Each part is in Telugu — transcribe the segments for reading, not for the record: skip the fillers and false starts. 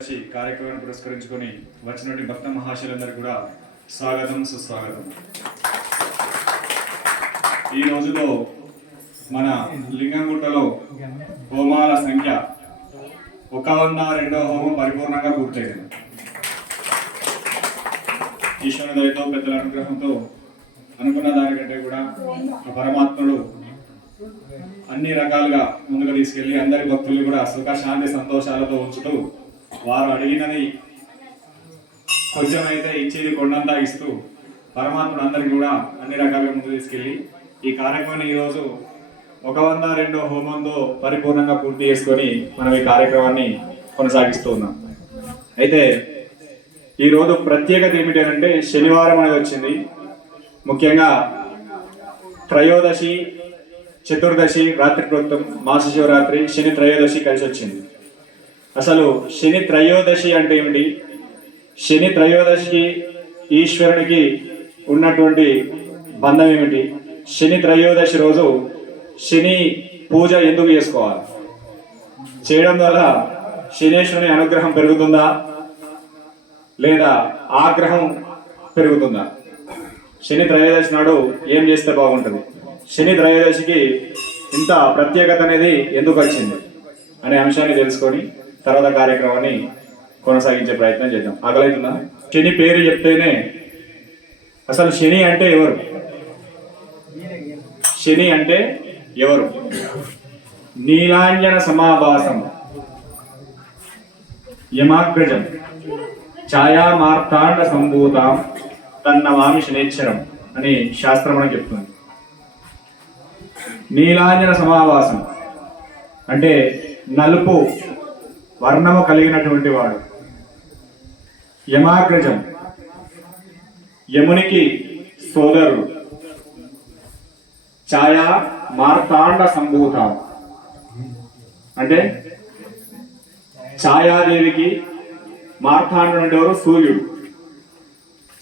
కార్యక్రమాన్ని పురస్కరించుకొని వచ్చినటువంటి భక్త మహాశయులందరికీ కూడా స్వాగతం సుస్వాగతం. ఈ రోజులో మన లింగంగుట్టలో హోమాల సంఖ్య 102వ హోమం పరిపూర్ణంగా పూర్తయింది. ఈశ్వర దయతో పెద్దల అనుగ్రహంతో అనుకున్న దానికంటే కూడా పరమాత్ముడు అన్ని రకాలుగా ముందుకు తీసుకెళ్లి అందరి భక్తుల్ని కూడా సుఖ శాంతి సంతోషాలతో ఉంచుతూ వారు అడిగినది కొంచెమైతే ఇచ్చేది కొండంతా ఇస్తూ పరమాత్ముడు అందరికీ కూడా అన్ని రకాలుగా ముందుకు తీసుకెళ్ళి ఈ కార్యక్రమాన్ని ఈరోజు 102వ హోమంతో పరిపూర్ణంగా పూర్తి చేసుకొని మనం ఈ కార్యక్రమాన్ని కొనసాగిస్తూ ఉన్నాం. అయితే ఈరోజు ప్రత్యేకత ఏమిటి అంటే శనివారం అనేది వచ్చింది. ముఖ్యంగా త్రయోదశి, చతుర్దశి, రాత్రి ప్రోక్తం, మాస శివరాత్రి, శని త్రయోదశి కలిసి వచ్చింది. అసలు శని త్రయోదశి అంటే ఏమిటి? శని త్రయోదశికి ఈశ్వరునికి ఉన్నటువంటి బంధం ఏమిటి? శని త్రయోదశి రోజు శని పూజ ఎందుకు చేసుకోవాలి? చేయడం వల్ల శనేశ్వరుని అనుగ్రహం పెరుగుతుందా లేదా ఆగ్రహం పెరుగుతుందా? శని త్రయోదశి నాడు ఏం చేస్తే బాగుంటుంది? శని త్రయోదశికి ఇంత ప్రత్యేకత అనేది ఎందుకు వచ్చింది అనే అంశాన్ని తెలుసుకొని తర్వాత కార్యక్రమాన్ని కొనసాగించే ప్రయత్నం చేద్దాం. ఆకలైతుందా? శని పేరు చెప్తేనే అసలు శని అంటే ఎవరు? శని అంటే ఎవరు? నీలాంజన సమాభాసం, యమాగ్రజం, ఛాయామార్తాండ సంభూతాం తన్నమామి శనేశ్వరం అని శాస్త్రం అని చెప్తుంది. నీలాంజన సమావాసం అంటే నలుపు వర్ణము కలిగినటువంటి వాడు. యమాగ్రజం యమునికి సోదరుడు. ఛాయా మార్తాండ సంభూతం అంటే ఛాయాదేవికి మార్తాండు అంటే ఎవరు? సూర్యుడు.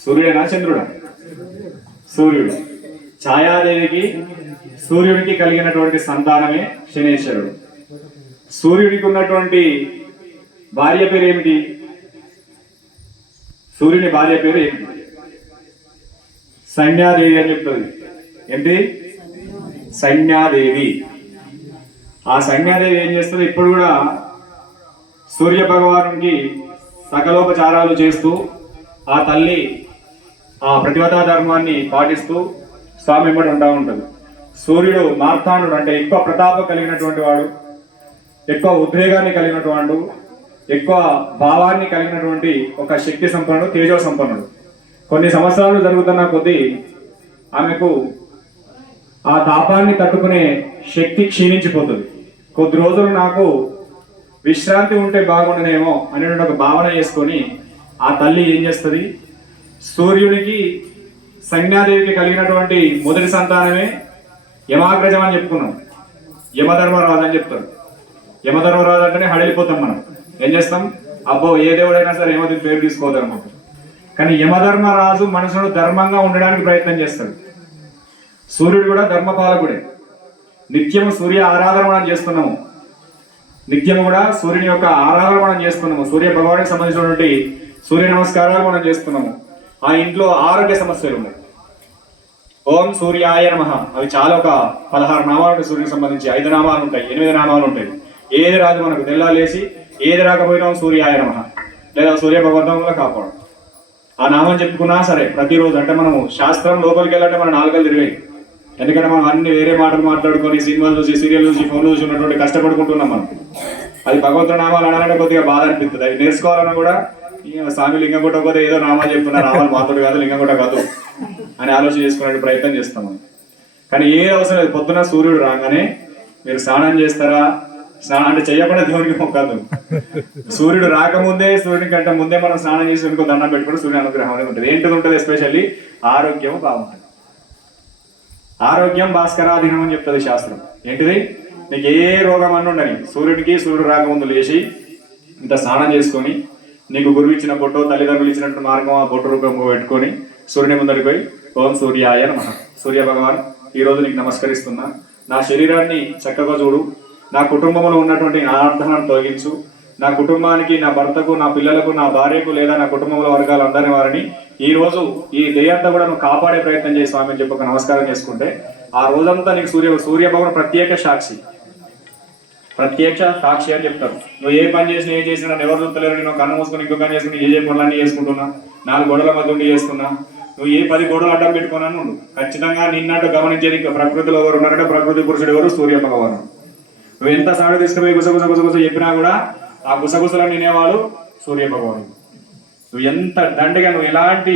సూర్యుడేనా చంద్రుడా? సూర్యుడు. ఛాయాదేవికి సూర్యుడికి కలిగినటువంటి సంతానమే శనేశ్వరుడు. సూర్యుడికి ఉన్నటువంటి భార్య పేరు ఏమిటి? సూర్యుని భార్య పేరు ఏమిటి? సంజ్ఞాదేవి అని చెప్తుంది. ఏంటి? సంజ్ఞాదేవి. ఆ సంజ్ఞాదేవి ఏం చేస్తుంది? ఇప్పుడు కూడా సూర్య భగవానునికి సకలోపచారాలు చేస్తూ ఆ తల్లి ఆ ప్రతివతా ధర్మాన్ని పాటిస్తూ స్వామి వెంబడి ఉంటా ఉంటుంది. సూర్యుడు మార్తాండు అంటే ఎక్కువ ప్రతాపం కలిగినటువంటి వాడు, ఎక్కువ ఉద్వేగాన్ని కలిగినటువంటి, ఎక్కువ భావాన్ని కలిగినటువంటి ఒక శక్తి సంపన్నుడు, తేజో సంపన్నుడు. కొన్ని సంవత్సరాలు జరుగుతున్న కొద్దీ ఆమెకు ఆ తాపాన్ని తట్టుకునే శక్తి క్షీణించిపోతుంది. కొద్ది రోజులు నాకు విశ్రాంతి ఉంటే బాగుండనేమో అనేటువంటి ఒక భావన చేసుకొని ఆ తల్లి ఏం చేస్తుంది? సూర్యునికి సంజ్ఞాదేవికి కలిగినటువంటి మొదటి సంతానమే యమాగ్రజం అని చెప్పుకున్నాం. యమధర్మరాజు అని చెప్తారు. యమధర్మరాజు అంటేనే హడలిపోతాం మనం. ఏం చేస్తాం? అబ్బో ఏ దేవుడైనా సరే యమది పేరు తీసుకోదనుకుంటాం. కానీ యమధర్మరాజు మనుషుడు ధర్మంగా ఉండడానికి ప్రయత్నం చేస్తాడు. సూర్యుడు కూడా ధర్మపాలకుడే. నిత్యము సూర్య ఆరాధన మనం చేస్తున్నాము. నిత్యము కూడా సూర్యుని యొక్క ఆరాధన మనం చేస్తున్నాము. సూర్య భగవానికి సంబంధించినటువంటి సూర్య నమస్కారాలు మనం చేస్తున్నాము. ఆ ఇంట్లో ఆరోగ్య సమస్యలు ఉన్నాయి. ఓం సూర్యాయ నమః అవి చాలా ఒక 16 నామాలు ఉంటాయి. సూర్యునికి సంబంధించి 5 నామాలు ఉంటాయి, 8 నామాలు ఉంటాయి. ఏది రాదు మనకు తెల్లాలేసి ఏది రాకపోయినా సూర్యాయ నమః లేదా సూర్య భగవంతం కూడా కాపాడు. ఆ నామం చెప్పుకున్నా సరే ప్రతిరోజు అంటే మనము శాస్త్రం లోపలికి వెళ్ళాలంటే మనం 4 గంటలు తిరిగాయి. ఎందుకంటే మనం అన్ని వేరే మాటలు మాట్లాడుకొని సినిమాలు చూసి, సీరియల్ చూసి, ఫోన్లు చూసి ఉన్నటువంటి కష్టపడుకుంటున్నాం మనం. అది భగవంతుడి నామాలు అనాలంటే కొద్దిగా బాధ అనిపిస్తుంది. అవి నేర్చుకోవాలన్నా కూడా స్వామి లింగంగుట్ట పోతే ఏదో నామాలు చెప్తున్నారు, నామాలు మాతోడు కాదు, లింగంగుట్ట కాదు అని ఆలోచన చేసుకునే ప్రయత్నం చేస్తాం. కానీ ఏ అవసరం లేదు. పొద్దున సూర్యుడు రాగానే మీరు స్నానం చేస్తారా? స్నానం అంటే చేయకుండా దేవునికి మొక్కదు. సూర్యుడు రాకముందే, సూర్యుని కంటే ముందే మనం స్నానం చేసి ఇంకో దండం పెట్టుకుంటే సూర్యుని అనుగ్రహం అనేది ఉంటుంది. ఏంటిది ఉంటుంది? ఎస్పెషల్లీ ఆరోగ్యం బాగుంటుంది. ఆరోగ్యం భాస్కరాధీనం అని చెప్తుంది శాస్త్రం. ఏంటిది? నీకు ఏ రోగం అని ఉండని సూర్యుడు రాకముందు లేచి ఇంత స్నానం చేసుకొని నీకు గురువు ఇచ్చిన బొట్టు, తల్లిదండ్రులు ఇచ్చినట్టు మార్గం ఆ బొట్టు రూపంలో పెట్టుకొని సూర్యుని ముందరికి పోయి ఓం సూర్యాయ నమః, సూర్య భగవాన్ ఈరోజు నీకు నమస్కరిస్తున్నా, నా శరీరాన్ని చక్కగా చూడు, నా కుటుంబంలో ఉన్నటువంటి అనార్థాలను తొలగించు, నా కుటుంబానికి, నా భర్తకు, నా పిల్లలకు, నా భార్యకు లేదా నా కుటుంబంలో వర్గాలు అందరి వారిని ఈ రోజు ఈ దేయంతా కూడా నువ్వు కాపాడే ప్రయత్నం చేయి స్వామి అని చెప్పి ఒక నమస్కారం చేసుకుంటే ఆ రోజంతా నీకు సూర్యభగవాన్ ప్రత్యేక సాక్షి అని చెప్తారు. నువ్వు ఏ పని చేసినా ఏం చేసినా నన్ను ఎవరు చూస్తలేరు, నేను కన్ను మూసుకుని ఇంకో పని చేసుకుని ఏ పనులన్నీ చేసుకుంటున్నా, 4 గోడల మధ్య ఉండి చేస్తున్నా, నువ్వు ఏ 10 గోడలు అడ్డం పెట్టుకున్నాను నువ్వు ఖచ్చితంగా నిన్నట్టు గమనించేది ప్రకృతిలో ఎవరు ఉన్నారంటే ప్రకృతి పురుషుడు ఎవరు, సూర్యభగవాను. నువ్వు ఎంత సాడు తీసుకుపోయి గుసగుస చెప్పినా కూడా ఆ గుసగుసలను వినేవాడు సూర్యభగవాను. నువ్వు ఎంత దండగా నువ్వు ఎలాంటి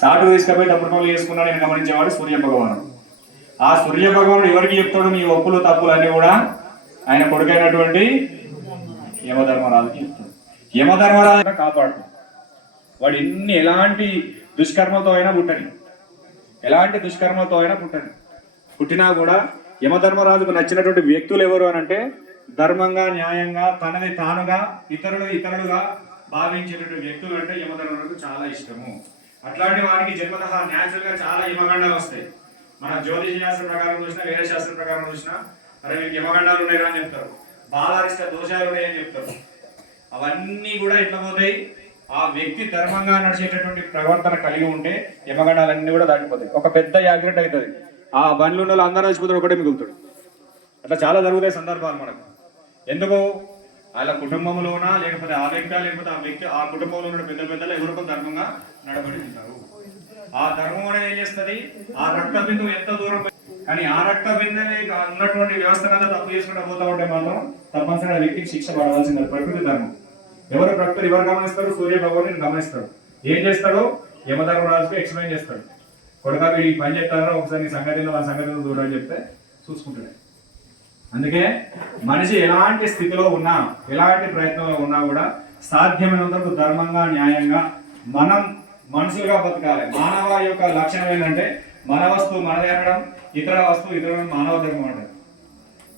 సాటు తీసుకుపోయి తప్పుడు పనులు చేసుకున్నా నేను గమనించేవాడు సూర్యభగవాను. ఆ సూర్యభగవానుడు ఎవరికి చెప్తాడు నీ ఒప్పులు తప్పులు అన్ని కూడా ఆయన కొడుకైనటువంటి యమధర్మరాజుకి చెప్తాడు. యమధర్మరాజు కాపాడుతాడు. వాడు ఎలాంటి దుష్కర్మతో అయినా పుట్టినా కూడా యమధర్మరాజుకు నచ్చినటువంటి వ్యక్తులు ఎవరు అని అంటే ధర్మంగా, న్యాయంగా, తనది తానుగా ఇతరులుగా భావించేటువంటి వ్యక్తులు అంటే యమధర్మరాజుకు చాలా ఇష్టము. అట్లాంటి వారికి జన్మతః న్యాచురల్ గా చాలా యమగండాలు వస్తాయి. మన జ్యోతిష శాస్త్రం ప్రకారం చూసినా, వేరే శాస్త్రం ప్రకారం చూసినా అరే మీకు యమగండాలు ఉన్నాయా అని చెప్తారు, బాలారిష్ట దోషాలు ఉన్నాయని చెప్తారు. అవన్నీ కూడా ఎట్లా పోతాయి, ఆ వ్యక్తి ధర్మంగా నడిచేటటువంటి ప్రవర్తన కలిగి ఉంటే యమగండాలన్నీ కూడా దాటిపోతాయి. ఒక పెద్ద యాక్సిడెంట్ అవుతుంది, ఆ బండ్లు ఉన్న అందరూ నడిచిపోతాడు, ఒకటే మిగులుతాడు. అట్లా చాలా జరుగుతాయి సందర్భాలు మనకు. ఎందుకు వాళ్ళ కుటుంబంలోనా లేకపోతే ఆ వ్యక్తి ఆ కుటుంబంలో ఉన్న పెద్దలు ఎవరికో ధర్మంగా నడబడి ఉంటారు. ఆ ధర్మం అనేది ఏం చేస్తుంది, ఆ రక్త బిందువు ఎంత దూరం, కానీ ఆ రక్త బిందుని ఉన్నటువంటి వ్యవస్థనంతా తప్పు చేసుకుంటూ పోతా ఉంటే మాత్రం తప్పనిసరిగా వ్యక్తికి శిక్ష పడవలసింది. ప్రకృతి ధర్మం. ఎవరు గమనిస్తారు, సూర్యభగవాను గమనిస్తాడు. ఏం చేస్తాడో యమధర్మరాజుకు ఎక్స్ప్లెయిన్ చేస్తాడు. కొడుకా ఈ పని చెప్తారో ఒకసారి నీ సంగతిలో వాళ్ళ సంగతిలో దూరం చెప్తే చూసుకుంటాడు. అందుకే మనిషి ఎలాంటి స్థితిలో ఉన్నా, ఎలాంటి ప్రయత్నంలో ఉన్నా కూడా సాధ్యమైనంతవరకు ధర్మంగా, న్యాయంగా మనం మనుషులుగా బతకాలి. మానవ యొక్క లక్షణం ఏంటంటే మన వస్తువు మనదే అనడం, ఇతర వస్తువు ఇతరులను మానవ ధర్మం అంటారు.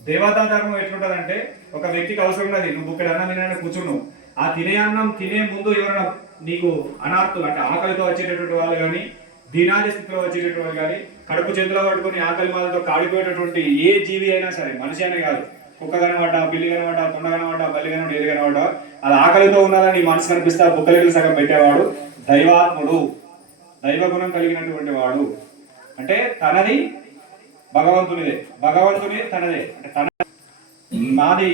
దేవతా ధర్మం ఎట్లుంటదంటే ఒక వ్యక్తికి అవసరం ఉన్నది, నువ్వు ఇక్కడ అన్నం తినడానికి కూర్చున్నావు, ఆ తినే అన్నం తినే ముందు ఎవరైనా నీకు అనార్థులు అంటే ఆకలితో వచ్చేటటువంటి వాళ్ళు కానీ, దీనాది స్థితిలో వచ్చేటటువంటి వాళ్ళు కానీ, కడుపు చేతిలో పట్టుకుని ఆకలి మాలతో కాడిపోయేటటువంటి ఏ జీవి అయినా సరే, మనిషి అనే కాదు, కుక్క కనబడ్డా, పిల్లి కనబడ్డా, తొండ కనబడ్డా, బల్లి కనబడ్డా, ఏది కనబడ్డా, అది ఆకలితో ఉన్నదని నీ మనసు కనిపిస్తే బుక్కలెట్లు సగం పెట్టేవాడు దైవాత్ముడు, దైవగుణం కలిగినటువంటి వాడు. అంటే తనది భగవంతునిదే తనదే. అంటే తన నాది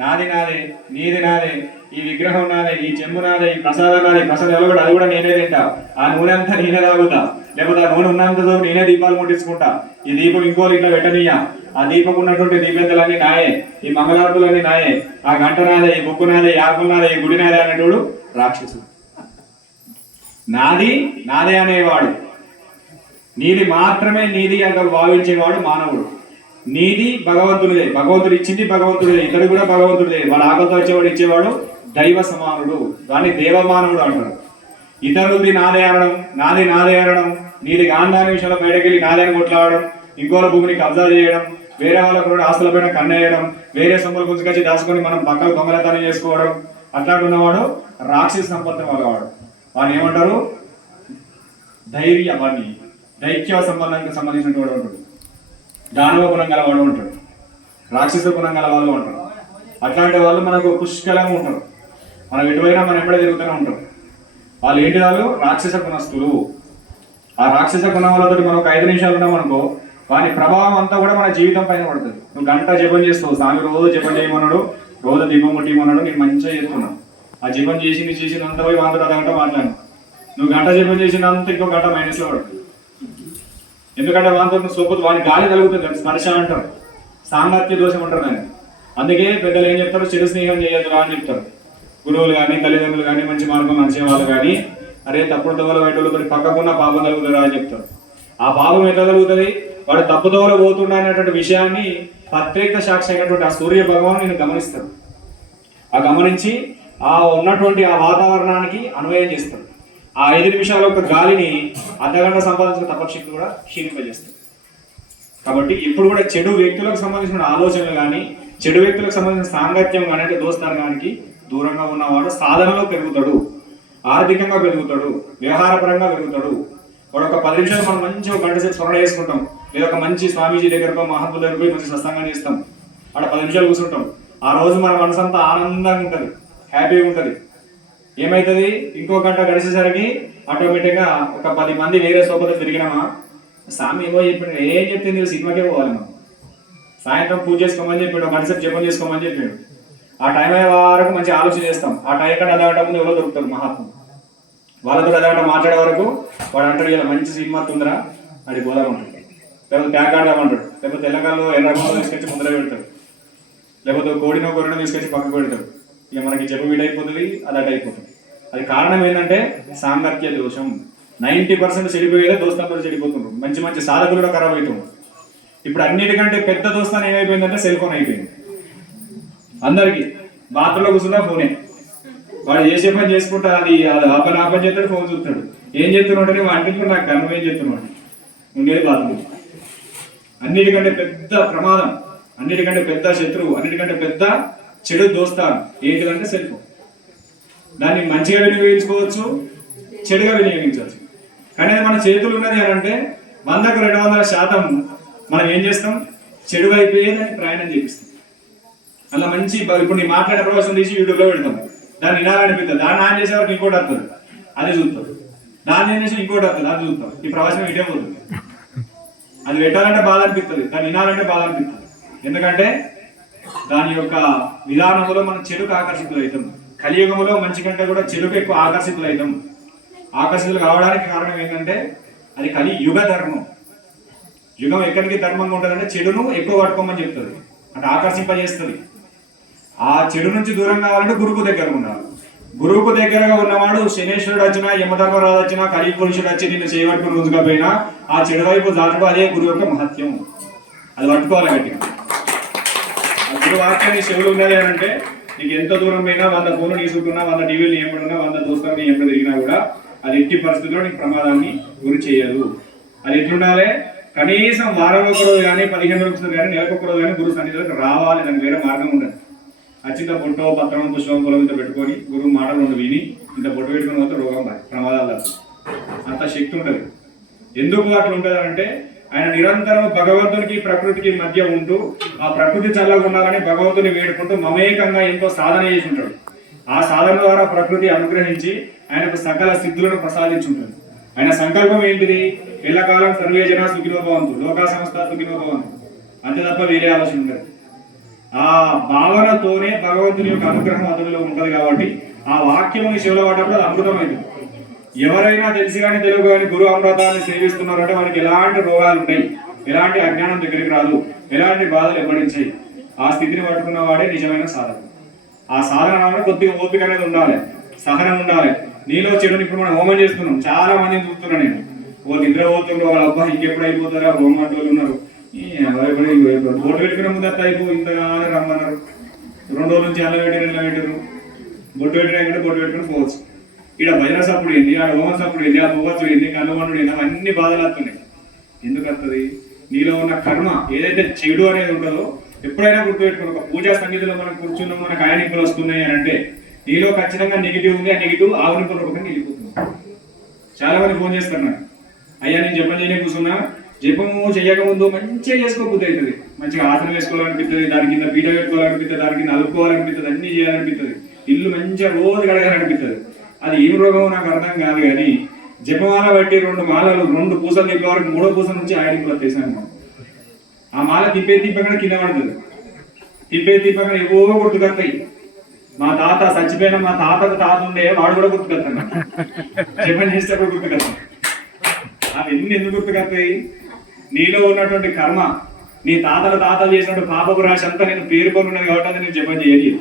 నాదే, నీది నాదే, ఈ విగ్రహం నాదే, ఈ చెంబు నాదే, ఈ ప్రసాదం నాదే, ప్రసాదం ఎవరు అది కూడా నేనే తింటా, ఆ నూనె అంతా నేనే తాగుతా, లేకపోతే ఆ నూనె ఉన్నంతతో నేనే దీపాలు ముట్టించుకుంటా, ఈ దీపం ఇంకోరు ఇట్లా పెట్టనీయా, ఆ దీపం ఉన్నటువంటి దీపెంతలన్నీ నాయే, ఈ మంగళార్తులన్నీ నాయే, ఆ గంట నాదే, ఈ బుక్కు నాదే, ఈ ఆకులు నాదే, ఈ గుడి నాదే అనేటోడు రాక్షసుడు. నాదే అనేవాడు, నీది మాత్రమే నీది అని భావించేవాడు మానవుడు. నీది భగవంతుడిదే, భగవంతుడు ఇచ్చింది భగవంతుడిదే, ఇతడు కూడా భగవంతుడిదే. వాడు ఆకలితో వచ్చేవాడు ఇచ్చేవాడు దైవ సమానుడు, దాన్ని దేవమానవుడు అంటారు. ఇతరులది నాదే అనడం, నీది గాంధాని విషయంలో బయటకెళ్ళి నాదే అని కొట్లాడడం, ఇంకోల భూమిని కబ్జా చేయడం, వేరే వాళ్ళకు కూడా ఆస్తుల పైన కన్నేయడం, వేరే సొమ్ములు గుంజుకొచ్చి దాచుకొని మనం పక్కన దొంగలతనం చేసుకోవడం, అట్లాంటున్నవాడు రాక్షస సంపత్తి వాళ్ళవాడు. వాడిని ఏమంటారు, దైత్య సంబంధానికి సంబంధించిన వాడు ఉంటాడు, దానవ గుణం గల వాడు ఉంటాడు, రాక్షస గుణం గల వాళ్ళు ఉంటారు. అట్లాంటి వాళ్ళు మనకు పుష్కలంగా ఉంటారు. మనం ఎటువైనా మనం ఎప్పుడే తిరుగుతూనే ఉంటారు. వాళ్ళు ఏంటి, వాళ్ళు రాక్షస గుణస్తులు. ఆ రాక్షస గుణం వాళ్ళతో మనం ఒక 5 నిమిషాలు ఉన్నాం అనుకో, వాని ప్రభావం అంతా కూడా మన జీవితం పైన పడుతుంది. నువ్వు గంట జపం చేస్తావు, స్వామి రోజు జపం చేయమన్నాడు, రోజు దీపం ముట్టిమన్నాడు, నేను మంచిగా చేస్తున్నావు. ఆ జపం చేసినంత పోయి వాళ్ళతో అదగంట మాట్లాడు. నువ్వు గంట జపం చేసినంత ఇంకో గంట మైనస్లో పడుతుంది. ఎందుకంటే వాళ్ళతో సోపతి వాని గాలి కలుగుతుంది, స్పర్శ అంటారు, సాంగత్య దోషం అంటారు దాన్ని. అందుకే పెద్దలు ఏం చెప్తారు, చిరు స్నేహం చేయొద్దురా అని చెప్తారు. గురువులు కానీ, తల్లిదండ్రులు కానీ, మంచి మార్గం నడిచే వాళ్ళు కానీ, అరే తప్పుడు దోవలు బయటతో పక్కకున్న పాపం కలుగుతారా అని చెప్తారు. ఆ పాపం ఎట్లా కలుగుతుంది, వాడు తప్పుదోవలు పోతున్నా అనేటువంటి విషయాన్ని ప్రత్యేక సాక్షి అయినటువంటి ఆ సూర్య భగవాన్ నేను గమనిస్తాడు. ఆ గమనించి ఆ ఉన్నటువంటి ఆ వాతావరణానికి అన్వయం చేస్తాడు. ఆ 5 నిమిషాల యొక్క గాలిని అర్ధగంట సంపాదించిన తపశక్తి కూడా క్షీణింపజేస్తుంది. కాబట్టి ఇప్పుడు కూడా చెడు వ్యక్తులకు సంబంధించిన ఆలోచనలు కానీ, చెడు వ్యక్తులకు సంబంధించిన సాంగత్యం కానీ, అంటే దోస్తానికి దూరంగా ఉన్నవాడు సాధనలో పెరుగుతాడు, ఆర్థికంగా పెరుగుతాడు, వ్యవహారపరంగా పెరుగుతాడు. వాడు ఒక 10 నిమిషాలు మనం మంచి ఒక గంట సేపు స్మరణ చేసుకుంటాం, లేదా ఒక మంచి స్వామీజీ దగ్గరకో మహాత్ముల దగ్గర మంచి సత్సంగం చేస్తాం, అక్కడ 10 నిమిషాలు కూర్చుంటాం. ఆ రోజు మన మనసు అంతా ఆనందంగా ఉంటుంది, హ్యాపీగా ఉంటుంది. ఏమవుతుంది, ఇంకో గంట గడిచేసరికి ఆటోమేటిక్గా ఒక 10 మంది వేరే సోపతో తిరిగినామా, స్వామి ఏమో చెప్పాడు, ఏం చెప్తుంది సినిమాకే పోవాలి మనం, సాయంత్రం పూజ చేసుకోమని చెప్పాడు, కన్సెప్ట్ జపం చేసుకోమని చెప్పాడు. ఆ టైం అయ్యే వరకు మంచి ఆలోచన చేస్తాం. ఆ టైం కంటే అదగట ముందు ఎవరో దొరుకుతారు మహాత్ములు, వాళ్ళతో అదగట మాట్లాడే వరకు వాడు అంటాడు ఇలా మంచి సినిమా తొందర అది పోదాం అంటాడు, లేకపోతే ట్యాంక్ ఆడదామంటాడు, లేకపోతే తెలంగాణలో ఎర్రగొండ తీసుకొచ్చి ముందర పెడతాడు, లేకపోతే కోడినో కొరినో తీసుకొచ్చి పక్కకు పెడతాడు. ఇక మనకి జపం వీడైపోతుంది, అదట అయిపోతుంది. అది కారణం ఏంటంటే సాంగత్య దోషం. 90% చెడిపోయేదే దోస్తాంతో చెడిపోతుండ్రు. మంచి మంచి సాధకులు కూడా ఖరాబ్ అవుతుండ్రు. ఇప్పుడు అన్నిటికంటే పెద్ద దోస్తాను ఏమైపోయిందంటే సెల్ ఫోన్ అయిపోయింది. అందరికి బాత్రూంలో కూర్చున్నా ఫోనే, వాడు చేసే పని చేసుకుంటా, అది ఆపని చేస్తాడు, ఫోన్ చూస్తాడు. ఏం చేస్తున్నాడు వాటికి నాకు కన్నం ఏం చేస్తున్నాడు, ఉండేది బాత్రూమ్. అన్నిటికంటే పెద్ద ప్రమాదం, అన్నిటికంటే పెద్ద శత్రువు, అన్నిటికంటే పెద్ద చెడు దోస్తాను ఏంటిదంటే సెల్ ఫోన్. దాన్ని మంచిగా వినియోగించుకోవచ్చు, చెడుగా వినియోగించవచ్చు. కానీ అది మన చేతులు ఉన్నది అని అంటే 100కు 200% మనం ఏం చేస్తాం, చెడు అయిపోయే దాన్ని ప్రయాణం చేపిస్తాం. అలా మంచి ఇప్పుడు నీ మాట్లాడే ప్రవేశం తీసి యూట్యూబ్లో పెడతాం, దాన్ని వినాలనిపిస్తుంది, దాన్ని ఆన్ చేసే వరకు ఇంకోటి వస్తుంది, అది చూస్తాం, దాన్ని ఏం చేసి ఇంకోటి వస్తుంది, అది చూస్తాం. ఈ ప్రవేశం ఇటే పోతుంది. అది పెట్టాలంటే బాధ అనిపిస్తుంది, దాన్ని వినాలంటే బాధ అనిపిస్తుంది. ఎందుకంటే దాని యొక్క విధానంలో మనం చెడుకు ఆకర్షితులు అవుతాం. కలియుగంలో మంచి కంటే కూడా చెడుకు ఎక్కువ ఆకర్షితులు అవుతాం. ఆకర్షితులు కావడానికి కారణం ఏంటంటే అది కలియుగ ధర్మం. యుగం ఎక్కడికి ధర్మంగా ఉంటుందంటే చెడును ఎక్కువ పట్టుకోమని చెప్తుంది, అంటే ఆకర్షింపజేస్తుంది. ఆ చెడు నుంచి దూరం కావాలంటే గురువు దగ్గర ఉండాలి. గురువుకు దగ్గరగా ఉన్నవాడు శనేశ్వరుడు వచ్చినా, యమధర్మరాజు వచ్చినా, కలి పురుషుడు వచ్చి నిన్ను చేయబట్టుకుని రోజుగా పోయినా ఆ చెడు వైపు దాటడం అదే గురువు యొక్క మహత్యం. అది పట్టుకోవాలి గట్టిగా. ఆ గురువు వాక్యాన్ని చెవులు ఉన్నది అని అంటే నీకు ఎంత దూరం పోయినా, 100 ఫోన్లు తీసుకున్నా, 100 టీవీలు నియమడున్నా, 100 దోస్తులు నియమడు తిరిగినా కూడా అది ఎట్టి పరిస్థితుల్లో నీకు ప్రమాదాన్ని గురి చేయదు. అది ఎట్లుండాలి, కనీసం వారం ఒక రోజు కానీ, 15 రోజులు కానీ, నెలకు ఒక రోజు కానీ గురువు సన్నిధిలోకి రావాలి. దానికి వేరే మార్గం ఉండదు. అచ్చింత పొట్టో పత్రం పుష్పం పొలంతో పెట్టుకొని గురువు మాటలు ఉండి విని ఇంత పొట్టు పెట్టుకుని పోతే రోగం ప్రమాదాలు అంత శక్తి ఉంటుంది. ఎందుకు అట్లా ఉంటుంది అంటే ఆయన నిరంతరం భగవంతునికి ప్రకృతికి మధ్య ఉంటూ ఆ ప్రకృతి చల్లగా ఉండాలని భగవంతుని వేడుకుంటూ మమేకంగా ఎంతో సాధన చేసి ఉంటాడు. ఆ సాధన ద్వారా ప్రకృతి అనుగ్రహించి ఆయనకు సకల సిద్ధులను ప్రసాదించుంటుంది. ఆయన సంకల్పం ఏంటిది, ఎల్లకాలం సర్వేజన సుఖినోభవంతు, లోకా సంస్థ సుఖినోభవంతు, అంతే తప్ప వేరే ఆలోచన ఉండదు. ఆ భావనతోనే భగవంతుని యొక్క అనుగ్రహం అతనిలో ఉంటుంది. కాబట్టి ఆ వాక్యముని శివుల పడ్డప్పుడు అది అమృతమైంది. ఎవరైనా తెలిసి కానీ తెలుగు కానీ గురు అమృతాన్ని సేవిస్తున్నారంటే వాళ్ళకి ఎలాంటి రోగాలు ఉన్నాయి, ఎలాంటి అజ్ఞానం దగ్గరికి రాదు, ఎలాంటి బాధలు ఎవ్వడించాయి. ఆ స్థితిని పట్టుకున్న వాడే నిజమైన సాధన. ఆ సాధన కొద్దిగా ఓపిక అనేది ఉండాలి, సహనం ఉండాలి. నీలో చెడుని ఇప్పుడు మనం హోమం చేస్తున్నాం, చాలా మందిని చూస్తున్నాను నేను. వాళ్ళు నిద్ర పోతుండ్రు, వాళ్ళ అబ్బాయి ఇంకెప్పుడు అయిపోతారా హోమం అంటూ ఉన్నారు. బొట్టు పెట్టుకునే ముందు అయిపో ఇంతగా రమ్మన్నారు. 2 రోజుల నుంచి అల్ల పెట్టారు, బొట్టు పెట్టినా బొట్టు పెట్టుకుని పోవచ్చు. ఇక్కడ భజన సప్పుడు ఏంది, ఆడ హోమ సప్పుడు ఏంది, ఆ పోవచ్చు ఏంది, కనుగొండు ఏంది, అన్ని బాధలు వస్తున్నాయి. ఎందుకు వస్తుంది, నీలో ఉన్న కర్మ ఏదైతే చెడు అనేది ఉంటుందో ఎప్పుడైనా గుర్తుపెట్టుకుని. ఒక పూజా సన్నిధిలో మనం కూర్చున్నాం, మనకు ఆయనింపులు వస్తున్నాయి అని అంటే నీలో ఖచ్చితంగా నెగిటివ్ ఉంది. ఆ నెగిటివ్ ఆవునింపుల రూపంగా వెళ్ళిపోతుంది. చాలా మంది ఫోన్ చేస్తున్నారు, అయ్యా నేను జపం చేయలే కూర్చున్నా, జపము చేయకముందు మంచిగా చేసుకోబుద్ధి అవుతుంది, మంచిగా ఆసనం వేసుకోవాలనిపిస్తుంది, దాని కింద పీట పెట్టుకోవాలనిపిస్తుంది, దాని కింద అలుపుకోవాలనిపిస్తుంది, అన్ని చేయాలనిపిస్తుంది, ఇల్లు మంచిగా రోజు కడగాలనిపిస్తుంది. అది ఏం రోగమో నాకు అర్థం కాదు. కానీ జపమాల బట్టి 2 మాలలు 2 పూసలు తిప్పే వరకు 3వ పూస నుంచి ఆయనకు వచ్చేసాను. ఆ మాల తిప్పగానే కింద పడుతుంది, తిప్పగానే ఏవో గుర్తుకొస్తాయి. మా తాత చచ్చిపోయిన మా తాతకు తాత ఉండే వాడు కూడా గుర్తుకొస్తాను, జపం చేసేటప్పుడు గుర్తుకొస్తాను. అవన్నీ ఎందుకు గుర్తుకొస్తాయి, నీలో ఉన్నటువంటి కర్మ, నీ తాతలు చేసినట్టు పాపపు రాశి అంతా నేను పేరుకొని ఉన్నది కాబట్టి నేను జపం చేయలేదు.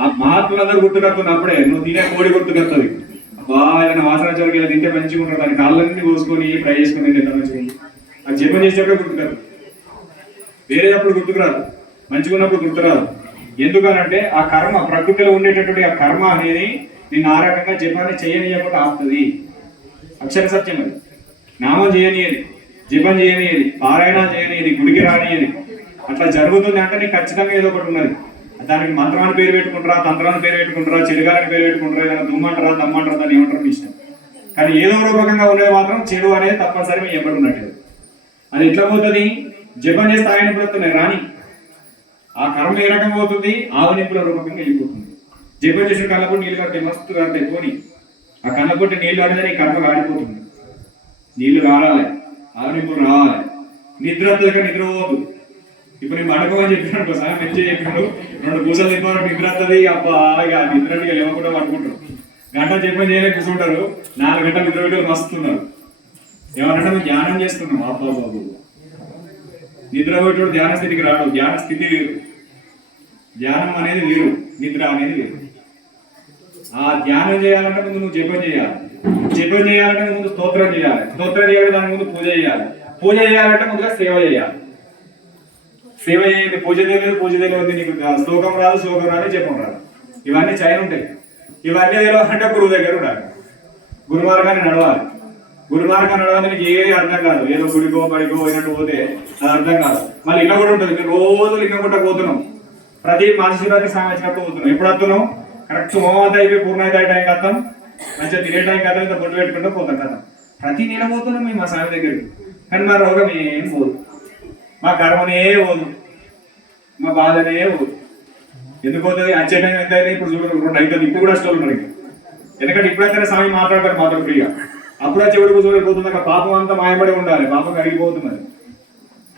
ఆ మహాత్ములందరూ గుర్తుకొస్తున్నప్పుడే నువ్వు తినే కోడి గుర్తుకొస్తుంది. ఏదైనా వాసన చోరికి ఇలా తింటే మంచిగా ఉంటుంది, దాని కాళ్ళన్నీ కోసుకొని ఫ్రై చేసుకుని ఎంత మంచిగా అది జపం చేసేటప్పుడే గుర్తుకొస్తుంది. వేరేటప్పుడు గుర్తుకురాదు, మంచిగా ఉన్నప్పుడు గుర్తురాదు. ఎందుకనంటే ఆ కర్మ, ప్రకృతిలో ఉండేటటువంటి ఆ కర్మ అనేది నిన్ను ఆ రకంగా జపాన్ని చేయనీయకుండా ఆపుతుంది. అక్షర సత్యం అది. నామం చేయనీయది, జపం చేయనీయది, పారాయణ చేయనీయది, గుడికి రానియది. అట్లా జరుగుతుంది అంటే నీకు ఖచ్చితంగా ఏదో ఒకటి ఉన్నది. దానికి మంత్రాన్ని పేరు పెట్టుకుంటారా, తంత్రాన్ని పేరు పెట్టుకుంటారా, చెడుగాలని పేరు పెట్టుకుంటారా, ఏదైనా దుమ్మంటారా, దమ్మంటారా, దాన్ని ఏమంటారు మీ ఇష్టం. కానీ ఏదో రూపకంగా ఉండేది మాత్రం చెడు అనేది తప్పనిసరి మేము ఎప్పుడు ఉన్నట్టు. అది ఎట్లా పోతుంది, జపం చేస్తే ఆయన పడుతున్నాయి రాని. ఆ కర్మ ఏ రకంగా పోతుంది, ఆవనింపుల రూపకంగా వెళ్ళిపోతుంది. జపం చేసిన కళ్ళపొట్టి నీళ్ళు కడితే మస్తు కడితే పోని ఆ కళ్ళపొట్టి నీళ్ళు కడితే నీ కర్మ కాడిపోతుంది. నీళ్లు కారాలి, ఆవనింపులు రావాలి. నిద్ర వస్తుంది, నిద్ర పోదు. ఇప్పుడు నేను పడుకోమని చెప్పినాడు, సార్ మంచిగా చెప్పినాడు, 2 పూసలు తిప్పారు నిద్ర వస్తుంది. అబ్బా ఇక నిద్ర లేవకుండా పడుకుంటారు. గంట చెప్పని చేయలేక కూర్చుంటారు, 4 గంటలు నిద్ర పెట్టి వస్తున్నారు. ఏమన్నా మేము ధ్యానం చేస్తున్నాం. అబ్బా బాబు, నిద్ర పెట్టాడు ధ్యాన స్థితికి రాడు. ధ్యాన స్థితి వేరు, ధ్యానం అనేది వేరు, నిద్ర అనేది వేరు. ఆ ధ్యానం చేయాలంటే ముందు నువ్వు జపం చేయాలి, జపం చేయాలంటే ముందు స్తోత్రం చేయాలి, స్తోత్రం చేయాలి దాని ముందు పూజ చేయాలి, పూజ చేయాలంటే ముందుగా సేవ చేయాలి. సేవ చేయండి, పూజ తెలియదు, పూజ తెలియదు, నీకు శ్లోకం రాదు, శ్లోకం రాదు, జపం రాదు, ఇవన్నీ చైన్ ఉంటాయి. ఇవన్నీ తెలియాలంటే గురువు దగ్గర ఉండాలి, గురు మార్గాన్ని నడవాలి. గురు మార్గాన్ని నడవాలి నీకు ఏది అర్థం కాదు. ఏదో గుడికో బడికో పోయినట్టు పోతే అది అర్థం కాదు. మళ్ళీ ఇంకా కూడా ఉంటుంది, మీరు రోజు లింగం కూడా పోతున్నాం, ప్రతి మహాశివరాత్రి స్నానం వచ్చినప్పుడు పోతున్నాం. ఎప్పుడు వస్తున్నాం? కరెక్ట్ హోమంతా అయిపోయి పూర్ణయితే టైంకి వస్తాం, మంచిగా తినే టైంకి వస్తాం, ఇంత బొట్టు పెట్టుకుంటూ పోతాం కదా. ప్రతి నెల పోతున్నాం మేము మా స్వామి దగ్గరికి, కానీ మా రోగం ఏం పోదు, మా కర్మనే పోదు, మా బాధనే పోదు. ఎందుకు పోతుంది? వచ్చే టైం ఎంత అయితే ఇప్పుడు చూడండి 2 అవుతుంది, ఇప్పుడు కూడా స్టోర్ ఉన్నారు. ఎందుకంటే ఇప్పుడైతే స్వామి మాట్లాడతారు మాత్రం ఫ్రీగా. అప్పుడే చెవుడుకు చూడకపోతుంది, అక్కడ పాపం అంతా మాయపడి ఉండాలి, పాపం కరిగిపోతున్నది.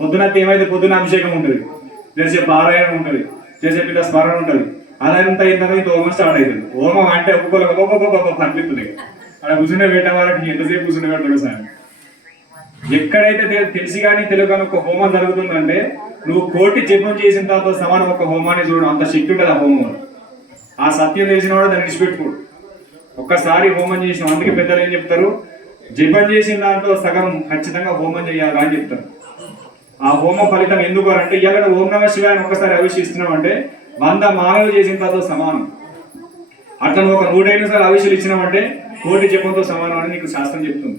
పొద్దున ఏమైతే పొద్దున అభిషేకం ఉంటుంది, చేసే పారాయణం ఉంటుంది, చేసే పిల్ల స్మరణ ఉంటుంది. అదంతా ఏంటంటే ఇంత హోమం స్టార్ట్ అవుతుంది. హోమం అంటే ఒక్కొక్క అనిపిస్తుంది. అక్కడ కూర్చునే పెట్టే వాళ్ళకి ఎంతసేపు కూర్చునే పెడతాడు సార్. ఎక్కడైతే తెలిసి కానీ తెలుగు కానీ ఒక హోమం జరుగుతుందంటే నువ్వు 1,000,000 జపం చేసిన తర్వాత సమానం ఒక హోమాన్ని చూడడం, అంత శక్తి ఉంటుంది ఆ హోమం. ఆ సత్యం తెలిసిన వాడు దాన్ని విడిచిపెట్టుకోడు. ఒక్కసారి హోమం చేసిన, అందుకే పెద్దలు ఏం చెప్తారు, జపం చేసిన దాంట్లో సగం ఖచ్చితంగా హోమం చేయాలి అని చెప్తారు. ఆ హోమం ఫలితం ఎందుకు అంటే, ఇవాళ ఓం నమ శివాయని ఒక్కసారి అభిషేకిస్తున్నాం అంటే 100 మాలలు చేసిన తర్వాత సమానం. అట్లా నువ్వు ఒక 105 సార్లు అభిషేకం ఇచ్చినామంటే 1,000,000 జపంతో సమానం అని నీకు శాస్త్రం చెప్తుంది.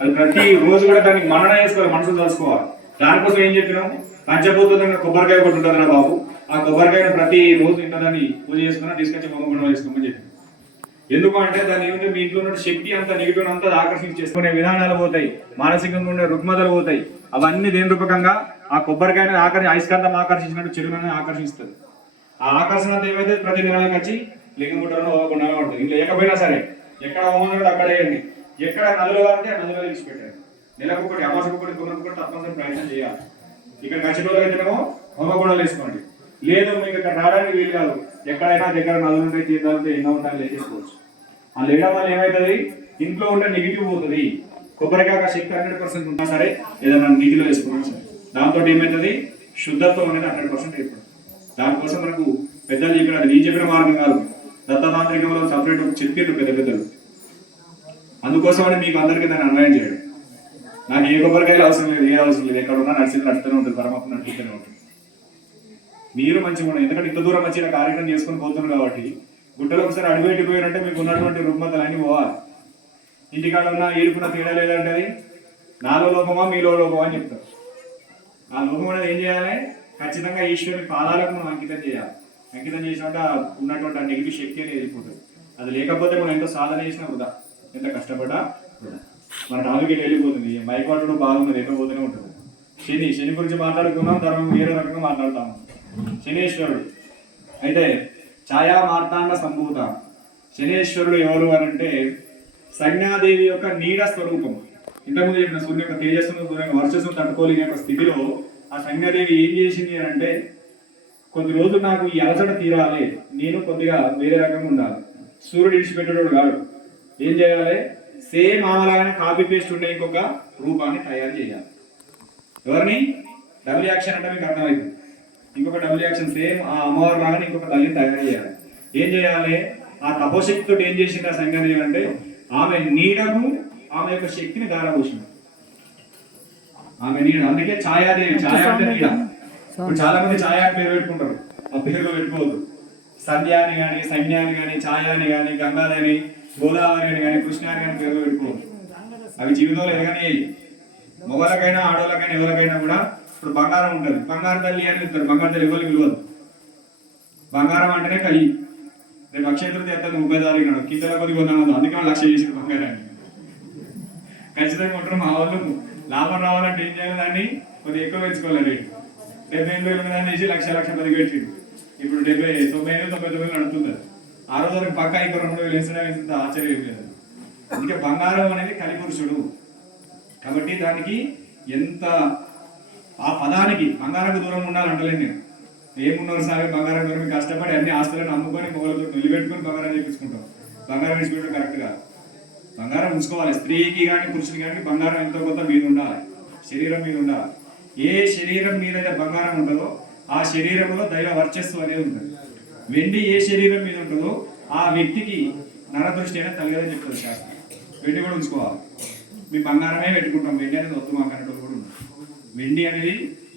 అది ప్రతి రోజు కూడా దానికి మనన చేసుకోవాలి, మనసు తెలుసుకోవాలి. దానికోసం ఏం చెప్పినాం, పంచభూతంగా కొబ్బరికాయ ఒకటి ఉంటుంది బాబు, ఆ కొబ్బరికాయను ప్రతి రోజు ఇంత దాన్ని పూజ చేసుకున్నా తీసుకొచ్చి హోమగుండం వేసుకోమని చెప్పి. ఎందుకు అంటే దాన్ని ఏమిటంటే మీ ఇంట్లో ఉన్న శక్తి అంతా నెగిటివ్ అంతా ఆకర్షించి చేసుకునే విధానాలు పోతాయి, మానసికంగా ఉండే రుగ్మతలు పోతాయి. అవన్నీ దేని రూపకంగా ఆ కొబ్బరికాయని అయస్కాంతం ఆకర్షించినట్టు చెడునని ఆకర్షిస్తుంది. ఆ ఆకర్షణ అంతా ఏమైతే ప్రతి నెలకి వచ్చి లింగముట్టలో హోమగుండా ఉంటుంది. ఇంకా లేకపోయినా సరే ఎక్కడ హోమం అక్కడ వేయండి, ఎక్కడ నదులు వాడితే ఆ నదులు విడిచిపెట్టారు. నెలకు ఒకటి, అమాసకు ఒకటి, గుణకు ఒకటి తప్పనిసరి ప్రయత్నం చేయాలి. ఇక్కడ ఖర్చు రోజులు అయితేనేమో హోమగుండాలు వేసుకోండి. లేదు మీకు ఇక్కడ రావడానికి వీలు కాదు, ఎక్కడైనా దగ్గర నదులు ఉంటాయి, తీర్థాలు ఉంటాయి, ఎన్నో ఉంటాయి, లేచేసుకోవచ్చు. ఆ లేయడం వల్ల ఏమవుతుంది, ఇంట్లో ఉంటే నెగిటివ్ పోతుంది. కొబ్బరికాయ శక్తి 100% ఉన్నా సరే ఏదైనా నీటిలో వేసుకున్నా సరే దాంతో ఏమవుతుంది, శుద్ధత్వం అనేది 100% ఏర్పడుతుంది. దానికోసం మనకు పెద్దలు చెప్పినట్టు, నేను చెప్పిన మార్గం కాదు, దత్తతాంత్రికంలో సపరేట్ చెప్పారు పెద్దలు. అందుకోసమని మీకు అందరికీ దాన్ని అన్వయం చేయడం. నాకు ఏ కొబ్బరికాయలు అవసరం లేదు, ఏ అవసరం లేదు, ఎక్కడ ఉన్నా నడిచింది నడుస్తూనే ఉంటుంది, పరమాత్మ నడుస్తూనే ఉంటుంది. మీరు మంచిగా ఉండదు, ఎందుకంటే ఇంత దూరం వచ్చి కార్యక్రమం చేసుకొని పోతున్నారు కాబట్టి. గుట్టలో ఒకసారి అడుగు పెట్టిపోయినట్టే మీకు ఉన్నటువంటి రుగ్మతలు అన్నీ పోవాలి. ఇంటికాడ ఉన్న ఏడుకున్న తేడా లేదంటే నాలో లోపమా మీలో లోపమా అని చెప్తారు. ఆ లోపం అనేది ఏం చేయాలి, ఖచ్చితంగా ఈశ్వరుని పాదాలకు మనం అంకితం చేయాలి. అంకితం చేసినట్టు ఉన్నటువంటి ఆ నెగిటివ్ శక్తి అనేది వెళ్ళిపోతుంది. అది లేకపోతే మనం ఎంతో సాధన చేసినా వృధా, ఎంత కష్టపడ్డా వృధా. మన టాపిక్ వెళ్ళిపోతుంది, మైకాడు బాగున్నది, ఎక్కడ పోతూనే ఉంటుంది. శని గురించి మాట్లాడుకున్నాం, ధర్మం వేరే రకంగా మాట్లాడతాము. శనేశ్వరుడు అయితే ఛాయా మార్తాండ సంభూత. శనేశ్వరుడు ఎవరు అని అంటే సంజ్ఞాదేవి యొక్క నీడ స్వరూపం. ఇంతకుముందు చెప్పిన సూర్యుని యొక్క తేజస్సును, సూర్యుని యొక్క వర్చస్సును తట్టుకోలేని యొక్క స్థితిలో ఆ సంజ్ఞాదేవి ఏం చేసింది అని అంటే, కొద్ది రోజులు నాకు ఈ అలసట తీరాలి, నేను కొద్దిగా వేరే రకంగా ఉండాలి. సూర్యుడు ఇడిచిపెట్టేవాడు కాదు, ఏం చేయాలి, సేమ్ ఆమలాగానే కాపీ పేస్ట్ ఉండే ఇంకొక రూపాన్ని తయారు చేయాలి. ఎవరిని? డబుల్ యాక్షన్ అంటే మీకు అర్థమైంది. ఇంకొక డబుల్ యాక్షన్ సేమ్ ఆ అమ్మవారు లాగానే ఇంకొక తల్లిని తయారు చేయాలి. ఏం చేయాలి, ఆ తపోశక్తితో ఏం చేసింది ఆ సంజ్ఞాదేవి అంటే, ఆమె నీడకు ఆమె యొక్క శక్తిని దారపోసింది. ఆమె నీడ, అందుకే ఛాయాదేవి. ఛాయ అంటే నీడ. ఇప్పుడు చాలా మంది ఛాయా పేరు పెట్టుకుంటారు, ఆ పేరులో పెట్టుకోవద్దు. సంధ్య అని కానీ, సంజ్ఞ అని కానీ, ఛాయ అని కానీ, గంగాధని, గోదావరి అని కానీ, కృష్ణ అని కానీ పేర్లు పెట్టుకోవద్దు. అవి జీవితంలో ఎదగని మొగలకైనా ఆడోళ్ళకైనా ఎవరికైనా కూడా. ఇప్పుడు బంగారం ఉంటుంది, బంగారు తల్లి అని చెప్తారు. బంగారు తల్లి ఎవరికి విలువదు. బంగారం అంటేనే కలి. రేపు అక్షయతృతి ఎత్తాను 30 తారీఖు కింద కొద్ది కొందాం, అందుకే వాళ్ళు లక్ష్య చేసిన బంగారాన్ని ఖచ్చితంగా ఉంటారు. మా వాళ్ళు లాభం రావాలంటే ఏం చేయాలి, దాన్ని కొద్దిగా ఎక్కువ పెంచుకోవాలి రేటు. 70,000 మీద చేసి 1,10,000 పెట్టిండు. ఇప్పుడు 90,000 నడుతుంది. ఆ రోజు వరకు పక్కా ఇక్కడ 2,000 వేసినా వేసింది ఆశ్చర్యం లేదు. అందుకే బంగారం అనేది కలిపురుషుడు కాబట్టి దానికి ఎంత ఆ పదానికి బంగారం దూరం ఉండాలంటలేదు నేను. ఏమున్నారు సార్ బంగారం దూరం కష్టపడి అన్ని ఆస్తులను అమ్ముకొని మొగలతో నిలబెట్టుకొని బంగారం చేపించుకుంటాం. బంగారం వేసుకోవడం కరెక్ట్ కాదు. బంగారం ఉంచుకోవాలి. స్త్రీకి కానీ పురుషునికి కానీ బంగారం ఎంతో కొంత మీద ఉండాలి, శరీరం మీద ఉండాలి. ఏ శరీరం మీద బంగారం ఉంటుందో ఆ శరీరంలో దైవ వర్చస్సు అనేది ఉంటుంది. వెండి ఏ శరీరం మీద ఉంటుందో ఆ వ్యక్తికి నరదృష్టి అనేది తగ్గదని చెప్తుంది శాస్త్రం. వెండి కూడా ఉంచుకోవాలి. మీ బంగారమే పెట్టుకుంటాం, వెండి అనేది వద్దు మాకు అనేటోళ్ళు కూడా ఉంటుంది. వెండి అనేది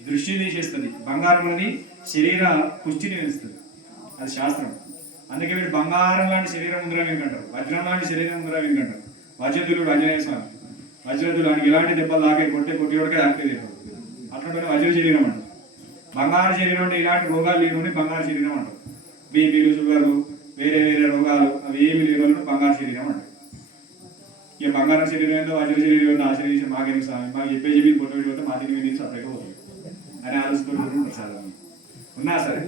దృష్టిని తీసేస్తుంది, బంగారం అనేది శరీర పుష్టిని పెంచుతుంది. అది శాస్త్రం. అందుకే వీడు బంగారం లాంటి శరీరం ఉందిరా వెంకంటారు, వజ్రం లాంటి శరీరం ఉందిరా వెంకంటారు. వజ్రదులుడు ఆంజనేయ స్వామి, వజ్రదులు ఆయనకి ఎలాంటి దెబ్బలు దాకే కొట్టి వరకే దాకే అట్లాంటి వజ్ర శరీరం అంటారు. బంగారు శరీరం అంటే ఇలాంటి రోగాలు లేని బంగారు శరీరం అంటారు. బీపీలు, షుగర్లు, వేరే వేరే రోగాలు అవి ఏమి లేని బంగారు శరీరం అంటారు. ఇక బంగారం శరీరం ఏందో వజ్ర శరీరం ఏందో ఆశ్రయించి మాకేమి స్వామి మాకు చెప్పి కొట్టు పోతే మా తిరిగి మీద సపరేట్గా పోతుంది అని ఆలోచిస్తూ సార్ ఉన్నా సరే.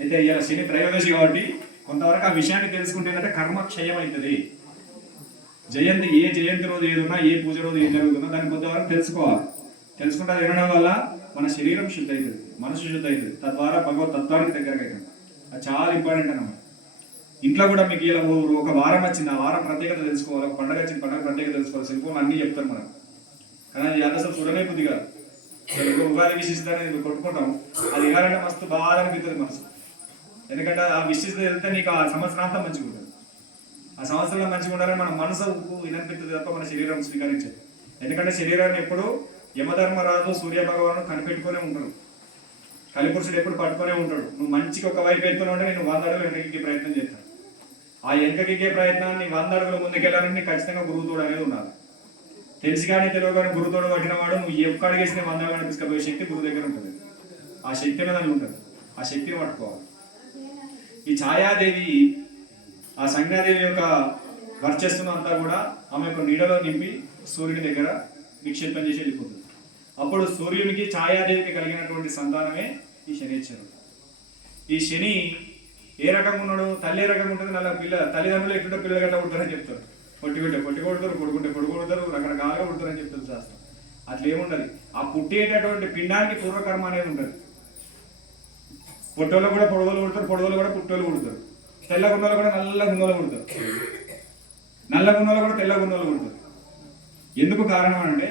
అయితే ఇలా శని త్రయోదశి కాబట్టి కొంతవరకు ఆ విషయాన్ని తెలుసుకుంటే ఏంటంటే కర్మ క్షయం అవుతుంది. జయంతి ఏ జయంతి రోజు ఏదున్నా ఏ పూజ రోజు ఏం జరుగుతుందో దాన్ని కొంతవరకు తెలుసుకోవాలి. తెలుసుకుంటే అది వినడం వల్ల మన శరీరం శుద్ధి అవుతుంది, మనసు శుద్ధి అవుతుంది, తద్వారా భగవత్ తత్వానికి దగ్గరగా అవుతుంది. అది చాలా ఇంపార్టెంట్ అన్నమాట. ఇంట్లో కూడా మీకు ఇలా ఒక వారం వచ్చింది, ఆ వారం ప్రత్యేకత తెలుసుకోవాలి. ఒక పండుగ వచ్చింది, పండుగ ప్రత్యేకత తెలుసుకోవాలి. సెల్ఫోన్ అన్నీ చెప్తారు మనం, కానీ అది అసలు చూడలే కొద్దిగా ఉగాది విశిష్టాన్ని కొట్టుకుంటాం. అది వినాలంటే మస్తు బాగా అనిపిస్తుంది మనసు. ఎందుకంటే ఆ విశిష్టత వెళ్తే నీకు ఆ సంవత్సరాంతం మంచిగా ఉంటుంది. ఆ సంవత్సరంలో మంచిగా ఉండాలని మన మనసు విననిపిస్తుంది తప్ప మన శరీరం స్వీకరించదు. ఎందుకంటే శరీరాన్ని ఎప్పుడు యమధర్మరాజు సూర్య భగవాను కనిపెట్టుకునే ఉంటాడు. కలిపురుషుడు ఎప్పుడు పట్టుకునే ఉంటాడు. నువ్వు మంచిగా ఒక వైపు ఎత్తున ఉంటే నేను 100 అడుగులు వెనక్కి ప్రయత్నం చేస్తాను. ఆ వెనకకి ప్రయత్నాన్ని 100 అడుగులు ముందుకెళ్ళాలని ఖచ్చితంగా గురువుతోడు అనేది ఉండాలి. తెలిసి కానీ తెలియదు కానీ గురుతోడు పట్టిన వాడు నువ్వు ఎప్పుడు అడిగేసి 100 అడుగులు తీసుకుపోయే శక్తి గురువు దగ్గర ఉంటుంది. ఆ శక్తి అనేది ఉంటుంది. ఆ శక్తిని పట్టుకోవాలి. ఈ ఛాయాదేవి ఆ సంజ్ఞాదేవి యొక్క వర్చస్సును అంతా కూడా ఆమె యొక్క నీడలో నింపి సూర్యుని దగ్గర నిక్షేపం చేసి వెళ్ళిపోతుంది. అప్పుడు సూర్యునికి ఛాయాదేవికి కలిగినటువంటి సంతానమే ఈ శనిశ్చరుడు. ఈ శని ఏ రకంగా ఉన్నాడు, తల్లి ఏ రకంగా ఉంటుంది, నల్ల తల్లిదండ్రులు ఎట్లుంటే పిల్లలు గట్ట పుడతారని చెప్తారు. కొట్టి కొడతారు, కొడుకుంటే కొడుతారు, రకరకాలుగా పుడతారని చెప్తారు శాస్త్రం. అట్లా ఏముండదు. ఆ పుట్టేటటువంటి పిండానికి పూర్వకర్మ అనేది ఉంటుంది. పొట్టోళ్ళు కూడా పొడవలు పుడతారు, పొడవలు కూడా పుట్టోళ్ళు పుడతారు. తెల్ల గున్నోళ్ళు కూడా నల్ల గున్నోళ్ళు పుడతారు, నల్ల గున్నోళ్ళు కూడా తెల్ల గున్నోళ్ళు పుడతారు. ఎందుకు కారణం అంటే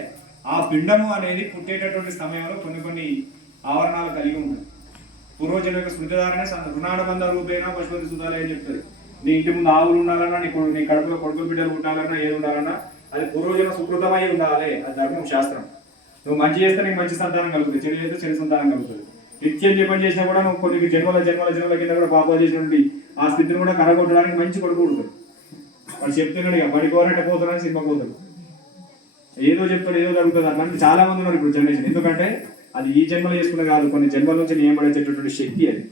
ఆ పిండము అనేది పుట్టేటటువంటి సమయంలో కొన్ని ఆవరణాలు కలిగి ఉంటుంది. పూర్వజన యొక్క స్మృతిధారణ రుణాడబంధ రూపేణ పశుపతి సుధాలే అని చెప్తుంది. నీ ఇంటి ముందు ఆవులు ఉండాలన్నా, నీ కడుపులో కొడుకులు బిడ్డలు ఉండాలన్నా, ఏది ఉండాలన్నా అది పూర్వజన సుకృతమై ఉండాలి. అది ధర్మం, శాస్త్రం. నువ్వు మంచి చేస్తే నీకు మంచి సంతానం కలుగుతుంది, చెడు చేస్తే చెడు సంతానం కలుగుతుంది. నిత్యం జపం చేసినా కూడా నువ్వు కొన్ని జన్మల కింద కూడా పాపాలు చేసినటువంటి ఆ స్థితిని కూడా కరగొట్టడానికి మంచి కొడుకు ఉంటుంది. వాడు చెప్తున్నాడు ఇక పడిపోవాలంటే పోతున్నాడు, సినిమా పోతాడు, ఏదో చెప్తాడు, ఏదో జరుగుతుంది. అట్లాంటి చాలా మంది ఉన్నారు ఇప్పుడు జనరేషన్. ఎందుకంటే అది ఈ జన్మలు చేసుకునే కాదు, కొన్ని జన్మల నుంచి నియమపడేటటువంటి శక్తి అది.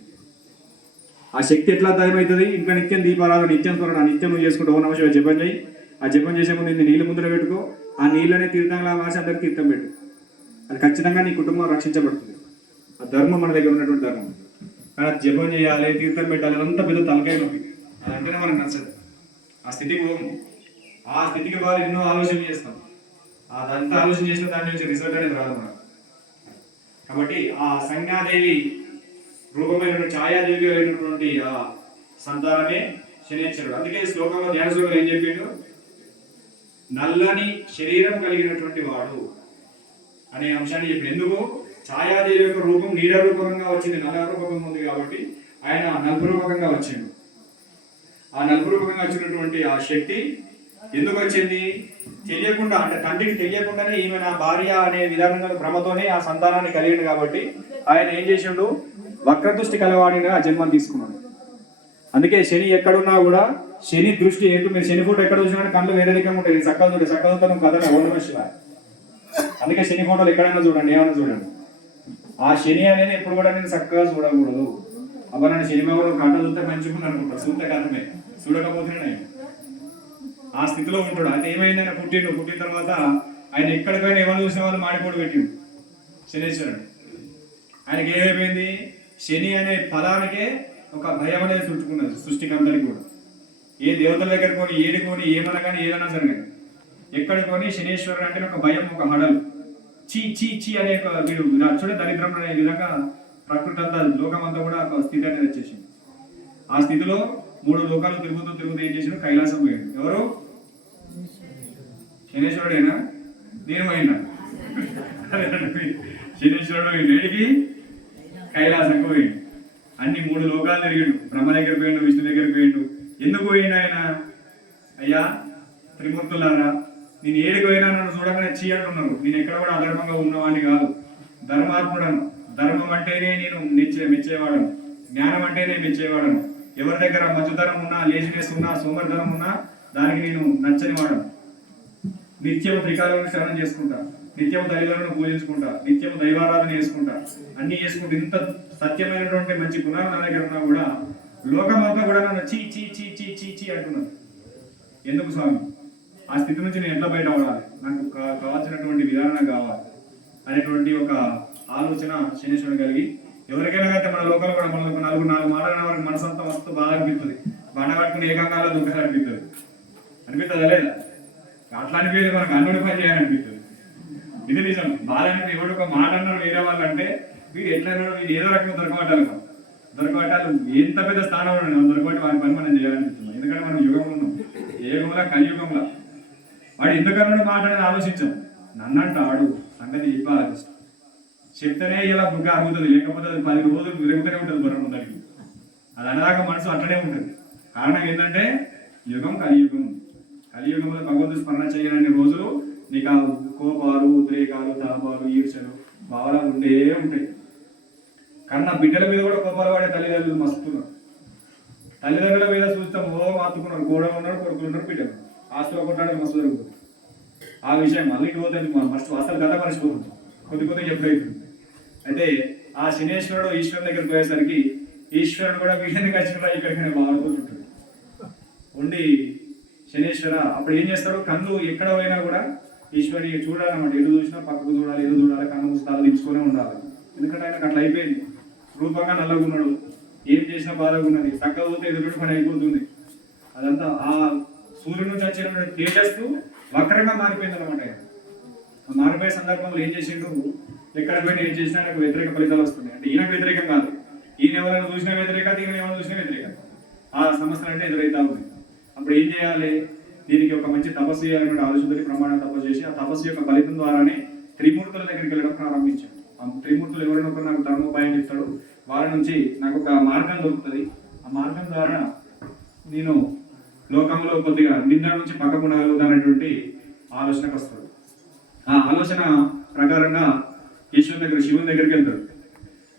ఆ శక్తి ఎట్లా దయమవుతుంది? ఇంకా నిత్యం దీపారాధన, నిత్యం స్మరణ, నిత్యం నువ్వు చేసుకుంటూ ఓ నమః శివాయ జపం చేయి. ఆ జపం చేసే ముందు నీళ్ళు ముందర పెట్టుకో. ఆ నీళ్ళనే తీర్థంలా మార్చి అందరికి తీర్థం పెట్టు. అది ఖచ్చితంగా నీ కుటుంబం రక్షించబడుతుంది. ఆ ధర్మం మన దగ్గర ఉన్నటువంటి ధర్మం. కానీ జపం చేయాలి, తీర్థం పెట్టాలి, అదంతా పెద్ద తలకాయ నొప్పి. అదంటేనే మనకు నచ్చదు. ఆ స్థితికి పోము. ఆ స్థితికి వాళ్ళు ఎన్నో ఆలోచన చేస్తాం. అదంతా ఆలోచన చేసిన దాని నుంచి రిజల్ట్ అనేది రాదు మనకు. కాబట్టి ఆ సంజ్ఞాదేవి రూపమైనటువంటి ఛాయాదేవి అయినటువంటి ఆ సంతానమే శనిశ్చరుడు. అందుకే శ్లోకంలో ధ్యాన శ్లోకంలో ఏం చెప్పిండు? నల్లని శరీరం కలిగినటువంటి వాడు అనే అంశాన్ని చెప్పి. ఎందుకు? ఛాయాదేవి యొక్క రూపం నీడ రూపకంగా వచ్చింది, నల్ల రూపకంగా ఉంది కాబట్టి ఆయన నలుపు రూపకంగా వచ్చిండు. ఆ నలుపు రూపకంగా వచ్చినటువంటి ఆ శక్తి ఎందుకు వచ్చింది? తెలియకుండా, అంటే తండ్రికి తెలియకుండానే ఈమె నా భార్య అనే విధానంగా భ్రమతోనే ఆ సంతానాన్ని కలిగిండు. కాబట్టి ఆయన ఏం చేసిండు? వక్రదృష్టి కలవాడిగా ఆ జన్మను తీసుకున్నాడు. అందుకే శని ఎక్కడున్నా కూడా శని దృష్టి ఏంటో, మీరు శని ఫోటో ఎక్కడ చూసినా కళ్ళు వేరే రకంగా ఉంటాయి. సక్కలు చూడండి, సక్కలతో కథ ఓం శివ. అందుకే శని ఫోటోలు ఎక్కడైనా చూడండి, ఏమైనా చూడండి. ఆ శని అనేది ఎప్పుడు కూడా నేను చక్కగా చూడకూడదు. అబ్బా నన్ను శని బాబు కథ చూస్తే మంచిగా అనుకుంటా, చూస్తే కథమే, చూడకపోతేనే ఆ స్థితిలో ఉంటాడు. అయితే ఏమైంది? ఆయన పుట్టిన తర్వాత ఆయన ఎక్కడికైనా ఎవరు చూసిన వాళ్ళు మాడిపోటు పెట్టిండు శనేశ్వరుడు. ఆయనకి ఏమైపోయింది, శని అనే ఫలానికే ఒక భయం అనేది చుట్టుకున్నది సృష్టికంతరికి కూడా. ఏ దేవతల దగ్గర కొని ఏడుకొని ఏమన్నా కానీ ఏదన్నా సరే కానీ ఎక్కడ కొని శనీశ్వరుడు అంటే ఒక భయం, ఒక హడలు, చీ చీ చీ అనే ఒక వీడు చూడే దరిద్రం అనే విధంగా ప్రకృతి అంతా లోకం అంతా కూడా ఒక స్థితి అనేది వచ్చేసింది. ఆ స్థితిలో 3 లోకాలు తిరుగుతూ తిరుగుతూ ఏం చేసిన కైలాసం పోయాడు. ఎవరు? శనీశ్వరుడేనా? నేను పోయినా శనీశ్వరుడు నేడికి కైలాసంకు పోయిండు. అన్ని 3 లోకాలు తిరిగిండు. బ్రహ్మ దగ్గర పోయిండు, విష్ణు దగ్గర పోయిండు. ఎందుకు పోయిండు ఆయన? అయ్యా త్రిమూర్తులారా, నేను ఏడికి పోయినా నన్ను చూడగానే చీ అంటున్నారు. నేను ఎక్కడ కూడా అధర్మంగా ఉన్నవాడిని కాదు, ధర్మాత్ముడను. ధర్మం అంటేనే నేను మెచ్చేవాడను, జ్ఞానం అంటేనే మెచ్చేవాడను. ఎవరి దగ్గర మంచుతనం ఉన్నా, లేజినెస్ ఉన్నా, సోమర్ధనం ఉన్నా దానికి నేను నచ్చని వాడను. నిత్యం త్రికాలను స్నానం చేసుకుంటా, నిత్యం తల్లిదండ్రులను పూజించుకుంటా, నిత్యం దైవారాధన చేసుకుంటా, అన్ని చేసుకుంటూ ఇంత సత్యమైనటువంటి మంచి గుణాలు నా దగ్గర ఉన్నా కూడా లోకమంతా కూడా నన్ను చీ చీ చీ చీ చీ చీ అంటున్నారు. ఎందుకు స్వామి? ఆ స్థితి నుంచి నేను ఎట్లా బయట పడాలి, నాకు కావాల్సినటువంటి విధానం కావాలి అనేటువంటి ఒక ఆలోచన శనీశ్వరుడు కలిగి, ఎవరికైనా అయితే మన లోకంలో కూడా మనకు 4 మాటల వరకు మనసంతా మస్తు బాగా అనిపిస్తుంది. బండ కట్టుకుని ఏకంగాలో దుఃఖం అనిపిస్తుంది. అనిపిస్తుందా లేదా? అట్లా అనిపించేది మనకు అన్నుడి పని చేయాలనిపిస్తుంది. ఇది నిజం. బాధ అనేది ఎవరు ఒక మాట అన్నారు వేరే వాళ్ళు అంటే వీడు ఎట్లా వీడు ఏదో రకంగా దొరకబట్టాలి. ఎంత పెద్ద స్థానం దొరకబట్టి వారి పని మనం చేయాలనిపిస్తుంది. ఎందుకంటే మనం యుగంలో ఉన్నాం, ఏ యుగంలో కలియుగంలో. వాడు ఎందుకన్నా మాట అనేది ఆలోచించాం. నన్నంటాడు సంగతి చెప్పాలి, చెప్తేనే ఇలా బుగ్గ అరుగుతుంది, లేకపోతే అది 10 రోజులు విరుగుతూనే ఉంటుంది బుర్ర ముందరికి. అది అనదాకా మనసు అట్లనే ఉంటుంది. కారణం ఏంటంటే యుగం కలియుగం. కలియుగంలో భగవంతుడు స్మరణ చేయనన్ని రోజులు నీకు ఆ కోపాలు, ఉద్రేకాలు, తాపాలు, ఈర్షలు బాగా ఉండే ఉంటాయి. కన్నా బిడ్డల మీద కూడా కోపాలు పడే తల్లిదండ్రులు మస్తున్నారు. తల్లిదండ్రుల మీద చూస్తాం మాత్తుకున్నారు, గోడ ఉన్నారు, కొడుకులు ఉన్నారు, బిడ్డలు ఆస్తులు కొట్టడానికి మస్తు జరుగుతుంది. ఆ విషయం మళ్ళీ పోతుంది, మస్తు అసలు గత మర్చిపోతుంది, కొద్ది ఎప్పుడైతుంది. అయితే ఆ శనేశ్వరుడు ఈశ్వరుని దగ్గరికి పోయేసరికి ఈశ్వరుడు కూడా వీళ్ళని ఖచ్చితంగా ఇక్కడికి బాగుంటుంటుంది ఉండి. శనేశ్వర అప్పుడు ఏం చేస్తాడు, కళ్ళు ఎక్కడ పోయినా కూడా ఈశ్వరి చూడాలన్నమాట. ఎటు చూసినా పక్కకు చూడాలి, ఎదు చూడాలి, కన్ను పుస్తకాలు దించుకొని ఉండాలి. ఎందుకంటే ఆయనకు అట్లా అయిపోయింది. రూపంగా నల్లగా ఉన్నాడు, ఏం చేసినా బాధగా ఉన్నది, చక్కగా పోతే ఎదురు పని అయిపోతుంది. అదంతా ఆ సూర్యుడి నుంచి వచ్చిన తేజస్సు వక్రంగా మారిపోయింది అనమాట. మారిపోయే సందర్భంలో ఏం చేసిండు, ఎక్కడ పోయినా ఏం చేసినా ఆయనకు వ్యతిరేక ఫలితాలు వస్తున్నాయి. అంటే ఈయనకు వ్యతిరేకం కాదు, ఈయన ఎవరైనా చూసినా వ్యతిరేకత, ఈయన ఎవరైనా చూసినా వ్యతిరేకత. ఆ సమస్యలు అంటే ఎదురైతా ఉంది. అప్పుడు ఏం చేయాలి, దీనికి ఒక మంచి తపస్సు చేయాలనే ఆలోచనతో ప్రమాణం తపస్సు చేసి ఆ తపస్సు యొక్క ఫలితం ద్వారానే త్రిమూర్తుల దగ్గరికి వెళ్ళడం ప్రారంభించాడు. ఆ త్రిమూర్తులు ఎవరైనా ఒకరు నాకు ధర్మోపాయం చెప్తాడు, వాళ్ళ నుంచి నాకు ఒక మార్గం దొరుకుతుంది. ఆ మార్గం ద్వారా నేను లోకంలో కొద్దిగా నింద నుంచి పక్కకు ఉండగలుగుతానటువంటి ఆలోచనకు వస్తాడు. ఆ ఆలోచన ప్రకారంగా ఈశ్వరుని దగ్గర, శివుని దగ్గరికి వెళ్తాడు.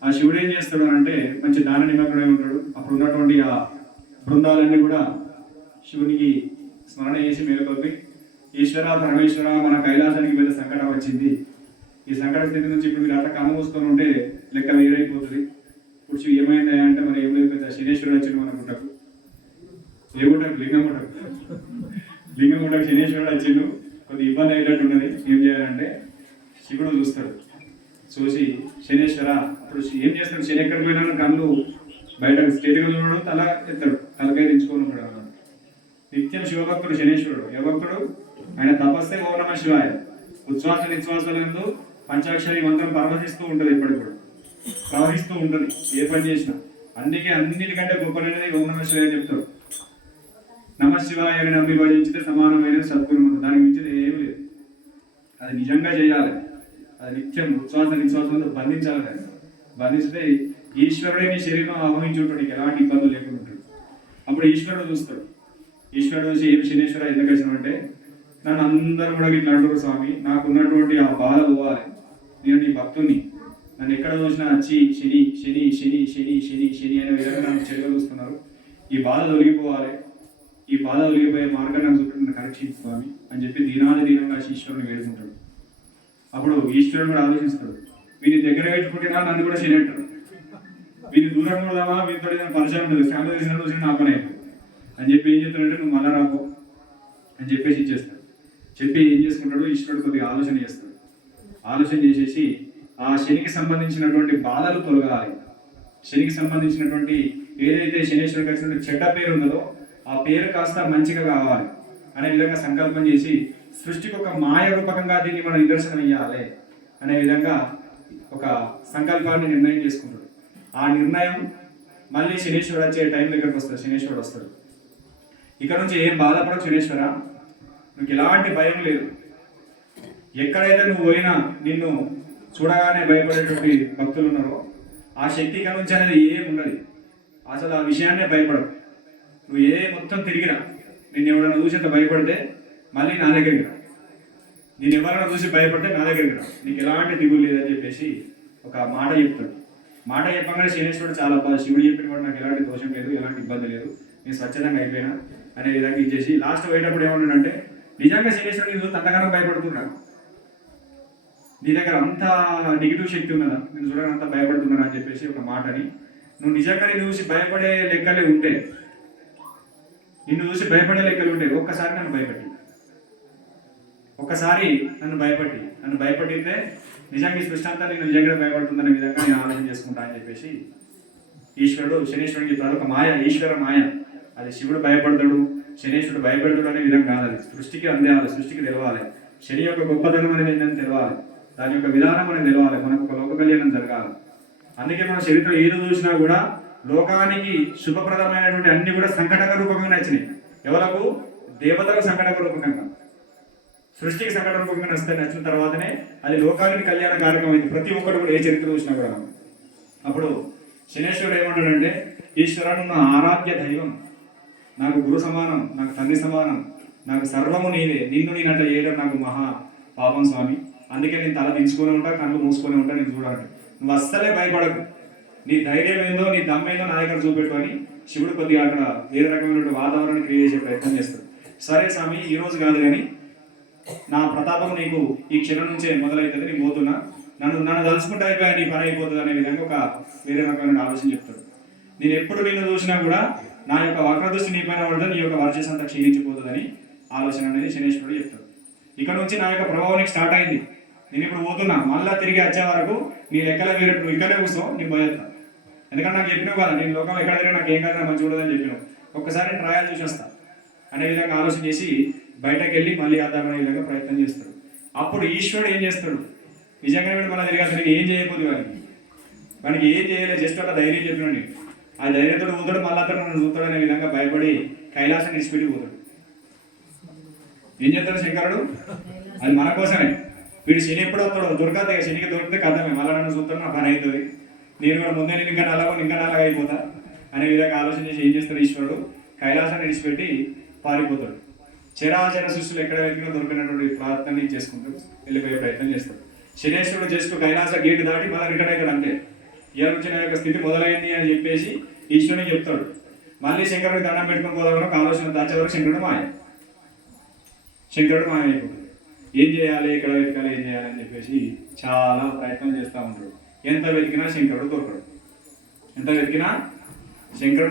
ఆ శివుడు ఏం చేస్తాడు అంటే మంచి దాన నిమగ్నుడై ఉంటాడు. అప్పుడు ఉన్నటువంటి ఆ బృందాలన్నీ కూడా శివునికి స్మరణ చేసి మేలుకొల్పి, ఈశ్వర పరమేశ్వర మన కైలాసానికి పెద్ద సంకటం వచ్చింది. ఈ సంకట స్థితి నుంచి ఇప్పుడు మీరు అట్లా కన్ను మూసుకొని ఉంటే లెక్క వేరైపోతుంది. ఇప్పుడు ఏమైందా అంటే మనం ఏం లేదు, పెద్ద శనేశ్వరుడు వచ్చింది మన గుట్టకు, ఏ గుట్టకు, లింగం గుట్టకు శనేశ్వరుడు వచ్చిండు. కొద్ది ఇబ్బంది అయ్యేటట్టు ఉన్నది. ఏం చేయాలంటే శివుడు చూస్తాడు. చూసి శనేశ్వర, అప్పుడు ఏం చేస్తాడు, శని ఎక్కడ పోయినా కళ్ళు బయటకు స్టేట్గా చూడడం, తల ఎత్తాడు, తలకాయ దించుకొని ఉంటాడు అన్నమాట. నిత్యం శివభక్తుడు శనేశ్వరుడు. ఏ భక్తుడు? ఆయన తపస్సే ఓం నమః శివాయ. ఉచ్ఛ్వాస నిశ్వాసాలందు పంచాక్షరి మంత్రం ప్రవహిస్తూ ఉంటుంది, ఎప్పటికి కూడా ప్రవహిస్తూ ఉంటుంది ఏ పని చేసినా. అందుకే అన్నిటికంటే గొప్పనైనది ఓం నమః శివాయ చెప్తాడు. నమః శివాయ అని నమ్మి భజించితే సమానమైన సద్గురు మంత్రం, దానికి మించింది ఏమి లేదు. అది నిజంగా చేయాలి. అది నిత్యం ఉచ్ఛ్వాస నిశ్వాసాలతో బంధించాలి. దాన్ని బంధిస్తే ఈశ్వరుడే నీ శరీరం ఆవహించి ఉంటాడు, నీకు ఎలాంటి ఇబ్బందులు లేకుండా ఉంటాడు. అప్పుడు ఈశ్వరుడు చూస్తాడు. ఈశ్వరుడు చూసి ఏమి శనేశ్వర ఎందుకు వచ్చినామంటే, నన్ను అందరూ కూడా ఇట్లా అంటారు స్వామి, నాకున్నటువంటి ఆ బాధ పోవాలి, నేను నీ భక్తుని, నన్ను ఎక్కడ చూసినా వచ్చి శని శని శని శని శని శని అనే విధంగా నన్ను చెడుగా చూస్తున్నారు. ఈ బాధ తొలగిపోవాలి, ఈ బాధ తొలగిపోయే మార్గం నాకు చూపి నన్ను కరెక్షన్ స్వామి అని చెప్పి దీనంగా ఈశ్వరుని వేడుకుంటాడు. అప్పుడు ఈశ్వరుడు కూడా ఆలోచిస్తాడు, వీని దగ్గర పెట్టుకుంటున్నా నన్ను కూడా శని అంటాడు, వీని దూరం కూడామా, వీటితో పరిచయం ఉంటుంది, ఫ్యామిలీ చేసిన రోజు నా పని అయిపోతుంది అని చెప్పి ఏం చెప్తాడంటే నువ్వు మళ్ళా రాకు అని చెప్పేసి ఇచ్చేస్తాడు. చెప్పి ఏం చేసుకుంటాడు, ఈశ్వరుడు కొద్దిగా ఆలోచన చేస్తాడు. ఆలోచన చేసేసి ఆ శనికి సంబంధించినటువంటి బాధలు తొలగాలి. శనికి సంబంధించినటువంటి ఏదైతే శనేశ్వరుడికి వచ్చినటువంటి చెడ్డ పేరు ఉన్నదో ఆ పేరు కాస్త మంచిగా కావాలి అనే విధంగా సంకల్పం చేసి సృష్టికి ఒక మాయ రూపకంగా దీన్ని మనం నిదర్శనం ఇవ్వాలి అనే విధంగా ఒక సంకల్పాన్ని నిర్ణయం చేసుకుంటాడు. ఆ నిర్ణయం మళ్ళీ శనీశ్వరుడు వచ్చే టైం దగ్గరకు వస్తాడు. శనీశ్వరుడు వస్తాడు. ఇక్కడ నుంచి ఏం బాధపడకు శనీశ్వర, నీకు ఎలాంటి భయం లేదు. ఎక్కడైతే నువ్వు పోయినా నిన్ను చూడగానే భయపడేటువంటి భక్తులు ఉన్నారో ఆ శక్తి ఇక్కడ నుంచి అనేది ఏం ఉండదు. అసలు ఆ విషయాన్నే భయపడవు. నువ్వు మొత్తం తిరిగినా నిన్ను ఎవరైనా చూసి అంత భయపడితే మళ్ళీ నా దగ్గరికి రా. నేను ఎవరైనా చూసి భయపడితే నా దగ్గరికి రా, నీకు ఎలాంటి దిగులు లేదని చెప్పేసి ఒక మాట చెప్తాడు. మాట చెప్పగానే శనేశ్వరుడు చాలా బాగా, శివుడు చెప్పిన కూడా నాకు ఎలాంటి దోషం లేదు, ఎలాంటి ఇబ్బంది లేదు, నేను స్వచ్ఛంగా అయిపోయినా అనే విధంగా ఇచ్చేసి లాస్ట్ పోయేటప్పుడు ఏమన్నాడంటే, నిజంగా శనేశ్వరుడు చూసి అంతగానో భయపడుతున్నాను, నీ దగ్గర అంత నెగిటివ్ శక్తి ఉన్నదా, నేను చూడగా అంత భయపడుతున్నాను అని చెప్పేసి ఒక మాటని, నువ్వు నిజంగా నేను చూసి భయపడే లెక్కలే ఉంటే, నిన్ను చూసి భయపడే లెక్కలు ఉంటే ఒక్కసారి నన్ను భయపెట్టి, ఒక్కసారి నన్ను భయపడితే నిజంగా ఈ సృష్టి అంతా నేను నిజంగా భయపడుతుందనే విధంగా నేను ఆలోచన చేసుకుంటా అని చెప్పేసి ఈశ్వరుడు శనీశ్వరుడికి చెప్తాడు. ఒక మాయ, ఈశ్వర మాయ. అది శివుడు భయపడతాడు, శనీశ్వరుడు భయపడతాడు అనే విధంగా కాదు. అది సృష్టికి అందేవాలి, సృష్టికి తెలవాలి. శని యొక్క గొప్పతనం అనేది ఏంటని తెలవాలి, దాని యొక్క విధానం అనేది తెలవాలి, మనకు ఒక లోక కళ్యాణం జరగాలి. అందుకే మన చరిత్ర ఏది చూసినా కూడా లోకానికి శుభప్రదమైనటువంటి అన్ని కూడా సంకటక రూపంగా నచ్చినాయి. ఎవరకు? దేవతలకు సంకటక రూపకంగా, సృష్టికి సంకట రూపంగా నచ్చిన తర్వాతనే అది లోకానికి కళ్యాణ కారకమైంది. ప్రతి ఒక్కరు కూడా ఏ చరిత్ర చూసినా కూడా. అప్పుడు శనేశ్వరుడు ఏమంటాడంటే, ఈశ్వరుడు నా ఆరాధ్య దైవం, నాకు గురు సమానం, నాకు తండ్రి సమానం, నాకు సర్వము నీవే, నిన్ను నేను అట్లా చేయడం నాకు మహా పాపం స్వామి, అందుకే నేను తల దించుకొని ఉంటా, కళ్ళు మూసుకొని ఉంటా, నేను చూడాలి, నువ్వు అస్సలే భయపడకు, నీ ధైర్యం ఏందో నీ దమ్మేందో నా దగ్గర చూపెట్టు అని శివుడు కొద్దిగా అక్కడ వేరే రకమైనటువంటి వాతావరణాన్ని క్రియేట్ చేసే ప్రయత్నం చేస్తాడు. సరే స్వామి, ఈ రోజు కాదు కానీ నా ప్రతాపం నీకు ఈ క్షణం నుంచే మొదలవుతుంది, నేను పోతున్నా, నన్ను తలుచుకుంటే అయిపోయా నీ పని అయిపోతుంది అనే విధంగా ఒక వేరే రకమైన ఆలోచన చెప్తాడు. నేను ఎప్పుడు నిన్ను చూసినా కూడా నా యొక్క వక్రదృష్టి నీ పైన పడుతుంది, నీ యొక్క వర్చస్సు అంతా క్షీణించిపోతుందని ఆలోచన అనేది శనేశ్వరుడు చెప్తాడు. ఇక్కడ నుంచి నా యొక్క ప్రభావం స్టార్ట్ అయింది, నేను ఇప్పుడు పోతున్నా, మళ్ళీ తిరిగి వచ్చే వరకు నీ లెక్కల వేరే, నువ్వు ఇక్కడే కూర్చో, నేను పోయేస్తా, ఎందుకంటే నాకు చెప్పినావు కదా నేను లోకం ఎక్కడ తిరిగి నాకు ఏం కాదు మంచి చూడదని చెప్పినావు, ఒక్కసారి ట్రయల్ చూసి వస్తా అనే విధంగా ఆలోచన చేసి బయటకు వెళ్ళి మళ్ళీ అర్థమనే విధంగా ప్రయత్నం చేస్తాడు. అప్పుడు ఈశ్వరుడు ఏం చేస్తాడు, నిజంగా వీడు మన తిరిగి అతనికి ఏం చేయకపోతే వానికి ఏం చేయలేదు, జస్ట్ అట్లా ధైర్యం చెప్పినండి, ఆ ధైర్యంతో పోతాడు, మళ్ళీ అతను నన్ను చూస్తాడు అనే విధంగా భయపడి కైలాసం నిలిచిపెట్టి పోతాడు. ఏం చేస్తాడు శంకరుడు, అది మన కోసమే. వీడు శని ఎప్పుడు వస్తాడు, దొరకదు, శనికి దొరికితే కథమే, మళ్ళీ నన్ను చూస్తాడు, నా పని అవుతుంది, నేను కూడా ముందే నేను ఇంకా నల్లగా అయిపోతా అనే విధంగా ఆలోచన చేసి ఏం చేస్తాడు ఈశ్వరుడు, కైలాసాన్ని విడిచిపెట్టి పారిపోతాడు. చరాచర సృష్టిలో ఎక్కడ వెతికినా దొరికినటువంటి ప్రార్థన చేసుకుంటాడు, వెళ్ళిపోయే ప్రయత్నం చేస్తాడు. శనేశ్వరుడు జస్ట్ కైలాస గేటు దాటి మళ్ళీ రిటర్న్ అవుతాడు. అంతే, ఇవాళ నుంచి నా యొక్క స్థితి మొదలైంది అని చెప్పేసి ఈశ్వరుని చెప్తాడు. మళ్ళీ శంకరుడికి దండం పెట్టుకుని పోదామని ఒక ఆలోచన దాచే వరకు శంకరుడు మాయమైపోతాడు. ఏం చేయాలి, ఇక్కడ వెతకాలి, ఏం చేయాలి అని చెప్పేసి చాలా ప్రయత్నం చేస్తూ ఉంటాడు. ఎంత వెతికినా శంకరుడు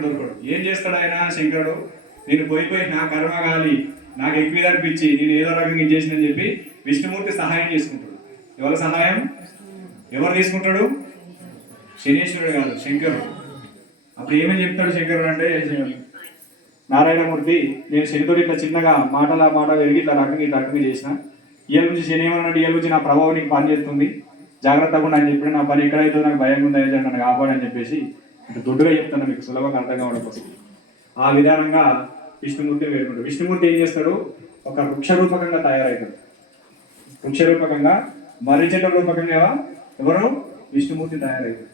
దొరకడు, ఏం చేస్తాడు ఆయన శంకరుడు, నేను పోయిపోయి నా కర్మ గాలి నాకు ఎక్కువ అనిపించి నేను ఏదో రకంగా చేసినని చెప్పి విష్ణుమూర్తి సహాయం చేసుకుంటాడు. ఎవరి సహాయం, ఎవరు తీసుకుంటాడు, శనీశ్వరుడు కాదు, శంకరుడు. అప్పుడు ఏమని చెప్తాడు శంకరుడు అంటే, నారాయణమూర్తి నేను శనితోటి ఇట్లా చిన్నగా మాట వెలిగి ఇట్లా రకంగా చేసిన, ఇవాళ నుంచి శని ఏమన్నాడు, ఇవాళ నుంచి నా ప్రభావం నీకు పని చేస్తుంది, జాగ్రత్తగా ఉండి అని చెప్పి, నా పని ఎక్కడైతే నాకు భయం ఉందా నన్ను కాపాడని చెప్పేసి అంటే దొడ్డుగా చెప్తాను, మీకు సులభంగా అర్థంగా ఉండడం కోసం. ఆ విధానంగా విష్ణుమూర్తి వేడుకుంటాడు. విష్ణుమూర్తి ఏం చేస్తాడు, ఒక వృక్ష రూపకంగా తయారవుతాడు. వృక్ష రూపకంగా, మర్రి చెట్టు రూపకంగా ఎవరు, విష్ణుమూర్తి తయారవుతాడు.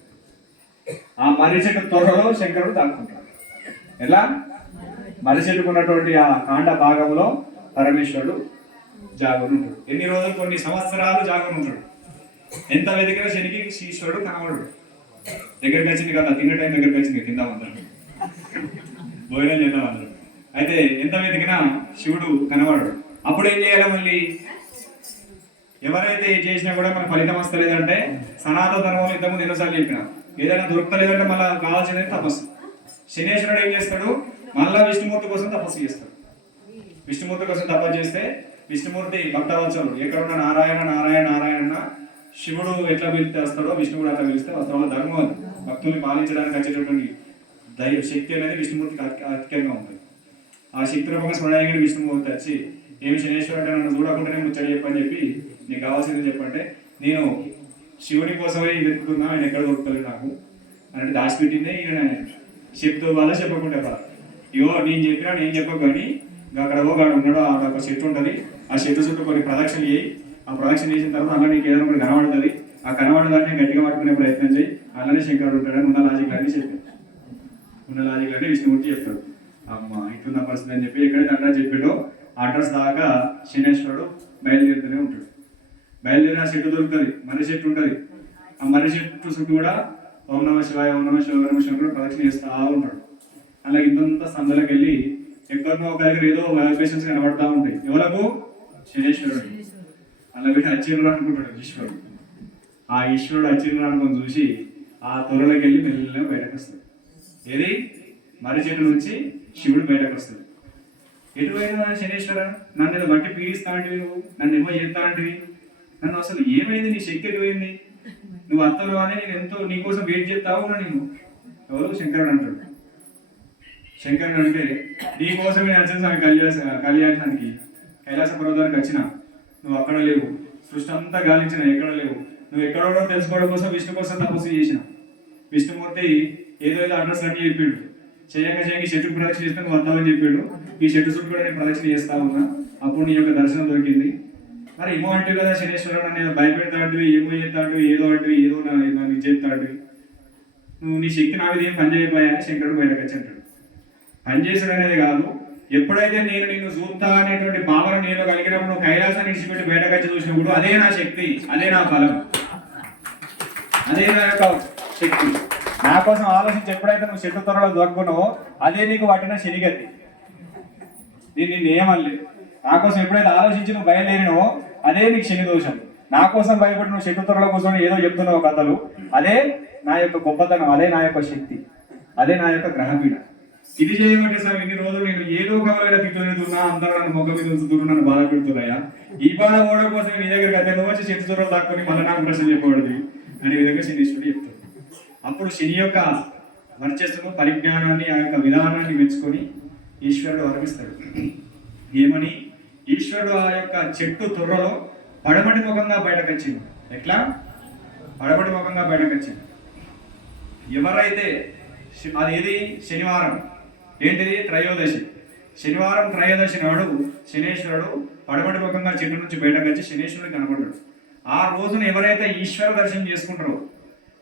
ఆ మర్రి చెట్టు త్వరలో శంకరుడు దాక్కుంటాడు. ఎలా, మర్రి చెట్టుకు ఉన్నటువంటి ఆ కాండ భాగంలో పరమేశ్వరుడు జాగుని ఉంటాడు. ఎన్ని రోజులు, కొన్ని సంవత్సరాలు జాగుని ఉంటాడు. ఎంత వెతికినా శనికి ఈశ్వరుడు కనబడు. దగ్గరికి వచ్చింది కదా, తినే టైం దగ్గరికి వచ్చింది, తిందామంటాడు, భోజనం చేద్దామంటాడు. అయితే ఎంత వెతికినా శివుడు కనబడడు. అప్పుడు ఏం చేయాలి, మళ్ళీ ఎవరైతే చేసినా కూడా మనకు ఫలితం వస్తలేదంటే సనాతన ధర్మంలో ఇంతకుముందు ఎన్నోసార్లు చెప్పిన, ఏదైనా దొరకలేదంటే మళ్ళీ కావాల్సిందే తపస్సు. శనేశ్వరుడు ఏం చేస్తాడు, మళ్ళా విష్ణుమూర్తి కోసం తపస్సు చేస్తాడు. విష్ణుమూర్తి కోసం తపస్సు చేస్తే విష్ణుమూర్తి భక్తవత్సలుడు, ఎక్కడున్న నారాయణ నారాయణ నారాయణ శివుడు ఎట్లా పిలిస్తే వస్తాడో విష్ణువుడు అట్లా పిలిస్తే వస్తాడు. వాళ్ళ ధర్మం అది. భక్తుల్ని పాలించడానికి వచ్చేటటువంటి దైవ శక్తి అనేది విష్ణుమూర్తికి అధికంగా ఉంటుంది. ఆ శక్తి రూపంగా స్మరణంగా విష్ణుమూర్తి వచ్చి ఏమి శనేశ్వరుడు అంటే నన్ను చూడకుండానే ముచ్చట చెప్పని చెప్పి నీకు కావాల్సింది చెప్పంటే నేను శివుని కోసమే వెతుకుతున్నా, ఆయన ఎక్కడ దొరుకుతలేదు నాకు అంటే దాచిపెట్టిందే ఈయన చెప్తూ వాళ్ళ చెప్పకుండా ఇగో నేను చెప్పకు కానీ అక్కడ గాడు ఉన్నాడు, అక్కడ ఒక చెట్టు ఉంటుంది, ఆ చెట్టు చుట్టూ కొన్ని ప్రదక్షిణ చేయి, ఆ ప్రదక్షిణ చేసిన తర్వాత అలా నీకు ఏదైనా ఒకటి కనబడుతుంది, ఆ కనబడదాన్ని గట్టిగా పట్టుకునే ప్రయత్నం చేయి, అలానే శంకరుడు ఉంటాడని ఉన్న లాజిక్ అని చెప్పాడు. ఉన్న లాజిక్ అంటే విష్ణుమూర్తి చెప్తాడు. అమ్మ ఇట్లున్న పరిస్థితి అని చెప్పి ఎక్కడైతే అడ్రస్ చెప్పాడో అడ్రస్ దాకా శనేశ్వరుడు బయలుదేరుతూనే ఉంటాడు. బయలుదేరిన చెట్టు దొరుకుతుంది, మర్రి చెట్టు ఉంటుంది. ఆ మర్రి చెట్టు చుట్టూ కూడా ఓం నమ శివాయ ఓం నమ శివాయ ఓం నమ శివాయ కూడా ప్రదక్షిణ చేస్తూ ఉంటాడు. అలా ఇంత సందులోకి వెళ్ళి ఎక్కడో ఒక దగ్గర ఏదో వైబ్రేషన్స్ కనబడతా ఉంటాయి. ఎవరకు? శనేశ్వరుడు. అలా వీటి అచ్చిండ్రు అనుకుంటాడు ఈశ్వరుడు. ఆ ఈశ్వరుడు అచ్చిండ్రు అనుకుని చూసి ఆ త్వరలోకి వెళ్ళి మెల్లగా బయటకు వస్తాడు. ఏది? మర్రి చెట్టు నుంచి శివుడు బయటకు వస్తాడు. ఎటువైనా శనేశ్వర నన్ను ఏదో బట్టి పీడిస్తా అంటివి, నువ్వు నన్ను ఏమో చేస్తా అంటివి, నన్ను అసలు ఏమైంది, నీ శక్తి ఎటువైంది, నువ్వు అత్తలు అని నేను ఎంతో నీకోసం వెయిట్ చేస్తావు నా నేను. ఎవరు? శంకరుడు అంటాడు. శంకరుడు అంటే నీకోసమే నేను వచ్చిన కళ్యాణానికి కైలాస పర్వతానికి వచ్చిన, నువ్వు అక్కడ లేవు, సృష్టి అంతా గాలించిన ఎక్కడ లేవు, నువ్వు ఎక్కడో తెలుసుకోవడం కోసం విష్ణు కోసం తపస్సు చేసిన. విష్ణుమూర్తి ఏదో అడ్రస్ కట్టి చెప్పాడు, చేయక చెట్టుకు ప్రదక్షిణ చేస్తే నువ్వు వద్దామని చెప్పాడు. ఈ చెట్టు చుట్టూ కూడా నేను ప్రదక్షిణ చేస్తా ఉన్నా, అప్పుడు నీ యొక్క దర్శనం దొరికింది. మరి ఏమో అంటే కదా శనేశ్వరుడు నేను భయపెడతాంటివి, ఏమో చేస్తాంటివి, ఏదో అంటివి, ఏదో నాకు చేస్తాంటివి, నువ్వు నీ శక్తి నాకు ఏం పనిచేయబోయా అని శంకరుడు బయటకు వచ్చి అంటాడు. పనిచేసాడు అనేది కాదు, ఎప్పుడైతే నేను నిన్ను చూస్తా అనేటువంటి భావన నేను కలిగినప్పుడు నువ్వు కైలాసాన్ని విడిచిపెట్టి బయటకు వచ్చి చూసినప్పుడు అదే నా శక్తి, అదే నా బలం, అదే నా యొక్క శక్తి. నా కోసం ఆలోచించి ఎప్పుడైతే నువ్వు చెట్టు త్వరలో దొరుకున్నావో అదే నీకు పట్టిన శనిగతి. నేను ఏమనలేదు. నా కోసం ఎప్పుడైతే ఆలోచించి నువ్వు బయలుదేరినవో అదే నీకు శని దోషం. నా కోసం భయపడి నువ్వు చెట్టు త్వరలో కూర్చొని ఏదో చెప్తున్నావు కథలు, అదే నా యొక్క గొప్పతనం, అదే నా యొక్క శక్తి, అదే నా యొక్క గ్రహపీడ. ఇది చేయమంటే సార్ ఇన్ని రోజులు నేను ఏదో కావాలైనా తిట్టుతున్నా, అందరూ నన్ను మొగ్గ మీద ఉంచుతున్నా, నన్ను బాధ పెడుతున్నాయా, ఈ బాధ ఓడడం కోసం నీ దగ్గరికి అయితే నువ్వు వచ్చి చెట్టు త్వరలు దాక్కుని మళ్ళీ నాకు ప్రశ్న చెప్పకూడదు అనే విధంగా శనీశ్వరుడు చెప్తాడు. అప్పుడు శని యొక్క వర్చస్సును, పరిజ్ఞానాన్ని, ఆ యొక్క విధానాన్ని మెచ్చుకొని ఈశ్వరుడు వర్మిస్తాడు. ఏమని? ఈశ్వరుడు ఆ యొక్క చెట్టు త్వరలో పడమటి ముఖంగా బయటకు వచ్చింది. ఎట్లా? పడమటి ముఖంగా బయటకు వచ్చింది. ఎవరైతే అదేది? శనివారం. ఏంటిది? త్రయోదశి. శనివారం త్రయోదశి నాడు శనేశ్వరుడు పడమటి ముఖంగా చెట్టు నుంచి బయటకు వచ్చి శనేశ్వరుడు కనబడ్డాడు. ఆ రోజున ఎవరైతే ఈశ్వర దర్శనం చేసుకుంటారో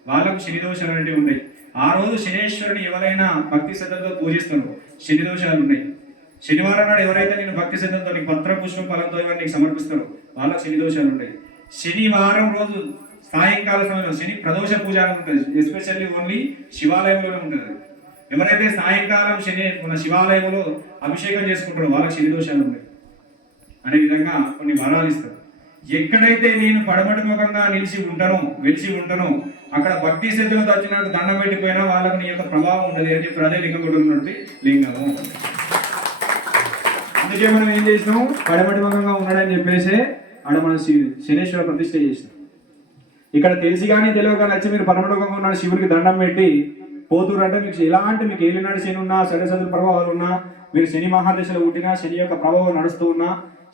వాళ్ళకు శని దోషాలు అనేవి ఉంటాయి. ఆ రోజు శనేశ్వరుని ఎవరైనా భక్తి శ్రద్ధలతో పూజిస్తారో శని దోషాలు ఉన్నాయి. శనివారం నాడు ఎవరైతే నేను భక్తి శ్రద్ధలతో నీకు పత్ర పుష్పం ఫలంతో ఇవన్నీ సమర్పిస్తారో వాళ్ళకు శని దోషాలు ఉంటాయి. శనివారం రోజు సాయంకాల సమయంలో శని ప్రదోష పూజ ఉంటుంది. ఎస్పెషల్లీ ఓన్లీ శివాలయంలోనే ఉంటుంది. ఎవరైతే సాయంకాలం మన శివాలయంలో అభిషేకం చేసుకుంటారో వాళ్ళకి శని దోషాలు ఉన్నాయి అనే విధంగా కొన్ని వరాలు ఇస్తారు. ఎక్కడైతే నేను పడమటి ముఖంగా వెలిసి ఉంటానో అక్కడ భక్తి శ్రద్ధలతో వచ్చినట్టు దండం పెట్టిపోయినా వాళ్ళకు నీ యొక్క ప్రభావం ఉండదు అని చెప్పి అదే లింగం కూడా ఉన్నట్టు లింగము. అందుకే మనం ఏం చేసినాం? పడమటి ముఖంగా ఉన్నాడని చెప్పేసి ఆడ మనం శనేశ్వర ప్రతిష్ఠ చేసినాం. ఇక్కడ తెలిసి కానీ తెలియక వచ్చి మీరు పడమటి ముఖంగా ఉన్న శివుడికి దండం పెట్టి పోతురు అంటే మీకు ఎలాంటి మీకు ఏలినాడు శని ఉన్నా, సరస్వతి ప్రభావాలు ఉన్నా, మీరు శని మహాదశలో పుట్టినా, శని యొక్క ప్రభావం నడుస్తూ ఉన్నా,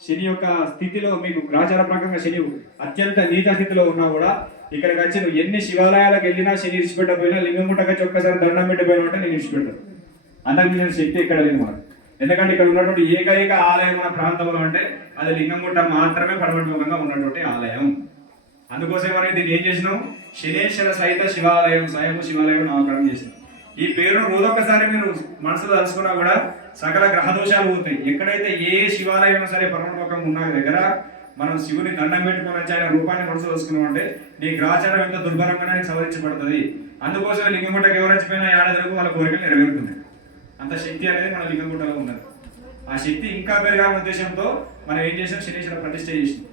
శని యొక్క స్థితిలో మీకు గ్రాచార ప్రకారంగా శని అత్యంత నీచ స్థితిలో ఉన్నా కూడా ఇక్కడికి వచ్చి నువ్వు ఎన్ని శివాలయాలకు వెళ్ళినా శని ఇడిచిపెట్టకపోయినా లింగం ముట్టకొచ్చి ఒక్కసారి దండం పెట్టిపోయినా అంటే నేను ఇడిచిపెట్టాను. అంతకు నేను శక్తి ఇక్కడ లేదు మనకు. ఎందుకంటే ఇక్కడ ఉన్నటువంటి ఏకైక ఆలయం మన ప్రాంతంలో అంటే అది లింగంగుట్ట మాత్రమే పడమటి ముఖంగా ఉన్నటువంటి ఆలయం. అందుకోసం మనం దీన్ని ఏం చేసినాం? శనేశ్వర సహిత శివాలయం, స్వయం శివాలయం నామకరణం చేసినాం. ఈ పేరును రోజొక్కసారి మీరు మనసులో తెలుసుకున్నా కూడా సకల గ్రహ దోషాలు పోతాయి. ఎక్కడైతే ఏ శివాలయం సరే పడమటి ముఖం ఉన్న దగ్గర మనం శివుని దండం పెట్టుకొని వచ్చి ఆయన రూపాన్ని మనసు తెలుసుకున్నాం అంటే నీ గ్రాచారం ఎంత దుర్భరంగానే సవరించబడుతుంది. అందుకోసం లింగంగుట్టకి ఎవరు వచ్చిపోయినా ఏడాదిలకు వాళ్ళ కోరికలు నెరవేరుతున్నాయి. అంత శక్తి అనేది మన లింగంగుట్టలో ఉన్నది. ఆ శక్తి ఇంకా పెరగాలనే ఉద్దేశంతో మనం ఏం చేసాం? శనీశ్వర ప్రతిష్ఠ చేసినాం.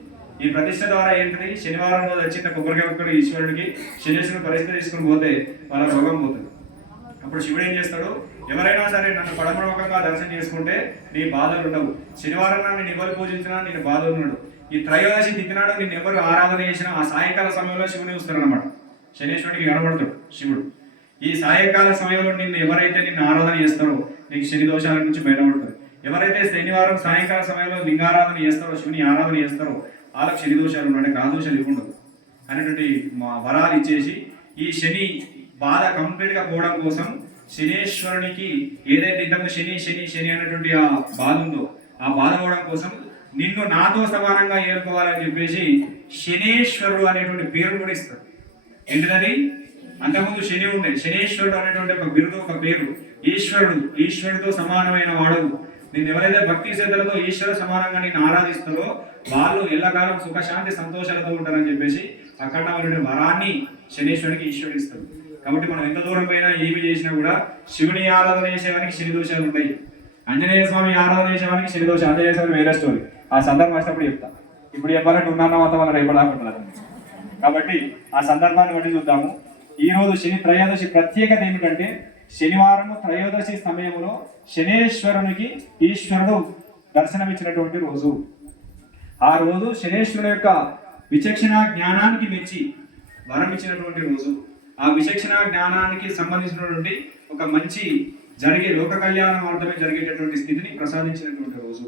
ఈ ప్రతిష్ఠ ద్వారా ఏంటిది? శనివారం రోజు వచ్చిన కొబ్బరికాయ ఒక్కడు ఈశ్వరుడికి శనీశ్వరుడు పరిస్థితి తీసుకుని పోతే వాళ్ళ రోగం పోతుంది. అప్పుడు శివుడు ఏం చేస్తాడు? ఎవరైనా సరే నన్ను పడమటి ముఖంగా దర్శనం చేసుకుంటే నీ బాధలు ఉండవు. శనివారం నాడు నేను ఎవరు పూజించినా నేను బాధలు ఉన్నాడు. ఈ త్రయోదశి తిథి నాడు నిన్ను ఎవరు ఆరాధన చేసినా ఆ సాయంకాల సమయంలో శివుని చూస్తారనమాట. శనీశ్వరుడికి కనబడతాడు శివుడు. ఈ సాయంకాల సమయంలో ఎవరైతే నిన్ను ఆరాధన చేస్తారో నీకు శని దోషాల నుంచి బయటపడతారు. ఎవరైతే శనివారం సాయంకాల సమయంలో లింగారాధన చేస్తారో, శివుని ఆరాధన చేస్తారో వాళ్ళకి శని దోషాలు ఉన్నాయి, గ్రహదోషాలు ఇవ్వఉండదు అనేటువంటి వరాలు ఇచ్చేసి ఈ శని బాధ కంప్లీట్గా పోవడం కోసం శనేశ్వరునికి ఏదైతే ఇంతకు శని శని శని అనేటువంటి ఆ బాధ ఉందో ఆ బాధ పోవడం కోసం నిన్ను నాతో సమానంగా ఏర్కోవాలని చెప్పేసి శనేశ్వరుడు అనేటువంటి పేరు కూడా ఇస్తాడు. ఏంటిదని? అంతకుముందు శని ఉండే, శనేశ్వరుడు అనేటువంటి ఒక బిరుదు, ఒక పేరు. ఈశ్వరుడితో సమానమైన వాడు. నేను ఎవరైతే భక్తి శ్రద్ధలతో ఈశ్వర సమానంగా నేను ఆరాధిస్తారో వాళ్ళు ఎల్లకాలం సుఖశాంతి సంతోషాలతో ఉంటారని చెప్పేసి అక్కడ వరాన్ని శనేశ్వరునికి ఈశ్వరుడు ఇస్తాడు. కాబట్టి మనం ఎంత దూరం పోయినా ఏమి చేసినా కూడా శివుని ఆరాధన చేసేవానికి శని దోషాలు ఉంటాయి. ఆంజనేయ స్వామి ఆరాధన చేసేవానికి శని దోషం. ఆంజనేయ స్వామి వేరే స్టోరీ, ఆ సందర్భం వచ్చినప్పుడు చెప్తా. ఇప్పుడు చెప్పాలంటే ఉన్నాన్న మొత్తం మన రేపడాకుంటున్నారు. కాబట్టి ఆ సందర్భాన్ని బట్టి చూద్దాము. ఈ రోజు శని త్రయోదశి ప్రత్యేకత ఏమిటంటే శనివారము త్రయోదశి సమయంలో శనేశ్వరునికి ఈశ్వరుడు దర్శనమిచ్చినటువంటి రోజు. ఆ రోజు శనేశ్వరుడు యొక్క విచక్షణ జ్ఞానానికి మెచ్చి వరం ఇచ్చినటువంటి రోజు. ఆ విచక్షణ జ్ఞానానికి సంబంధించినటువంటి ఒక మంచి జరిగే లోక కళ్యాణం అర్థమే జరిగేటటువంటి స్థితిని ప్రసాదించినటువంటి రోజు.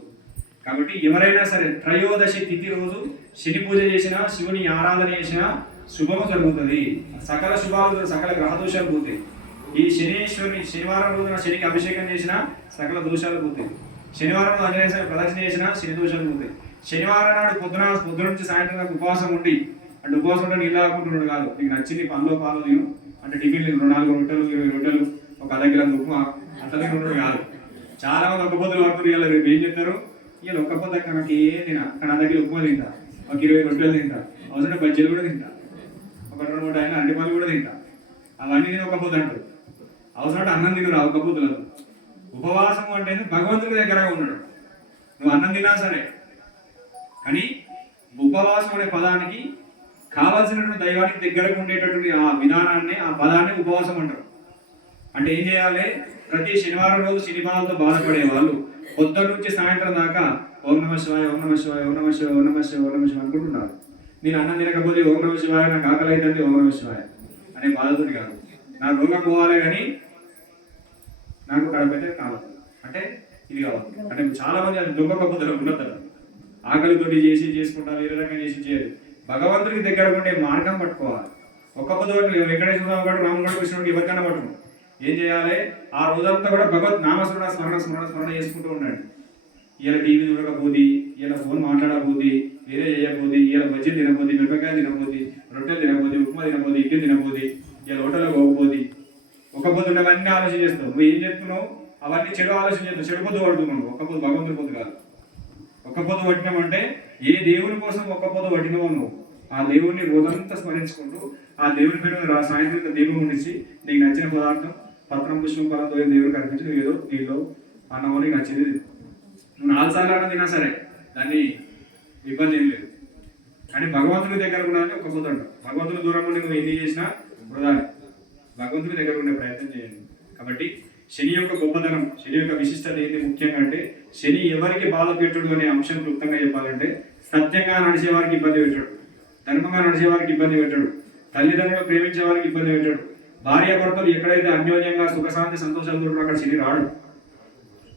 కాబట్టి ఎవరైనా సరే త్రయోదశి తిథి రోజు శని పూజ చేసినా, శివుని ఆరాధన చేసినా శుభము జరుగుతుంది. సకల శుభాలు, సకల గ్రహ దోషాలు పోతాయి. ఈ శనీశ్వరుని శనివారం రోజున శనికి అభిషేకం చేసినా సకల దోషాలు పోతాయి. శనివారం ఆంజనేయ స్వామి ప్రదక్షిణ చేసినా శని దోషాలు పోతాయి. శనివారం నాడు పొద్దున నుంచి సాయంత్రం దాకా ఉపవాసం ఉండి, అంటే ఉపవాసం ఉంటే నీళ్ళు ఆకుంటున్నాడు కాదు, నీకు నచ్చింది పండ్లో పాలు తిను, అంటే టిఫిన్లు 4 రొట్టెలు 20 రొట్టెలు ఒక అర్ధ కిలో ఉప్మా అట్లా తినడం కాదు. చాలా మంది ఒక్క పొద్దులు పడుతుంది. ఇలా రేపు ఏం చెప్తారు, ఇలా ఒక్క పొద్దు అక్కడ నాకు ఏం తినా, అక్కడ అర్ధ కిలో ఉప్మా తింటా, ఒక 20 రొట్టెలు తింటా, అవసరం బజ్జీలు కూడా తింటా, ఒక 2-3 అయినా అరటి పళ్ళు కూడా తింటా. అవన్నీ నేను ఒక పొద్దు అంటారు. అవసరం అన్నం తినరా ఒక పొద్దులలో. ఉపవాసం అంటే భగవంతుడి దగ్గరగా ఉన్నాడు. నువ్వు అన్నం తిన్నా సరే, కానీ ఉపవాసం అనే పదానికి కావాల్సినటువంటి దైవానికి దగ్గరకు ఉండేటటువంటి ఆ విధానాన్ని, ఆ పదాన్ని ఉపవాసం అంటారు. అంటే ఏం చేయాలి? ప్రతి శనివారం రోజు శని బాధలతో బాధపడే వాళ్ళు పొద్దున్న నుంచి సాయంత్రం దాకా ఓం నమః శివాయ, ఓం నమః శివాయ, ఓం నమః శివాయ, ఓం నమః శివాయ, ఓం నమః శివాయ అనుకుంటున్నారు. నేను అన్నం తినకపోతే ఓం నమః శివాయ, నాకు ఆకలి అవుతుంది ఓం నమః శివాయ అనే బాధతోటి కాదు. నా రోగం పోవాలి కానీ నాకు కడపైతే కావాలి అంటే ఇది కావాలి. అంటే చాలా మంది అది దొంగ పద్ధతిలో ఉన్నది. ఆకలితోటి చేసుకుంటా, వేరే రకంగా చేయదు. భగవంతుడికి దగ్గర ఉండే మార్గం పట్టుకోవాలి. ఒక్క పొద్దు వెంకటేశ్వర స్వామి గారు, రాముడు, కృష్ణుడికి ఎవరికైనా పట్టుకో. ఏం చేయాలి? ఆ రోజంతా కూడా భగవత్ నామస్మరణ స్మరణ చేసుకుంటూ ఉండండి. ఇలా టీవీ చూడకపోతే, ఇలా ఫోన్ మాట్లాడకపోతే, వేరే చేయకపోతే, ఇలా బజ్జీలు తినకపోతే, మిరపకాయలు తినకపోతే, రొట్టెలు తినకపోతే, ఉప్మా తినకపోతే, ఇడ్లీ తినకపోతే, ఇలా హోటల్లో పోకపోతే, ఒక పొద్దు ఉండవన్నీ ఆలోచన చేస్తావు. నువ్వు ఏం చెప్తున్నావు? అవన్నీ చెడు ఆలోచన చేస్తావు. చెడు పొద్దు పడుతున్నావు. ఒక్క పొద్దు భగవంతుడి పొద్దు కాదు. ఒక్క పొద్దు పట్టినామంటే ఏ దేవుని కోసం ఒక్క పొద్దు పట్టినవో నువ్వు ఆ దేవుడిని రోజంతా స్మరించుకుంటూ ఆ దేవుని పేరు సాయంత్రం దీపం ఉండిచి నీకు నచ్చిన పదార్థం పత్రం పుష్పం ఫలంతో దేవుడికి అర్పించి నువ్వు ఏదో నీళ్ళు అన్నమో నీకు నచ్చింది నువ్వు 4 సార్లు అన్న తినా సరే దాన్ని ఇబ్బంది ఏం లేదు. కానీ భగవంతుడి దగ్గర కూడా ఒక పొద్దు అంటావు. భగవంతుడి దూరం ఉండి నువ్వు ఎన్ని చేసినా వృధానే. భగవంతుడి దగ్గర ఉండే ప్రయత్నం చేయండి. కాబట్టి శని యొక్క గొప్పతనం, శని యొక్క విశిష్టత ఏంటి ముఖ్యంగా అంటే శని ఎవరికి బాధ పెట్టుడు అనే అంశం క్లుప్తంగా చెప్పాలంటే సత్యంగా నడిచే వారికి ఇబ్బంది పెట్టాడు, ధర్మంగా నడిచే వారికి ఇబ్బంది పెట్టాడు, తల్లిదండ్రులు ప్రేమించే వారికి ఇబ్బంది పెట్టాడు. భార్యాభర్తలు ఎక్కడైతే అన్యోన్యంగా సుఖశాంతి సంతోషాలతో ఉంటారో అక్కడ శని రాడు.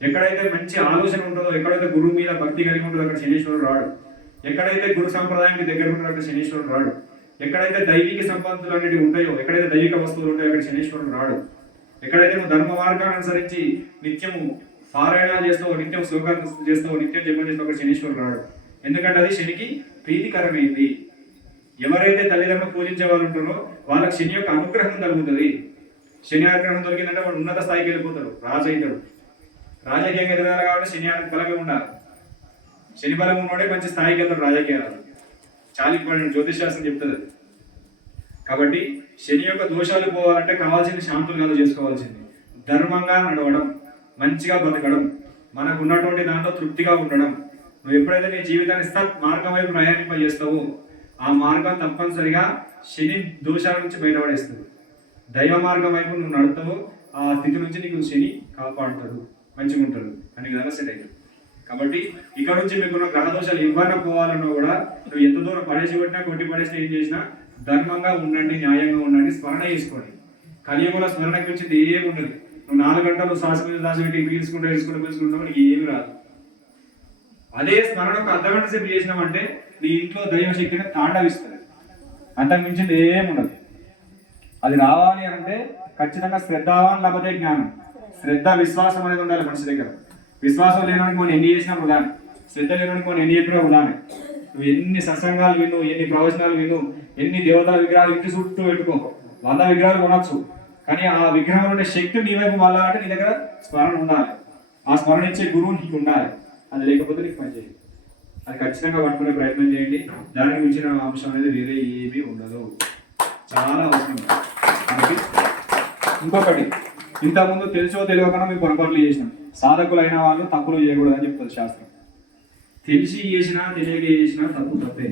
ఎక్కడైతే మంచి ఆలోచన ఉంటుందో, ఎక్కడైతే గురువు మీద భక్తి కలిగి ఉంటుందో అక్కడ శనీశ్వరుడు రాడు. ఎక్కడైతే గురు సంప్రదాయానికి దగ్గర ఉంటుందో అక్కడ శనీశ్వరుడు రాడు. ఎక్కడైతే దైవిక సంపత్తులు అనేవి ఉంటాయో, ఎక్కడైతే దైవిక వస్తువులు ఉంటాయో అక్కడ శనీశ్వరుడు రాడు. ఎక్కడైతే నువ్వు ధర్మ మార్గాన్ని అనుసరించి నిత్యము పారాయణ చేస్తావు, నిత్యం శ్లోకాలు చేస్తావు, నిత్యం జపం చేస్తావు అక్కడ శనీశ్వరుడు రాడు. ఎందుకంటే అది శనికి ప్రీతికరమైంది. ఎవరైతే తల్లిదండ్రులు పూజించే వాళ్ళు ఉంటారో వాళ్ళకి శని యొక్క అనుగ్రహం కలుగుతుంది. శని అనుగ్రహం దొరికిందంటే వాడు ఉన్నత స్థాయికి వెళ్ళిపోతాడు, రాజు అవుతాడు. రాజకీయంగా ఎదగాలి కాబట్టి శని బలంగా ఉండాలి. శని బలం ఉన్నోడే మంచి స్థాయికి వెళ్తాడు రాజకీయాలు. చాలా ఇంపార్టెంట్, జ్యోతిషాస్త్రం చెప్తుంది అది. కాబట్టి శని యొక్క దోషాలు పోవాలంటే కావాల్సిన శాంతులు కాదు చేసుకోవాల్సింది ధర్మంగా నడవడం, మంచిగా బతకడం, మనకు ఉన్నటువంటి దాంట్లో తృప్తిగా ఉండడం. నువ్వు ఎప్పుడైతే నీ జీవితాన్ని సత్ మార్గం వైపు ప్రయాణింపజేస్తావో ఆ మార్గం తప్పనిసరిగా శని దోషాల నుంచి బయటపడేస్తుంది. దైవ మార్గం వైపు నువ్వు నడుతావో ఆ స్థితి నుంచి నీకు శని కాపాడుతాడు, మంచిగా ఉంటాడు అని విధంగా సెట్ అవుతాడు. కాబట్టి ఇక్కడ నుంచి మీకున్న గ్రహ దోషాలు ఇవ్వన పోవాలన్నా కూడా నువ్వు ఎంత దూరం పడేసి కొట్టినా కొట్టి పడేసినా ఏం చేసినా ధర్మంగా ఉండండి, న్యాయంగా ఉండండి, స్మరణ చేసుకోండి. కలియుగంలో స్మరణకి వచ్చింది ఏమి ఉండదు. నువ్వు 4 గంటలు శ్వాస మీద శ్వాస పెట్టి పీల్చుకుంటావు నీకు ఏమి రాదు. అదే స్మరణ ఒక అర్ధగంట సేపు చేసినామంటే నీ ఇంట్లో దైవశక్తిని తాండవిస్తుంది. అంతకు మించింది ఏముండదు. అది రావాలి అంటే ఖచ్చితంగా శ్రద్ధావాన్ లభతే జ్ఞానం. శ్రద్ధ విశ్వాసం అనేది ఉండాలి మనిషి దగ్గర. విశ్వాసం లేనడానికి మనం ఎన్ని చేసినా వృధానే, శ్రద్ధ లేనడానికి మనం ఎన్ని చెప్పినా వృధానే. నువ్వు ఎన్ని సత్సంగాలు విను, ఎన్ని ప్రవచనాలు విను, ఎన్ని దేవతల విగ్రహాలు ఇంటి చుట్టూ పెట్టుకో, 100 విగ్రహాలు కొనొచ్చు, కానీ ఆ విగ్రహం ఉండే శక్తి నీ వైపు వాళ్ళంటే నీ దగ్గర స్మరణ ఉండాలి. ఆ స్మరణ ఇచ్చే గురువు నీకు ఉండాలి. అది లేకపోతే నీకు పని చేయాలి. అది ఖచ్చితంగా పట్టుకునే ప్రయత్నం చేయండి. దానికి మించిన అంశం అనేది వేరే ఏమీ ఉండదు. చాలా అవసరం. ఇంకొకటి, ఇంతకుముందు తెలుసో తెలియకుండా మేము పొరపాట్లు చేసినాం. సాధకులైన వాళ్ళు తప్పులు చేయకూడదని చెప్తుంది శాస్త్రం. తెలిసి చేసినా తెలియక చేసినా తప్పే.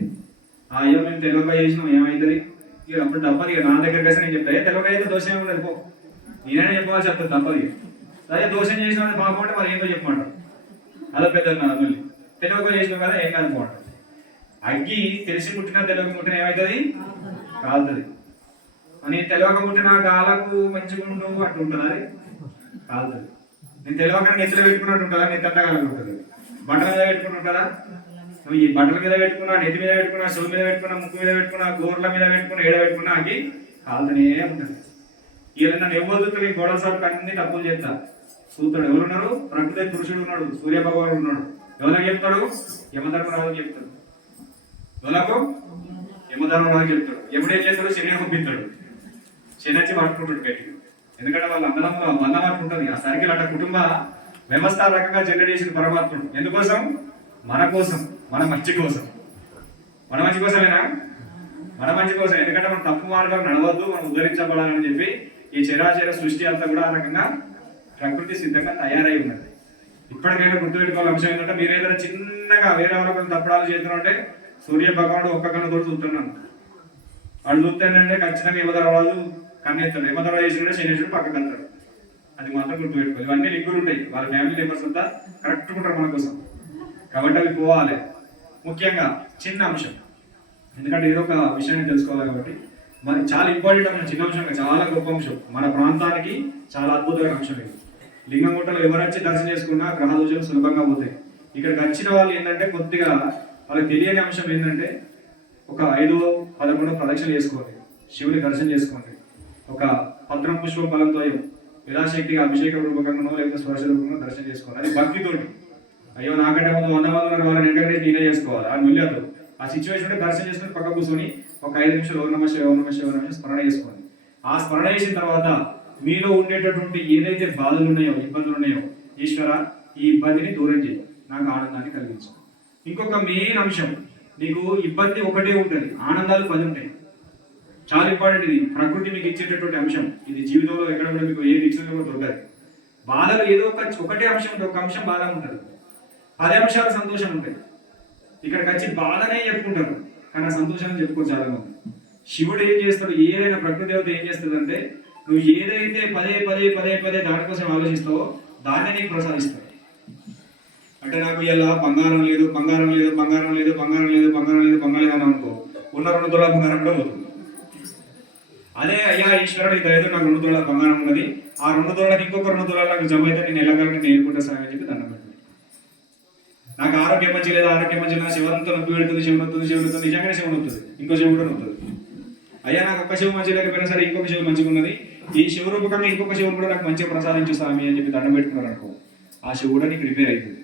అయ్యో మేము తెలియక చేసినాం ఏమవుతుంది, ఇక అప్పుడు తప్పదు. ఇక నా దగ్గరికి వస్తే నేను చెప్తా, తెలియక అయితే దోషం ఏమి ఉండదు, పో నేనైనా చెప్పాల్సి చెప్తాను, తప్పదు. అదే దోషం చేసిన బాగుంటే మరి ఏంటో చెప్పమంటారు. అదో పెద్ద మళ్ళీ తెలియక చేసినాం కదా ఏం కాదు పోంటారు. అగ్గి తెలిసి ముట్టినా తెలియక ముట్టినా ఏమవుతుంది, కాలుతుంది. అని తెలియక ముట్టిన కాలకు మంచిగా ఉండు అట్టు ఉంటుంది, అది కాలుతుంది. నేను తెలియక నెత్తిలో పెట్టుకున్నట్టు ఉంటుందా, నెత్తి అంతా కాలం ఉంటుంది. బట్టల మీద పెట్టుకున్నావు కదా, నువ్వు ఈ బట్టల మీద పెట్టుకున్నా, నెత్తి మీద పెట్టుకున్నా, చెవు మీద పెట్టుకున్నా, ముక్కు మీద పెట్టుకున్నా, గోర్ల మీద పెట్టుకున్నా, ఏడ పెట్టుకున్నా అది కాలుతూనే ఉంటుంది. ఇలా నన్ను ఎవరు చూస్తాడు, ఈ గోడల సార్లు అన్ని తప్పులు చేస్తా చూస్తాడు. ఎవరున్నారు, ప్రకృతి పురుషుడు ఉన్నాడు, సూర్య భగవానుడు ఉన్నాడు. ఎవరికి చెప్తాడు, యమధర్మరాజుకి చెప్తాడు. ఎవలకు యమధర్మరాజు చెప్తాడు. ఎప్పుడేం చేస్తాడు, శని పంపిస్తాడు. శని వచ్చి పట్టుకుంటాడు గట్టిగా. ఎందుకంటే వాళ్ళ అందరంలో బంధం ఉంటుంది. ఆ సర్కిల్ అంటే కుటుంబ వ్యవస్థ రకంగా జనరేట్ చేసిన పరమాత్ముడు. ఎందుకోసం, మన కోసం, మన మంచి కోసం. మన మంచి కోసమేనా, మన మంచి కోసం. ఎందుకంటే మనం తప్పు మార్గం నడవద్దు, మనం ఉద్ధరించబడాలని చెప్పి ఈ చరాచర సృష్టి అంతా కూడా ఆ రకంగా ప్రకృతి సిద్ధంగా తయారై ఉన్నది. ఇప్పటికైనా గుర్తుపెట్టుకోవాల అంశం ఏంటంటే, మీరు ఏదైనా చిన్నగా వేరే వాళ్ళకి తప్పడాలు చేస్తున్నారంటే సూర్య భగవానుడు ఒక్క కన్నుతో చూస్తున్నాను. వాడు చూస్తేనంటే ఖచ్చితంగా యమధర్మరాజు కన్నెత్తాడు. యమధర్మరాజు చేసినట్టే శనేశ్వరుడు పక్కకు వెళ్తాడు. అది మాత్రం గుర్తుపెట్టుకోవాలి. ఇవన్నీ లింకులు ఉంటాయి. వాళ్ళ ఫ్యామిలీ మెంబర్స్ అంతా కరెక్ట్ ఉంటారు మన కోసం. కాబట్టి అవి పోవాలి. ముఖ్యంగా చిన్న అంశం, ఎందుకంటే ఏదో ఒక విషయాన్ని తెలుసుకోవాలి కాబట్టి మరి చాలా ఇంపార్టెంట్ అంశం. చిన్న అంశం, చాలా గొప్ప అంశం. మన ప్రాంతానికి చాలా అద్భుతమైన అంశం ఇది. లింగంగుట్టలో ఎవరు వచ్చి దర్శనం చేసుకున్నా గ్రహ దోషాలు సులభంగా పోతాయి. ఇక్కడికి వచ్చిన వాళ్ళు ఏంటంటే కొద్దిగా వాళ్ళకి తెలియని అంశం ఏంటంటే, ఒక 5-11 ప్రదక్షిణలు చేసుకోండి, శివుని దర్శనం చేసుకోండి. ఒక పత్రం పుష్ప ఫలంతో యథాశక్తిగా అభిషేక రూపకంగానో లేకపోతే స్పర్శ రూపంగా దర్శనం చేసుకోవాలి. అది భక్తితోటి. అయ్యో నాకంటే ముందు 100 మంది ఉన్నారు, వాళ్ళని ఎంకరేజ్ నేనే చేసుకోవాలి, ఆ ముల్యతో ఆ సిచ్యువేషన్ దర్శనం చేసుకుని పక్క కూర్చొని ఒక 5 నిమిషాలు ఓం నమః శివాయ, ఓం నమః శివాయ అని స్మరణ చేసుకోండి. ఆ స్మరణ చేసిన తర్వాత మీలో ఉండేటటువంటి ఏదైతే బాధలు ఉన్నాయో, ఇబ్బందులు ఉన్నాయో, ఈశ్వర ఈ ఇబ్బందిని దూరం చేయి, నాకు ఆనందాన్ని కలిగించు. ఇంకొక మెయిన్ అంశం, నీకు ఇబ్బంది ఒకటే ఉంటుంది, ఆనందాలు 10 ఉంటాయి. చాలా ఇంపార్టెంట్ ఇది. ప్రకృతి మీకు ఇచ్చేటటువంటి అంశం ఇది. జీవితంలో ఎక్కడ కూడా మీకు ఏ డిక్షనరీలో దొరకదు. బాధలు ఏదో ఒకటే అంశం ఉంటుంది, ఒక అంశం బాధ ఉంటుంది, 10 అంశాలు సంతోషం ఉంటాయి. ఇక్కడికి వచ్చి బాధనే చెప్పుకుంటారు, కానీ ఆ సంతోషాన్ని చెప్పుకోరు చాలా మంది. శివుడు ఏం చేస్తాడు, ఏదైనా ప్రకృతి దేవత ఏం చేస్తుందంటే, నువ్వు ఏదైతే పదే దానికోసం ఆలోచిస్తావో దాన్నే నీకు ప్రసాదిస్తాడు. అంటే నాకు ఇలా బంగారం లేదు అని అనుకో, ఉన్న 2 తులాల బంగారం కూడా పోతుంది. అదే అయ్యా ఈశ్వరుడు ఈ దయతో నాకు 2 తులాల బంగారం ఉన్నది, ఆ 2 తులాలకు ఇంకొక 2 తులాలు నాకు జమ అయితే నేను ఎలాగైనా నేర్చుకుంటా సార్ అని చెప్పి దండం పెట్టాను. నాకు ఆరోగ్యం మంచి లేదా, ఆరోగ్యం మంచి నా శివంతో నొప్పి పెడుతుంది, శివుడు నిజంగానే శివుడు అవుతుంది, ఇంకో శివుడు కూడా అవుతుంది. అయ్యా నాకు ఒక్క శివు మంచి లేకపోయినా సరే ఇంకొక శివు మంచిగా ఉన్నది, ఈ శివ రూపకంగా ఇంకొక శివుడు కూడా నాకు మంచిగా ప్రసాదించు స్వామి అని చెప్పి దండం పెట్టుకున్నారు అనుకో, ఆ శివుడు కూడా నీకు రిపేర్ అవుతుంది.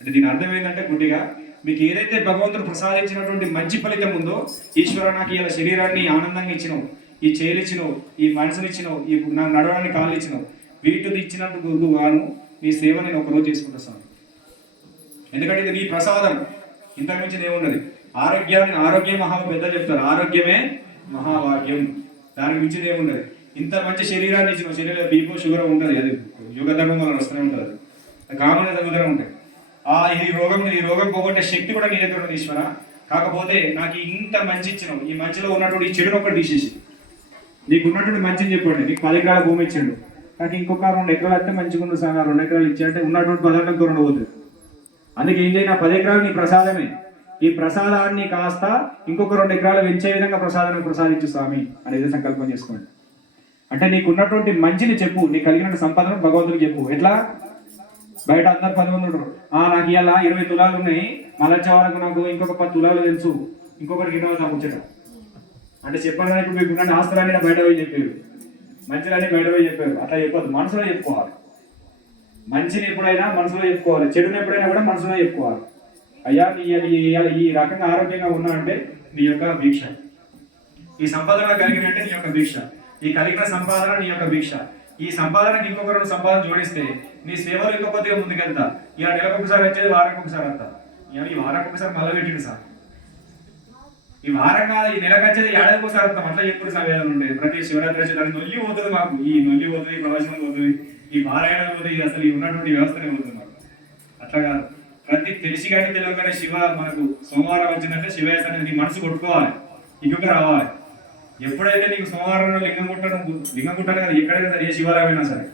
అంటే దీని అర్థం ఏంటంటే, గుడ్డిగా మీకు ఏదైతే భగవంతుడు ప్రసాదించినటువంటి మంచి ఫలితం ఉందో, ఈశ్వర నాకు ఇలా శరీరాన్ని ఆనందంగా ఇచ్చినావు, ఈ చేలు ఇచ్చినావు, ఈ మనసుని ఇచ్చినావు, ఈ నాకు నడవడానికి కాళ్ళు ఇచ్చినావు, వీటిని ఇచ్చినట్టు గురువు గాను నీ సేవ నేను ఒకరోజు చేసుకుంటాను. ఎందుకంటే ఇది నీ ప్రసాదం, ఇంతకు మించి ఏమున్నది. ఆరోగ్యం మహా పెద్దలు చెప్తారు, ఆరోగ్యమే మహాభాగ్యం, దానికి మించిది ఏమున్నది. ఇంత మంచి శరీరాన్ని ఇచ్చిన, శరీరంలో బీపీ షుగర్ ఉంటుంది, అది యుగ ధర్మం వల్ల వస్తూనే ఉంటుంది, అది కామన్ తగ్గుతూనే ఉంటాయి. ఈ రోగం పోగొట్టే శక్తి కూడా నీ దగ్గర ఉంది ఈశ్వర. కాకపోతే నాకు ఇంత మంచి ఇచ్చినావు, ఈ మంచిలో ఉన్నటువంటి ఈ చెడును ఒకటి తీసేసి నీకు ఉన్నటువంటి మంచిని చెప్పండి. నీకు 10 ఎకరాల భూమి ఇచ్చాడు, నాకు ఇంకొక 2 ఎకరాలు అయితే మంచిగా ఉన్న సార్, 2 ఎకరాలు ఇచ్చాడంటే ఉన్నటువంటి పదార్థంతో 2 పోతుంది. అందుకే ఏం చేయినా 10 ఎకరాలు నీ ప్రసాదమే, ఈ ప్రసాదాన్ని కాస్త ఇంకొక 2 ఎకరాలు పెంచే విధంగా ప్రసాదాన్ని ప్రసాదించు స్వామి అనేది సంకల్పం చేసుకోండి. అంటే నీకు ఉన్నటువంటి మంచిని చెప్పు, నీకు కలిగిన సంపదను భగవంతుడికి చెప్పు. ఎట్లా? బయట అందరు 10 మంది ఉంటారు, నాకు ఇలా 20 తులాలు ఉన్నాయి, మళ్ళొచ్చే వరకు నాకు ఇంకొక 10 తులాలు తెలుసు, ఇంకొకరికి ఇవ్వాలి ముచ్చట అంటే చెప్పాలని ఇప్పుడు మీకు ఉన్న ఆస్తులన్నీ బయట పోయి చెప్పారు, మంచిలన్నీ బయట పోయి చెప్పారు. అట్లా చెప్పొద్దు, మనసులో చెప్పుకోవాలి. మంచిని ఎప్పుడైనా మనసులో చెప్పుకోవాలి, చెడుని ఎప్పుడైనా కూడా మనసులో చెప్పుకోవాలి. అయ్యా ఈ రకంగా ఆరోగ్యంగా ఉన్నా అంటే నీ యొక్క దీక్ష, ఈ సంపాదన కలిగినట్టే నీ యొక్క దీక్ష, ఈ కలిగిన సంపాదన నీ యొక్క దీక్ష. ఈ సంపాదనకి ఇంకొక 2 సంపాదన జోడిస్తే నీ సేవలు ఇంకొకటిగా ముందుకెళ్తా. ఇలా నెలకు ఒకసారి వచ్చేది వారానికి ఒకసారి వస్తా, ఈ వారానికి ఒకసారి మళ్ళీ పెట్టిండు సార్, ఈ వారం కాదు ఈ నెలకు వచ్చేది ఏడాదికి ఒకసారి వస్తాం. అట్లా చెప్పుడు సార్ ఏదైనా ఉండేది. ప్రతి శివరాత్రి వచ్చేది అది నొల్లి పోతుంది మాకు, ఈ నొల్లి పోతుంది, ఈ ప్రవచనం పోతుంది, ఈ పారాయణం పోతుంది, అసలు ఈ ఉన్నటువంటి వ్యవస్థనే పోతుంది మాకు. అట్లా కాదు, ప్రతి తెలిసి కానీ తెలియగానే శివ మనకు సోమవారం వచ్చిందంటే శివయాస అనేది నీ మనసు కొట్టుకోవాలి, ఇంకొక రావాలి. ఎప్పుడైతే నీకు సోమవారంలో లింగం గుట్టాను కదా, ఎక్కడైనా సరే ఏ శివాలయమైనా సరే,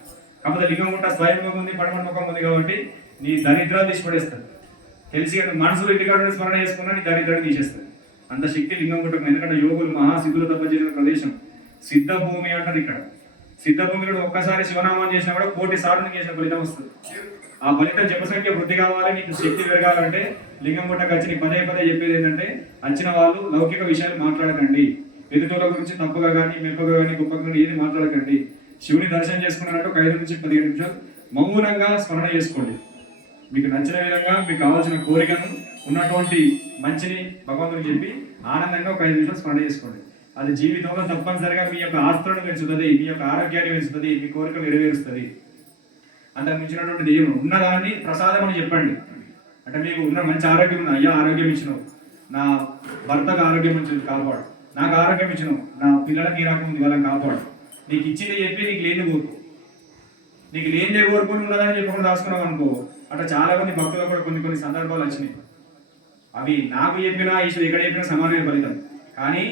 కాకపోతే లింగం గుట్ట స్వయంగా ఉంది, పడమని ముఖం ఉంది కాబట్టి నీ దరిద్రాలు తీసి పడేస్తుంది. తెలిసి మనసులో ఇంటికాడ స్మరణ చేసుకున్నా నీ దరిద్రాన్ని తీసేస్తుంది. అంత శక్తి లింగం గుట్టకు. ఎందుకంటే యోగులు మహాసిద్ధులు తప్ప చేసిన ప్రదేశం సిద్ధ భూమి అంటారు. ఇక్కడ సిద్ధ భూమిలో ఒక్కసారి శివనామాన్ని చేసినా కూడా 1,000,000 సార్లు చేసిన ఫలితం వస్తుంది. ఆ ఫలితం జపసంఖ్య వృద్ధి కావాలి, నీకు శక్తి పెరగాలంటే లింగం గుట్టకు వచ్చి నీ పదే చెప్పేది ఏంటంటే, వచ్చిన వాళ్ళు లౌకిక విషయాలు మాట్లాడకండి, ఎదుటోళ్ళ గురించి తప్పుగా కానీ మెప్పగా కానీ గొప్పగా కానీ ఏది మాట్లాడకండి. శివుని దర్శనం చేసుకున్నట్టు 5 నుంచి 15 నిమిషాలు మౌనంగా స్మరణ చేసుకోండి. మీకు నచ్చిన విధంగా మీకు కావాల్సిన కోరికను ఉన్నటువంటి మంచిని భగవంతుడికి చెప్పి ఆనందంగా ఒక 5 నిమిషాలు స్మరణ చేసుకోండి. అది జీవితంలో తప్పనిసరిగా మీ యొక్క ఆస్తులను పెంచుతుంది, మీ యొక్క ఆరోగ్యాన్ని పెంచుతుంది, మీ కోరికలు నెరవేరుస్తుంది. అంతకు మించినటువంటి దేవుడు ఉన్నదాన్ని ప్రసాదం అని చెప్పండి. అంటే మీకు ఉన్న మంచి ఆరోగ్యం ఉంది, అయ్యా ఆరోగ్యం ఇచ్చినావు, నా భర్తకు ఆరోగ్యం ఇచ్చింది కాపాడు, నాకు ఆరోగ్యం ఇచ్చినావు, నా పిల్లలకి ఈ రకం ఉంది వాళ్ళని కాపాడు. నీకు ఇచ్చింది చెప్పి నీకు లేని కోరుకో, నీకు లేనిదే కోరుకొని ఉన్నదని చెప్పకుండా రాసుకున్నావు అనుకో. అట్లా చాలా మంది భక్తులు కూడా కొన్ని సందర్భాలు వచ్చినాయి. అవి నాకు చెప్పినా ఈశ్వరు ఎక్కడ చెప్పినా సమానమైన ఫలితం, కానీ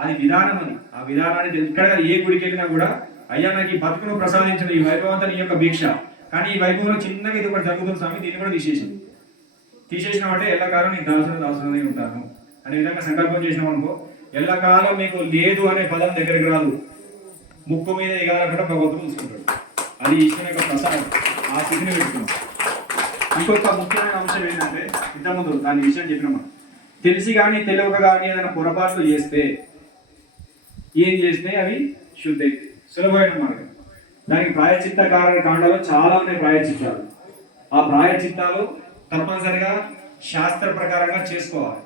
అది విధానం. అది ఆ విధానాన్ని ఎక్కడ ఏ గుడికి వెళ్ళినా కూడా అయ్యా నాకు ఈ బతుకును ప్రసాదించిన ఈ వైభవంతా నీ యొక్క భిక్ష, కానీ ఈ వైభవంలో చిన్నగా ఇది ఒకటి జరుగుతుంది స్వామి, దీన్ని కూడా తీసేసినామంటే ఎల్లకాలం నీకు దాసులనే ఉంటాను అనే విధంగా సంకల్పం చేసినాం అనుకో, ఎల్లకాలం మీకు లేదు అనే పదం దగ్గరికి రాదు. ముక్కు మీద ఎగాలకుండా భగవంతుడు చూసుకుంటాడు. అది ఈశ్వరుని యొక్క ప్రసాదం, ఆ స్థితిని పెట్టుకున్నాం. ఇంకొక ముఖ్యమైన అంశం ఏంటంటే, ఇంతకుముందు దాని విషయం చెప్పినామా, తెలిసి కానీ తెలియక కానీ ఏదైనా పొరపాట్లు చేస్తే ఏం చేస్తే అవి శుద్ధి సులభమైన మార్గం. దానికి ప్రాయచిత్త కాండలో చాలా ఉన్నాయి ప్రాయచిత్తాలు. ఆ ప్రాయచిత్తాలు తప్పనిసరిగా శాస్త్ర ప్రకారంగా చేసుకోవాలి.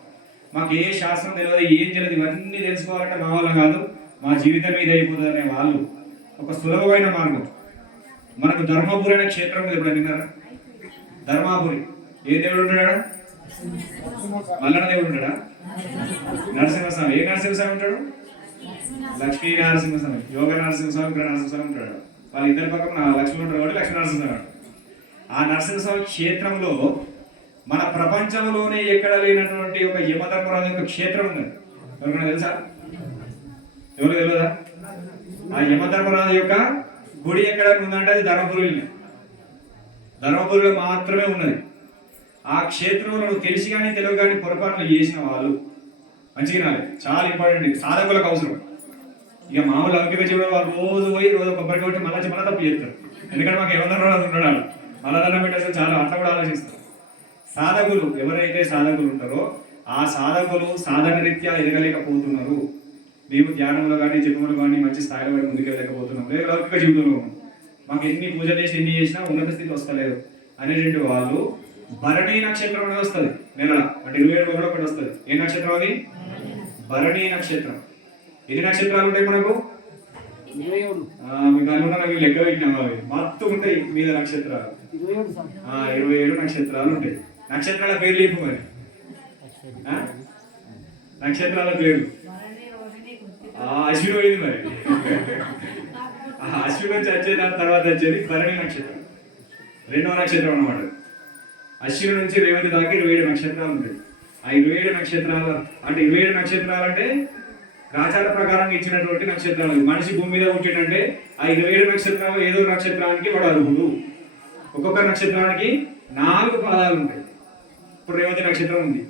మాకు ఏ శాస్త్రం తెలియదు, ఏం తెలియదు, ఇవన్నీ తెలుసుకోవాలంటే మా వల్ల కాదు, మా జీవితం మీద అయిపోతుంది అనే వాళ్ళు ఒక సులభమైన మార్గం. మనకు ధర్మపురి అనే క్షేత్రం మీద ఎప్పుడు విన్నారా? ధర్మాపురి ఏ దేవుడు ఉంటాడా? మల్లన్న దేవుడు ఉంటాడా? నరసింహస్వామి. ఏ నరసింహస్వామి ఉంటాడు? లక్ష్మీ నరసింహస్వామి, యోగ నరసింహస్వామి, ఇక్కడ నరసింహస్వామి ఉంటాడు. వాళ్ళ ఇద్దరి పక్కన లక్ష్మీ ఉంటాడు కాబట్టి లక్ష్మీ నరసింహస్వామి. ఆ నరసింహస్వామి క్షేత్రంలో మన ప్రపంచంలోనే ఎక్కడ లేనటువంటి ఒక యమధర్మరాజు యొక్క క్షేత్రం ఉన్నది. ఎవరికైనా తెలుసా? ఎవరు తెలియదా? ఆ యమధర్మరాజు యొక్క గుడి ఎక్కడ ఉందంటే అది ధర్మపురిలో మాత్రమే ఉన్నది. ఆ క్షేత్రంలో నువ్వు తెలిసి కానీ తెలియదు కానీ పొరపాట్లు చేసిన వాళ్ళు మంచిగా రాలేదు. చాలా ఇంపార్టెంట్, సాధకులకు అవసరం. ఇక మామూలు లౌకిక జీవుడు వాళ్ళు రోజు పోయి రోజు కొబ్బరికి కొట్టి మళ్ళీ తప్పు చేస్తారు. ఎందుకంటే మాకు యమధర్మరాజు ఉన్నాడు, మళ్ళా దండం పెట్టేస్తే చాలా అట్లా కూడా ఆలోచిస్తారు. సాధకులు ఎవరైతే సాధకులు ఉంటారో ఆ సాధకులు సాధన రీత్యా ఎదగలేకపోతున్నారు. మేము ధ్యానంలో కానీ జపంలో కానీ మంచి స్థాయిలో కానీ ముందుకెళ్ళలేకపోతున్నాం, లేదు లౌకిక జీవితంలో ఉన్నాం, మాకు ఎన్ని పూజలు చేసి ఎన్ని చేసినా ఉన్నత స్థితి వస్తలేదు అనేటువంటి వాళ్ళు భరణీ నక్షత్రం అనేది వస్తుంది నెల, అంటే 27 రోజులు ఒకటి వస్తుంది. ఏ నక్షత్రం అది? భరణీ నక్షత్రం. ఎన్ని నక్షత్రాలు ఉంటాయి మనకు? మీకు అనుకున్నా నాకు లెక్క పెట్టినాము, అవి మొత్తం ఉంటాయి మీద నక్షత్రాలు. 27 నక్షత్రాలు ఉంటాయి. నక్షత్రాల పేర్లు లేపు మరి, నక్షత్రాల పేరు అశ్విని పోయింది మరి. అశ్విని నుంచి వచ్చే దాని తర్వాత వచ్చేది భరణి నక్షత్రం, 2వ నక్షత్రం అన్నమాట. అశ్విని నుంచి రేవతి దాకా 27 నక్షత్రాలు ఉంటాయి. ఆ 27 నక్షత్రాలు అంటే 27 నక్షత్రాలు అంటే ఆచార ప్రకారంగా ఇచ్చినటువంటి నక్షత్రాలు. మనిషి భూమి మీద పుట్టినంటే ఆ 27 నక్షత్రాలు ఏదో నక్షత్రానికి వాడు అర్హుడు. ఒక్కొక్క నక్షత్రానికి 4 పాదాలు ఉంటాయి. ఇప్పుడు రేవతి నక్షత్రం ఉంది.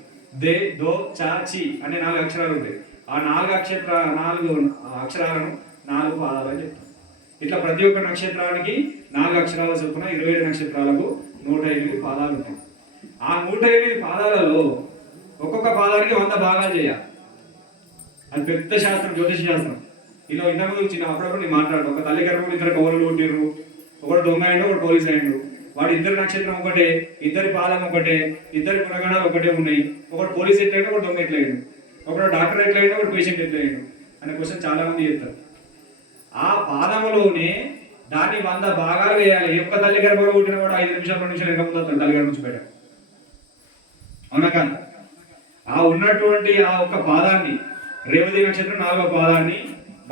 దే, దో, చ, చి అనే 4 అక్షరాలు ఉంటాయి. ఆ 4 అక్షరాలను 4 పాదాలు అని చెప్తాం. ఇట్లా ప్రతి ఒక్క నక్షత్రానికి 4 అక్షరాల చొప్పున 27 నక్షత్రాలకు 108 పాదాలు ఉంటాయి. ఆ 108 పాదాలలో ఒక్కొక్క పాదానికి 100 భాగాలు చేయాలి. అది పెద్ద శాస్త్రం, జ్యోతిష శాస్త్రం. ఇలా ఇంతకుముందు చిన్న అప్పుడప్పుడు నేను మాట్లాడు, ఒక తల్లి గర్భంలో 2 కౌరలు కొట్టిర్రు, ఒకడు దొంగ అయిండు, ఒకటి పోలీస్ అయిండు. వాడు ఇద్దరు నక్షత్రం ఒకటే, ఇద్దరి పాదం ఒకటే, ఇద్దరి గుణగణాలు ఒకటే ఉన్నాయి. ఒకటి పోలీస్ ఎట్లయిండు, ఒకటి దొంగ ఎట్లయిండు, ఒకడు డాక్టర్ ఎట్లయిండు, ఒకటి పేషెంట్ ఎట్లయిండు అనే క్వశ్చన్ చాలా మంది చెప్తారు. ఆ పాదములోనే దాన్ని 100 భాగాలు వేయాలి. ఒక్క తల్లి గర్భంలో పుట్టిన కూడా 5 నిమిషాలు 2 నిమిషాలు వెనకపోతాడు తల్లి గర్భం నుంచి బయట. అవునా కాదు? ఆ ఉన్నటువంటి ఆ ఒక్క పాదాన్ని, రేవతి నక్షత్రం 4వ పాదాన్ని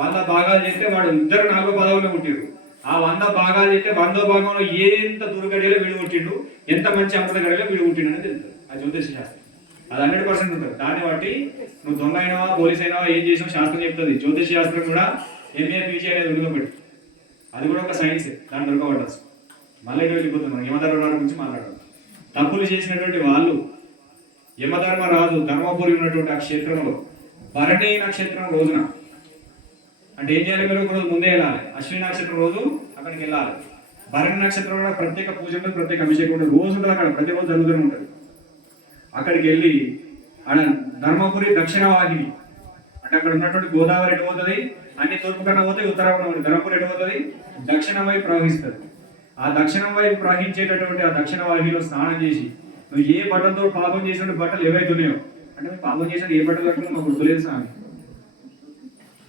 100 భాగాలు చేస్తే వాడు ఇద్దరు 4వ పాదంలో పుట్టిరు. ఆ 100 భాగాలు చేస్తే 100వ భాగంలో ఎంత దుర్గడిలో వీడు పుట్టిండు, ఎంత మంచి అమృత గడిలో వీడు పుట్టిండు అని తెలుస్తుంది. ఆ జ్యోతిష శాస్త్రం అది 100% ఉంటుంది. దాన్ని బట్టి నువ్వు దొంగ అయినావా, పోలీస్ అయినావా, ఏం చేసినా శాస్త్రం చెప్తుంది. జ్యోతిష శాస్త్రం కూడా ఎంఏ పీజీ అనేది ఉంది ఒకటి, అది కూడా ఒక సైన్స్. దాన్ని దొరకబడచ్చు. మళ్ళీ వెళ్ళిపోతున్నాం యమధర్మరాజు గురించి మాట్లాడాలి. తప్పులు చేసినటువంటి వాళ్ళు యమధర్మరాజు ధర్మపురి ఉన్నటువంటి ఆ క్షేత్రంలో భరణి నక్షత్రం రోజున, అంటే ఏం చేయాలి, మీరు ఒక రోజు ముందే వెళ్ళాలి. అశ్విని నక్షత్రం రోజు అక్కడికి వెళ్ళాలి. భరణి నక్షత్రం కూడా ప్రత్యేక పూజలు, ప్రత్యేక అభిషేకం ఉంటుంది. రోజు ఉంటుంది అక్కడ, ప్రతిరోజు జరుగుతూనే ఉంటుంది. అక్కడికి వెళ్ళి ఆడ ధర్మపురి దక్షిణ వాహిని, అంటే అక్కడ ఉన్నటువంటి గోదావరి ఎటు పోతుంది, అన్ని తూర్పు కన్నా పోతే ఉత్తరం ధర్మపురి ఎటు పోతుంది, దక్షిణం వైపు ప్రవహిస్తుంది. ఆ దక్షిణం వైపు ప్రవహించేటటువంటి ఆ దక్షిణ వాహినిలో స్నానం చేసి, నువ్వు ఏ బట్టలతో పాపం చేసినట్టు బట్టలు ఏవైతే ఉన్నాయో, అంటే పాపం చేసినట్టు ఏ బట్టలు కట్టుకుని మాకు గుర్తులేదు స్వామి.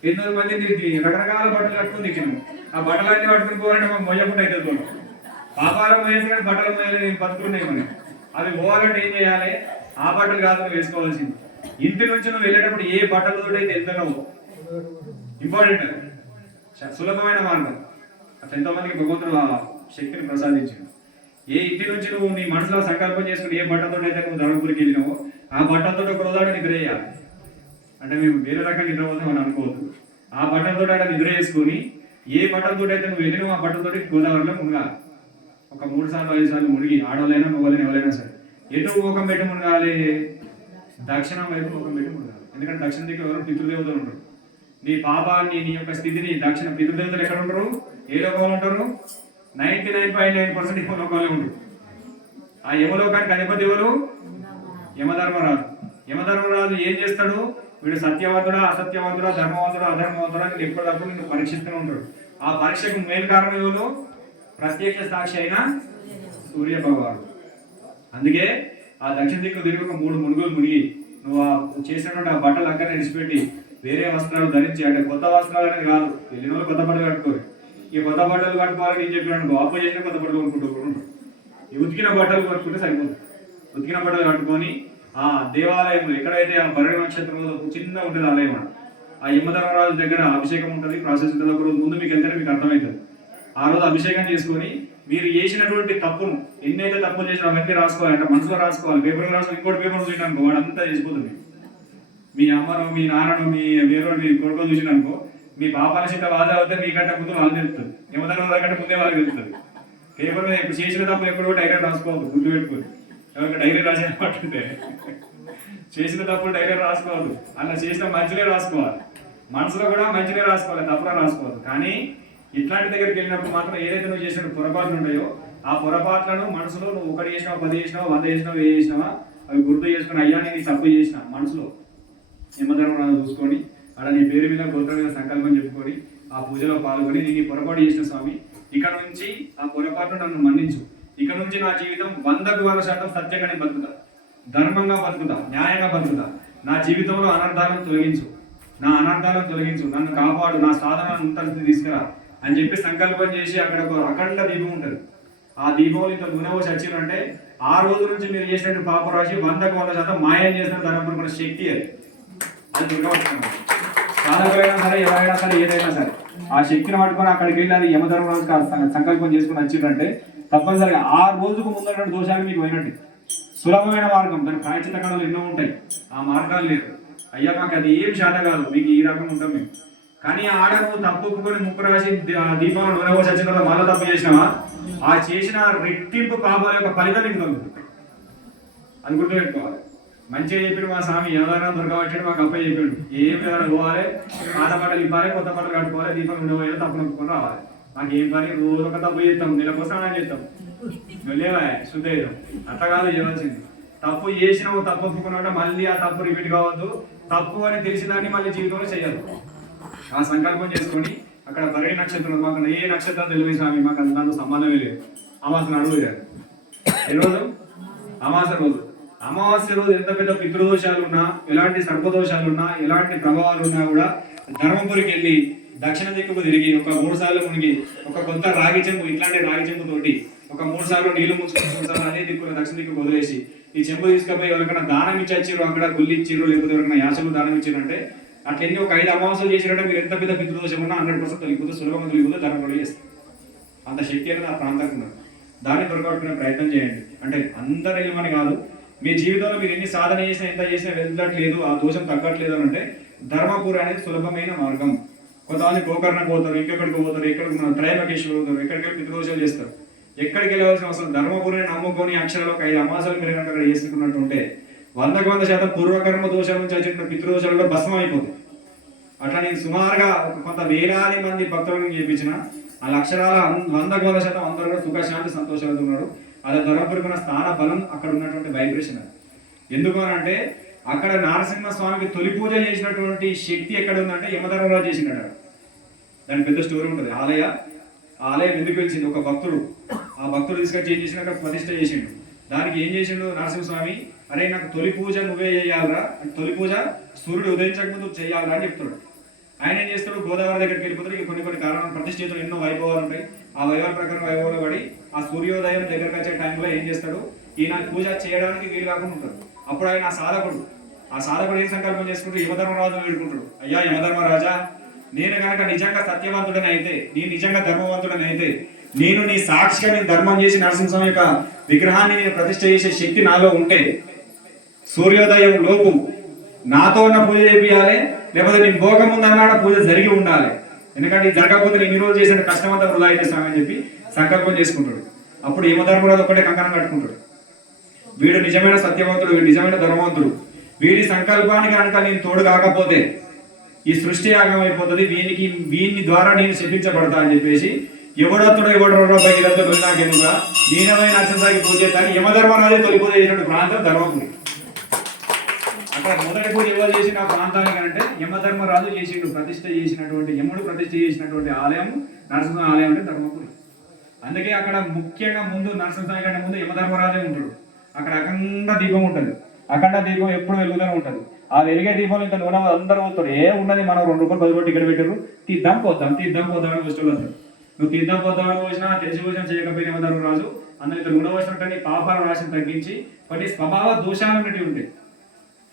800 మంది రకరకాల బట్టలు కట్టుకుని దిక్కినాము. ఆ బట్టలన్నీ పట్టుకుని పోవాలంటే మాకు మొయ్యకుండా అవుతుంది. పాపాల మోయేసి కానీ బట్టలు మోయాలి, బతుకున్నాయి మనం. అవి పోవాలంటే ఏం చేయాలి, ఆ బట్టలు కాదు నువ్వు వేసుకోవాల్సింది. ఇంటి నుంచి నువ్వు వెళ్ళేటప్పుడు ఏ బట్టలతో అయితే వెళ్తున్నావో, ఇంపార్టెంట్, సులభమైన మార్గం. అట్లా ఎంతోమందికి భగవంతుడు ఆ శక్తిని ప్రసాదించాడు. ఏ ఇంటి నుంచి నువ్వు నీ మనసులో సంకల్పం చేసుకుని ఏ బట్టలతో అయితే నువ్వు ధర్మపురికి వెళ్ళినావో, ఆ బట్టలతో ఒక రోజు నిద్ర చేయాలి. అంటే మేము వేరే రకంగా నిద్ర పోతాం అని అనుకోవద్దు. ఆ బట్టలతో నిద్ర చేసుకొని ఏ బట్టలతో అయితే నువ్వు వెళ్ళినావు ఆ బట్టలతో గోదావరిలో మునగాలి. ఒక 3 సార్లు 5 సార్లు మునిగి, ఆడవాళ్ళైనా మగవాళ్ళైనా ఎవరైనా సరే, ఎటు ముఖం పెట్టి మునగాలి, దక్షిణం వైపు ముఖం పెట్టి మునగాలి. ఎందుకంటే దక్షిణ దిక్కు ఎవరు పితృదేవతలు ఉంటారు. నీ పాపాన్ని, నీ యొక్క స్థితిని దక్షిణ పితృదేవతలు ఎక్కడ ఉంటారు, ఏ లోకంలో ఉంటారు, 99.9% యమలోకంలో ఉంటారు. ఆ యమలోకానికి అధిపతి ఎవరు, యమధర్మరాజు. యమధర్మరాజు ఏం చేస్తాడు, వీడు సత్యవంతుడా, అసత్యవంతుడా, ధర్మవంతుడా, అధర్మవంతుడా అని ఎప్పటికప్పుడు నిన్ను పరీక్షిస్తూనే ఉంటాడు. ఆ పరీక్షకు మెయిన్ కారణం ఎవరు, ప్రత్యక్ష సాక్షి అయిన సూర్య భగవానుడు. అందుకే ఆ దక్షిణ దిక్కు తిరిగి ఒక 3 మునుగులు మునిగి నువ్వు చేసినటువంటి ఆ బట్టలు అక్కడనే విడిచిపెట్టి వేరే వస్త్రాలు ధరించి, అంటే కొత్త వస్త్రాలు అనేది కాదు, వెళ్ళిన వాళ్ళు కొత్త బట్టలు కట్టుకోరు. ఈ కొత్త బట్టలు కట్టుకోవాలని నేను చెప్పినాను, అప్పు చేసిన కొత్త బట్టలు కొనుక్కుంటూ ఈ ఉతికిన బట్టలు కట్టుకుంటే సరిపోతుంది. ఉతికిన బట్టలు కట్టుకొని ఆ దేవాలయంలో ఎక్కడైతే ఆ భరణి నక్షత్రంలో చిన్న ఉంటుంది ఆలయం, ఆ యమధర్మరాజు దగ్గర అభిషేకం ఉంటుంది, ప్రాసెస్ ఉంటుంది. ఒక రోజు ముందు మీకు వెళ్తేనే మీకు అర్థమవుతుంది. ఆ రోజు అభిషేకం చేసుకొని మీరు చేసినటువంటి తప్పును, ఎన్నైతే తప్పులు చేసినా అవన్నీ రాసుకోవాలి. అంటే మనసులో రాసుకోవాలి, పేపర్లో రాసుకోవాలి. ఇంకోటి పేపర్ చూసినానుకో వాడు అంతా చేసిపోతుంది. మీ అమ్మను, మీ నాన్నను, మీ వేరే మీ కొడుకు చూసినానుకో, మీ పాపాల చేత బాధ అవుతే మీకంటే ముందు వాళ్ళు తెలుస్తుంది, యమధర్మరాజు కంటే ముందే వాళ్ళకి తెలుస్తుంది. పేపర్ ఇప్పుడు చేసిన తప్పు ఎప్పుడు డైరీ రాసుకోవద్దు, గుర్తు పెట్టుకోదు. ఎవరికి డైరీ రాసేటట్టుంటే చేసిన తప్పులు డైరీ రాసుకోవద్దు, అలా చేసిన మంచిలే రాసుకోవాలి. మనసులో కూడా మంచిలే రాసుకోవాలి, తప్పుగా రాసుకోవద్దు. కానీ ఇట్లాంటి దగ్గరికి వెళ్ళినప్పుడు మాత్రం ఏదైతే నువ్వు చేసిన పొరపాట్లు ఉంటాయో ఆ పొరపాట్లను మనసులో నువ్వు 1 చేసినావా, 10 చేసినావా, 100 చేసినావా, 1000 చేసినావా అవి గుర్తు చేసుకుని, అయ్యా నేను తప్పు చేసిన మనసులో యమధర్మరాజు చూసుకొని అలా నీ పేరు మీద గోత్రం మీద సంకల్పం చెప్పుకొని ఆ పూజలో పాల్గొని, నేను ఈ పొరపాటు చేసిన స్వామి, ఇక నుంచి ఆ పొరపాటును నన్ను మన్నించు, ఇక నుంచి నా జీవితం 100% సత్యంగానే బతుకుతా, ధర్మంగా బతుకుతా, న్యాయంగా బతుకుతా, నా జీవితంలో అనర్థాలను తొలగించు, నా అనర్థాలను తొలగించు, నన్ను కాపాడు, నా సాధనను నూతన తీసుకురా అని చెప్పి సంకల్పం చేసి అక్కడ ఒక అఖండ దీపం ఉంటుంది. ఆ దీపంలో ఇంత నూనె పోసి వచ్చిందంటే ఆ రోజు నుంచి మీరు చేసినట్టు పాపరాశి 100% మాయం చేసిన ధర్మం శక్తి అది దుర్గవచ్చుకున్నాం. సాధకులైనా సరే, ఎవరైనా సరే, ఏదైనా సరే ఆ శక్తిని పట్టుకొని అక్కడికి వెళ్ళి అది యమధర్మరాజు సంకల్పం చేసుకుని వచ్చిందంటే తప్పనిసరిగా ఆ రోజుకు ముందున్నటువంటి దోషాలు మీకు పోయినట్టు. సులభమైన మార్గం, దాని ప్రాయచిత కళలు ఎన్నో ఉంటాయి, ఆ మార్గాలు లేవు. అయ్యా మాకు అది ఏం శాత కాదు, మీకు ఈ రకం ఉంటాం మేము. కానీ ఆడ నువ్వు తప్పుకొని ముక్కు రాసి దీపంలో నూనె పోసి వచ్చిన తర్వాత మళ్ళీ తప్పు చేసినావా, ఆ చేసిన రెట్టింపు పాపాల యొక్క ఫలితం నీకు దొరుకుతుంది. అది గుర్తుపెట్టుకోవాలి. మంచిగా చెప్పాడు మా స్వామి, ఎవరైనా దొరకబట్టాడు మాకు అబ్బాయి చెప్పాడు, ఏం ఏదైనా పోవాలి, పాత బట్టలు ఇవ్వాలి, కొత్త బట్టలు కట్టుకోవాలి, దీపం ఉండేవాళ్ళు తప్పు నొప్పుకొని రావాలి. మాకు ఏం పని, రోజు ఒక తప్పు చేస్తాం, నెలకోసం అని చేస్తాం, లేవా శుద్ధ అట్లా కాదు చేయవలసింది. తప్పు చేసిన తప్పు ఒప్పుకున్నాక మళ్ళీ ఆ తప్పు రిపీట్ కావద్దు, తప్పు అని తెలిసిదాన్ని మళ్ళీ జీవితంలో చేయాలి. ఆ సంకల్పం చేసుకొని అక్కడ భరణి నక్షత్రం, మాకు ఏ నక్షత్రం తెలియదు స్వామి, మాకు దాంతో సంబంధమే లేదు. అమావాస్యను అడుగుతారు, ఏ రోజు అమావాస్య రోజు. అమావాస్య రోజు ఎంత పెద్ద పితృదోషాలు ఉన్నా, ఎలాంటి సర్పదోషాలు ఉన్నా, ఎలాంటి ప్రభావాలు ఉన్నా కూడా ధర్మపురికి వెళ్ళి దక్షిణ దిక్కుకు తిరిగి ఒక 3 సార్లు మునిగి, ఒక కొత్త రాగి చెంబు, ఇట్లాంటి రాగి చెంబుతోటి ఒక 3 సార్లు నీళ్లు ముంచుకొని 3 సార్లు అదే దిక్కున దక్షిణ దిక్కు వదిలేసి ఈ చెంబు తీసుకుపోయి ఎవరికైనా దానం ఇచ్చారు, అక్కడ గుళ్ళు ఇచ్చిర్రు, లేకపోతే ఎవరికైనా యాసలు దానం ఇచ్చారంటే అట్లా ఎన్ని ఒక 5 అమావాస్యలు చేసినట్టే మీరు ఎంత పెద్ద పితృదోషం ఉన్నా 100% తొలిగిపోతే, సులభంగా తొలిగిపోతే ధర్మం కూడా చేస్తారు. అంత శక్తి అనేది ఆ ప్రాంతానికి ఉన్నది. దాన్ని దొరకబట్టుకునే ప్రయత్నం చేయండి. అంటే అందరు వెళ్ళమని కాదు, మీ జీవితంలో మీరు ఎన్ని సాధన చేసినా, ఎంత చేసినా వెళ్ళట్లేదు, ఆ దోషం తగ్గట్లేదు అని అంటే ధర్మపురి అనేది సులభమైన మార్గం. కొంతమంది గోకర్ణ పోతారు, ఇంకెక్కడికి పోతారు, ఎక్కడికి త్రయంబకేశ్వరం పోతారు, ఎక్కడికి పితృదోషాలు చేస్తారు. ఎక్కడికి వెళ్ళవలసిన అవసరం, ధర్మపురిని నమ్ముకొని అక్షరాలు ఒక 5 అమాసాలు మీరు కనుక అక్కడ చేసుకున్నట్టు ఉంటే 100% పూర్వకర్మ దోషాల నుంచి వచ్చిన పితృదోషాలు కూడా భస్మం అయిపోతాయి. అట్లా నేను సుమారుగా కొంత వేలాది మంది భక్తులను చేయించిన ఆ అక్షరాల 100% అందరూ కూడా సుఖశాంతి సంతోషాలతో ఉన్నారు. అది ధర్మపురికి ఉన్న స్థాన బలం, అక్కడ ఉన్నటువంటి వైబ్రేషన్. ఎందుకు అని అంటే అక్కడ నరసింహస్వామికి తొలి పూజ చేసినటువంటి శక్తి ఎక్కడ ఉందంటే యమధర్మరాజు చేసినాడు. దాని పెద్ద స్టోరీ ఉంటుంది. ఆలయం ఎందుకు వెలిసింది, ఒక భక్తుడు, ఆ భక్తుడు తీసుకొచ్చి ఏం చేసినాక ప్రతిష్ట చేసిండు. దానికి ఏం చేసిండు నరసింహస్వామి, అరే నాకు తొలి పూజ నువ్వే చేయాలరా, తొలి పూజ సూర్యుడు ఉదయించక ముందు చేయాలరా అని చెప్తాడు. ఆయన ఏం చేస్తాడు, గోదావరి దగ్గరికి వెళ్ళిపోతాడు. ఇక కొన్ని కారణాలు ప్రతిష్ఠితులు ఎన్నో వైభవాలు ఉంటాయి. ఆ వైభవాల ప్రకారం వైభవంలో పడి ఆ సూర్యోదయం దగ్గరకు వచ్చే టైంలో ఏం చేస్తాడు, ఈయన పూజ చేయడానికి వీలు కాకుండా ఉంటాడు. అప్పుడు ఆయన ఆ సాధకుడు ఏం సంకల్పం చేసుకుంటూ యమధర్మరాజును వేడుకుంటాడు, అయ్యా యమధర్మరాజా, నేను కనుక నిజంగా సత్యవంతుడని అయితే, నేను నిజంగా ధర్మవంతుడని అయితే, నేను నీ సాక్షిగా నేను ధర్మం చేసి నరసింహస్వామి యొక్క విగ్రహాన్ని నేను ప్రతిష్ఠ చేసే శక్తి నాలో ఉంటే సూర్యోదయం లోపు నాతో ఉన్న పూజ చేయాలి, లేకపోతే నేను భోగం ఉందన్నాడ పూజ జరిగి ఉండాలి. ఎందుకంటే జరగకపోతే నేను ఇన్ని రోజులు చేసిన కష్టం అంతా వృధా చేస్తామని చెప్పి సంకల్పం చేసుకుంటాడు. అప్పుడు యమధర్మరాజు ఒకటే కంకణం కట్టుకుంటాడు, వీడు నిజమైన సత్యవంతుడు, వీడు నిజమైన ధర్మవంతుడు, వీడి సంకల్పానికి కనుక నేను తోడు కాకపోతే ఈ సృష్టి యాగం అయిపోతుంది, వీని ద్వారా నేను శపించబడతా అని చెప్పేసి ఎవడొత్తుడు భగీరథుడు నాకెందుక నేనమైన నరసింహకి పూజ చేస్తాను. యమధర్మరాజే తొలి పూజ చేసినట్టు ప్రాంతం ధర్మపురి. అక్కడ మొదటి పూజ ఎవరు చేసిన ప్రాంతానికి అంటే యమధర్మరాజు చేసిండు, ప్రతిష్ఠ చేసినటువంటి యముడు ప్రతిష్ఠ చేసినటువంటి ఆలయం నరసింహ ఆలయం అంటే ధర్మపురి. అందుకే అక్కడ ముఖ్యంగా ముందు నరసింహస్వామి కంటే ముందు యమధర్మరాజే ఉంటాడు. అక్కడ అఖండ దీపం ఉంటుంది, అఖండ దీపం ఎప్పుడు వెలుగుతూనే ఉంటుంది. ఆ వెలిగే దీపంలో ఇంత నూనె అందరూ పోతాడు, ఏ ఉన్నది మనం 2 రూపాయలు 10 రూపాయలు టికెట్ పెట్టారు, తీద్దాం పోతాం అని వస్తువులు అంటారు. నువ్వు తీద్దాం పోతామని పోసినా తెలిసి పోసిన చేయకపోయిన యమధర్మరాజు అందులో ఇంత నూనె వచ్చినట్టు పాపాల రాశిని తగ్గించి కొన్ని స్వభావ దోషాలు ఉన్నట్టు ఉంటాయి.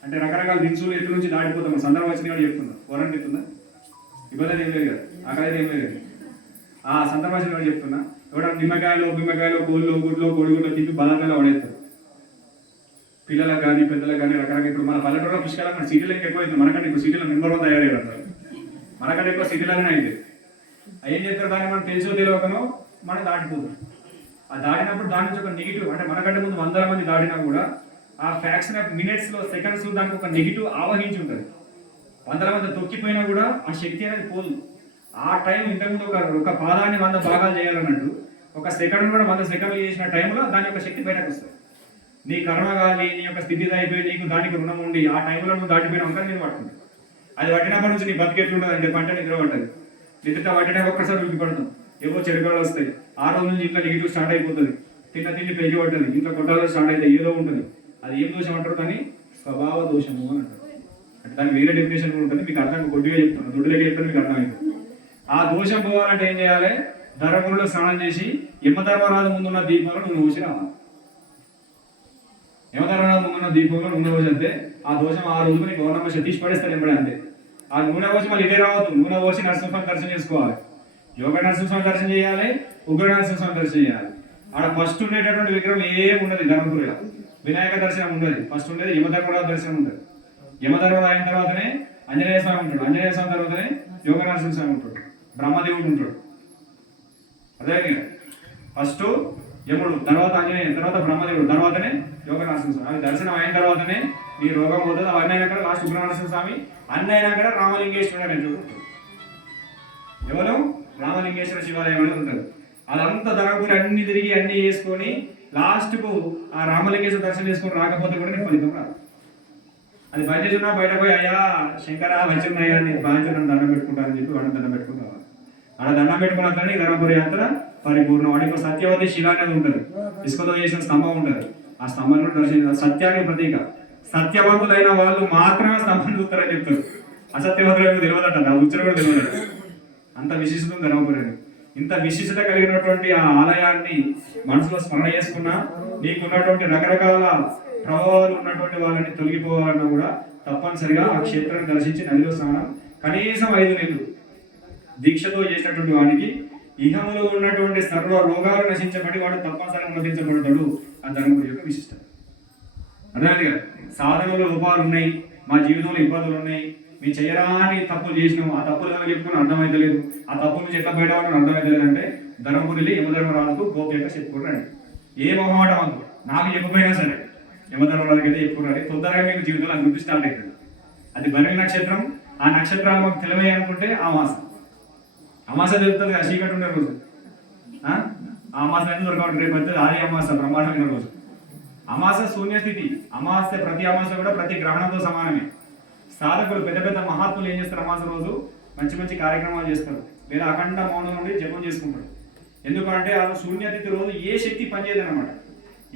అంటే రకరకాల దినుసులు ఎటు నుంచి దాటిపోతాం, సందర్భం వచ్చిన వాడు చెప్తున్నా, వరండి ఎత్తుందా ఇబ్బంది ఏం లేదు కదా, అక్కడ ఏం లేదు, ఆ సందర్భం వచ్చిన వాడు చెప్తున్నా. ఎవడ నిమ్మకాయలు కోళ్ళు గుడ్లు కోడిగుడ్లు తిప్పి బలంగా పడేస్తారు. పిల్లలకు కానీ పెద్దలకు కానీ రకరకాల. ఇప్పుడు మన పల్లెటూరులో పుష్కలంగా మన సిటీలో ఎక్కువ అవుతుంది, మనకంటే ఇప్పుడు సిటీలో నెంబర్ 1 తయారయ్యారు, మనకంటే ఎక్కువ సిటీలోనే అయితే ఏం చేస్తారు, దాన్ని మనం తెలుసో తెలియకనో మనం దాటిపోతాం. ఆ దాటినప్పుడు దాని నుంచి ఒక నెగిటివ్, అంటే మనకంటే ముందు 100 మంది దాటినా కూడా ఆ ఫ్యాక్షన్ ఆఫ్ మినిట్స్లో సెకండ్స్ దానికి ఒక నెగిటివ్ ఆవహించి ఉంటుంది. 100 మంది తొక్కిపోయినా కూడా ఆ శక్తి అనేది పోదు. ఆ టైం ఇంతకుముందు ఒక పాదాన్ని 100 భాగాలు చేయాలన్నట్టు ఒక సెకండ్ కూడా 100 సెకండ్లు చేసిన టైంలో దాని యొక్క శక్తి బయటకు వస్తుంది. నీ కర్మ కానీ నీ యొక్క స్థితి అయిపోయి నీకు దానికి రుణం ఉండి ఆ టైంలో నువ్వు దాటిపోయిన అంతా నేను పట్టుకుంటాను. అది పట్టినప్పటి నుంచి నీ బతికెట్లుంటుంది అంటే పంట నిద్ర పట్టదు, నిద్ర పట్టినా ఒక్కసారి ఉరికి పడతాం, ఏవో చెడుగాలు వస్తాయి. ఆ రోజు నుంచి ఇంట్లో నెగిటివ్ స్టార్ట్ అయిపోతుంది, తిండి పెరిగి పడుతుంది, ఇంట్లో కొట్టాలో స్టార్ట్ అవుతాయి, ఏదో ఉంటుంది. అది ఏం దోషం అంటారు, కానీ స్వభావ దోషము అని అంటారు. అంటే దానికి వేరే డెఫినేషన్ కూడా ఉంటుంది, మీకు అర్థం కొద్దిగా చెప్తాను, దొడ్డులకి చెప్తాను, మీకు అర్థమవుతుంది. ఆ దోషం పోవాలంటే ఏం చేయాలి, ధర్మపురిలో స్నానం చేసి యమధర్మరాజు ముందున్న దీపంలో నువ్వు పోసి రావాలి. యమధర్మరాజు ముందున్న దీపంలో నూనె పోసి అంతే ఆ దోషం ఆ రోజుకు నీకు గవర్నమెంట్ తీసి పడేస్తారు ఎంబడే అంతే. ఆ నూనె పోసి మళ్ళీ ఇదే రావద్దు, నూనె పోసి నరసింహస్వామి దర్శనం చేసుకోవాలి, యోగ నరసింహస్వామి దర్శనం చేయాలి, ఉగ్ర నరసింహస్వామి దర్శనం చేయాలి. ఆడ ఫస్ట్ ఉండేటటువంటి విగ్రహం ఏం ఉండదు, ధర్మపురిలో వినాయక దర్శనం ఉండదు, ఫస్ట్ ఉండేది యమధర్మరాజు దర్శనం ఉంటుంది. యమధర్మరాజు అయిన తర్వాతనే ఆంజనేయ స్వామి ఉంటాడు, ఆంజనేయ స్వామి తర్వాతనే యోగ నరసింహస్వామి ఉంటాడు, బ్రహ్మదేవుడు ఉంటాడు. అదే ఫస్ట్ యముడు, తర్వాత ఆంజనేయుడు, తర్వాత బ్రహ్మదేవుడు, తర్వాతనే యోగ నరసింహస్వామి. అది దర్శనం అయిన తర్వాతనే నీ రోగం పోతుంది. అవన్నీ అయినాక లాస్ట్ ఉగ్ర నరసింహస్వామి, అన్నీ అయినాక రామలింగేశ్వరుడు అని చూడు. ఎవరు? రామలింగేశ్వర శివాలయం అనేది ఉంటుంది. అదంతా ధర్మపురి అన్ని తిరిగి అన్ని చేసుకొని లాస్ట్కు ఆ రామలింగేశ్వర దర్శనం చేసుకొని రాకపోతే కూడా నీకు ఫలితం రాదు. అది బంద్ చేస్తున్నా బయట పోయి అయ్యా శంకర వచ్చిన్నాయా నేను బాధ్యతను దండం పెట్టుకుంటానని చెప్పి వాడిని దండం పెట్టుకుంటాను. అలా దండం పెట్టుకున్న ధర్మపురి యాత్ర పరిపూర్ణం. వాడికి సత్యవతి శిల అనేది ఉంటుంది, ఇసుకతో చేసిన స్తంభం ఉంటుంది. ఆ స్తంభం కూడా దర్శనం సత్యానికి ప్రతీక. సత్యవంతులైన వాళ్ళు మాత్రమే స్తంభం చూస్తారని చెప్తారు. అసత్యవంతులకు తెలియదట, ఆ ఉచ్చర కూడా తెలియదు. అంత విశిష్టం ధర్మపురి. ఇంత విశిష్టత కలిగినటువంటి ఆ ఆలయాన్ని మనసులో స్మరణ చేసుకున్నా నీకున్నటువంటి రకరకాల ప్రభావాలు ఉన్నటువంటి వాళ్ళని తొలగిపోవాలన్నా కూడా తప్పనిసరిగా ఆ క్షేత్రాన్ని దర్శించి నదిలో స్నానం కనీసం 5 నెలలు దీక్షతో చేసినటువంటి వాడికి ఇహములో ఉన్నటువంటి సర్వ రోగాలు నశించబడి వాడు తప్పనిసరిగా ఉన్నతించబడతాడు. ఆ ధర్మపురి యొక్క విశిష్టత అర్థమైంది కదా. సాధనలో లోపాలు ఉన్నాయి, మా జీవితంలో ఇబ్బందులు ఉన్నాయి, మేము చేయరాని తప్పులు చేసినాం, ఆ తప్పులు ఏమైనా చెప్పుకుని అర్థమైతలేదు, ఆ తప్పుల నుంచి ఎట్లా బయటపడడం అర్థమైతలేదు అంటే ధర్మపురిలో యమధర్మరాజుకు గోప్యంగా చెప్పుకోరండి. ఏ మొహమాటం అందు నాకు చెప్పపోయినా సరే యమధర్మరాజుకి అయితే చెప్పుకోరండి. తొందరగా మీకు జీవితంలో అభివృద్ధి స్టార్ట్ అవుతుంది. అది భరణి నక్షత్రం. ఆ నక్షత్రాలు మాకు తెలివై అనుకుంటే అమాస తెలుస్తుంది కదా, చీకటి ఉండే రోజు. ఆ అమాస ఎందుకు దొరకదు? రేపు వస్తుంది ఆది అమాస, బ్రహ్మాండమైన రోజు. అమాస శూన్యస్థితి. అమావాస్య ప్రతి అమావాస్య కూడా ప్రతి గ్రహణంతో సమానమే. సాధకులు పెద్ద పెద్ద మహాత్ములు ఏం చేస్తారు? అమాస రోజు మంచి మంచి కార్యక్రమాలు చేస్తారు, లేదా అఖండ మౌనం నుండి జపం చేసుకుంటారు. ఎందుకంటే ఆ శూన్యతిథి రోజు ఏ శక్తి పనిచేయదు అనమాట.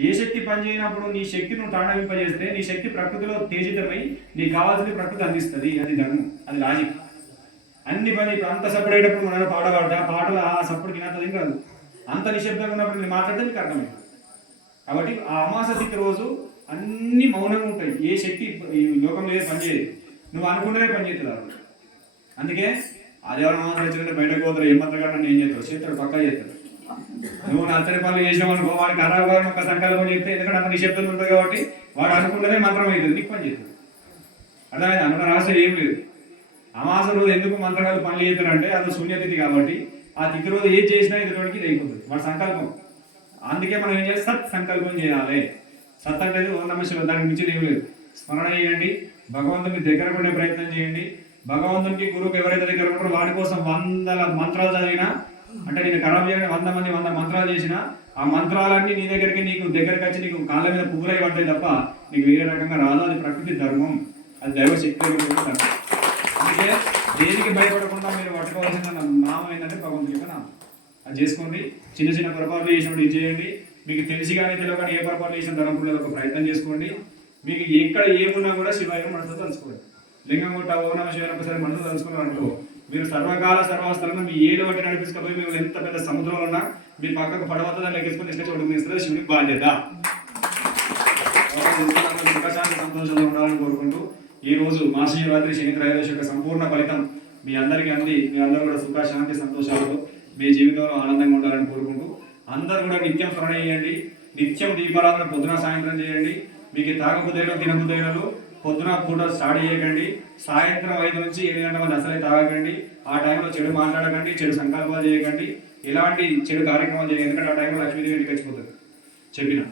ఏ శక్తి పనిచేయనప్పుడు నీ శక్తి నువ్వు తాండవింపజేస్తే నీ శక్తి ప్రకృతిలో తేజితమై నీకు కావాల్సింది ప్రకృతి అందిస్తుంది. అది ధర్మం, అది లాజిక్. అన్ని పని ఇప్పుడు అంత సప్పుడు అయ్యేటప్పుడు మనం పాట పాడతా, పాటలు ఆ సప్పుడు తినది కాదు. అంత నిశ్శబ్దంగా ఉన్నప్పుడు నేను మాట్లాడితే మీకు అర్థమైంది. కాబట్టి ఆ అమాస తిథి రోజు అన్ని మౌనంగా ఉంటాయి. ఏ శక్తి ఈ లోకంలో ఏ పనిచేయదు, నువ్వు అనుకుంటేనే పనిచేస్తుంది. అందుకే ఆదివారం అమాస వచ్చినట్టు బయటకు పోతారు, ఏ మంత్రగాడు నన్ను ఏం చేస్తాడు? చేస్తాడు, పక్కా చేస్తాడు. నువ్వు నచ్చని పనులు చేసినావు అనుకో, వాడికి అరాగారం ఒక సంకల్పం చెప్తే, ఎందుకంటే అంత నిశ్శబ్దం ఉంటుంది కాబట్టి వాడు అనుకుంటేనే మంత్రం అవుతుంది, నీకు పని చేస్తుంది. అర్థమైంది? అన్న రాస్తే ఏం లేదు. అమాస రోజు ఎందుకు మంత్రగాలు పనులు చేస్తారంటే అది శూన్యతిథి కాబట్టి ఆ తిథి రోజు ఏం చేసినా ఎదుటికి ఇది అయిపోతుంది, వాడి సంకల్పం. అందుకే మనం ఏం చేయాలి? సత్ సంకల్పం చేయాలి. సత్ అంటే ఓం నమః శివాయ, దానికి మించి ఏం లేదు. స్మరణ చేయండి, భగవంతునికి దగ్గర పడే ప్రయత్నం చేయండి. భగవంతునికి గురువుకి ఎవరైతే దగ్గర ఉంటారో వాడి కోసం 100 మంత్రాలు చదివినా, అంటే నేను ఖరాబ్ చేయని 100 మంది 100 మంత్రాలు చేసినా ఆ మంత్రాలన్నీ నీ దగ్గరికి నీకు దగ్గరికి వచ్చి నీకు కాళ్ళ మీద పువ్వులై పడ్డాయి తప్ప నీకు వేరే రకంగా రాదు. అది ప్రకృతి ధర్మం, అది దైవశక్తి. అందుకే దేనికి భయపడకుండా మీరు పట్టుకోవాల్సిన నామం ఏంటంటే భగవంతుని యొక్క నామం. అది చేసుకోండి. చిన్న చిన్న పొరపాట్లు చేసినప్పుడు ఇది చేయండి. మీకు తెలిసి కానీ తెలియక కానీ ఏ పొరపాట్లు చేసిన ధర్మపురుల ఒక ప్రయత్నం చేసుకోండి. మీకు ఎక్కడ ఏమున్నా కూడా శివాయం మనసులో తెలుసుకోండి. లింగం కొట్ట ఓ నమః శివాయ ఒకసారి మనసులో తెలుసుకున్నారు అనుకో, మీరు సర్వకాల సర్వస్థలంలో మీ ఏడు బట్టి నడిపించుకపోయి మీరు ఎంత పెద్ద సముద్రంలో ఉన్నా మీ పక్కకు పడవతో దాన్ని లెక్కేసుకొని ఇస్తే చూడమిస్తుంది శివునికి బాధ్యత. సంతోషంగా ఉండాలని కోరుకుంటూ ఈ రోజు మహాశివరాత్రి శని త్రయోదశి యొక్క సంపూర్ణ ఫలితం మీ అందరికీ అంది. మీ అందరూ కూడా సుఖ శాంతి సంతోషాలతో మీ జీవితంలో ఆనందంగా ఉండాలని కోరుకుంటూ అందరూ కూడా నిత్యం స్మరణ చేయండి. నిత్యం దీపారాధన పొద్దున సాయంత్రం చేయండి. మీకు తాగబుద్ధైన తినబుద్ధైనలు పొద్దున పూట స్టార్ట్ చేయకండి. సాయంత్రం 5 నుంచి 7 గంటల మంది అసలే తాగకండి. ఆ టైంలో చెడు మాట్లాడకండి, చెడు సంకల్పాలు చేయకండి, ఎలాంటి చెడు కార్యక్రమాలు చేయకండి. ఎందుకంటే ఆ టైంలో లక్ష్మీదేవి ఇంటికి వచ్చిపోతుంది చెప్పిన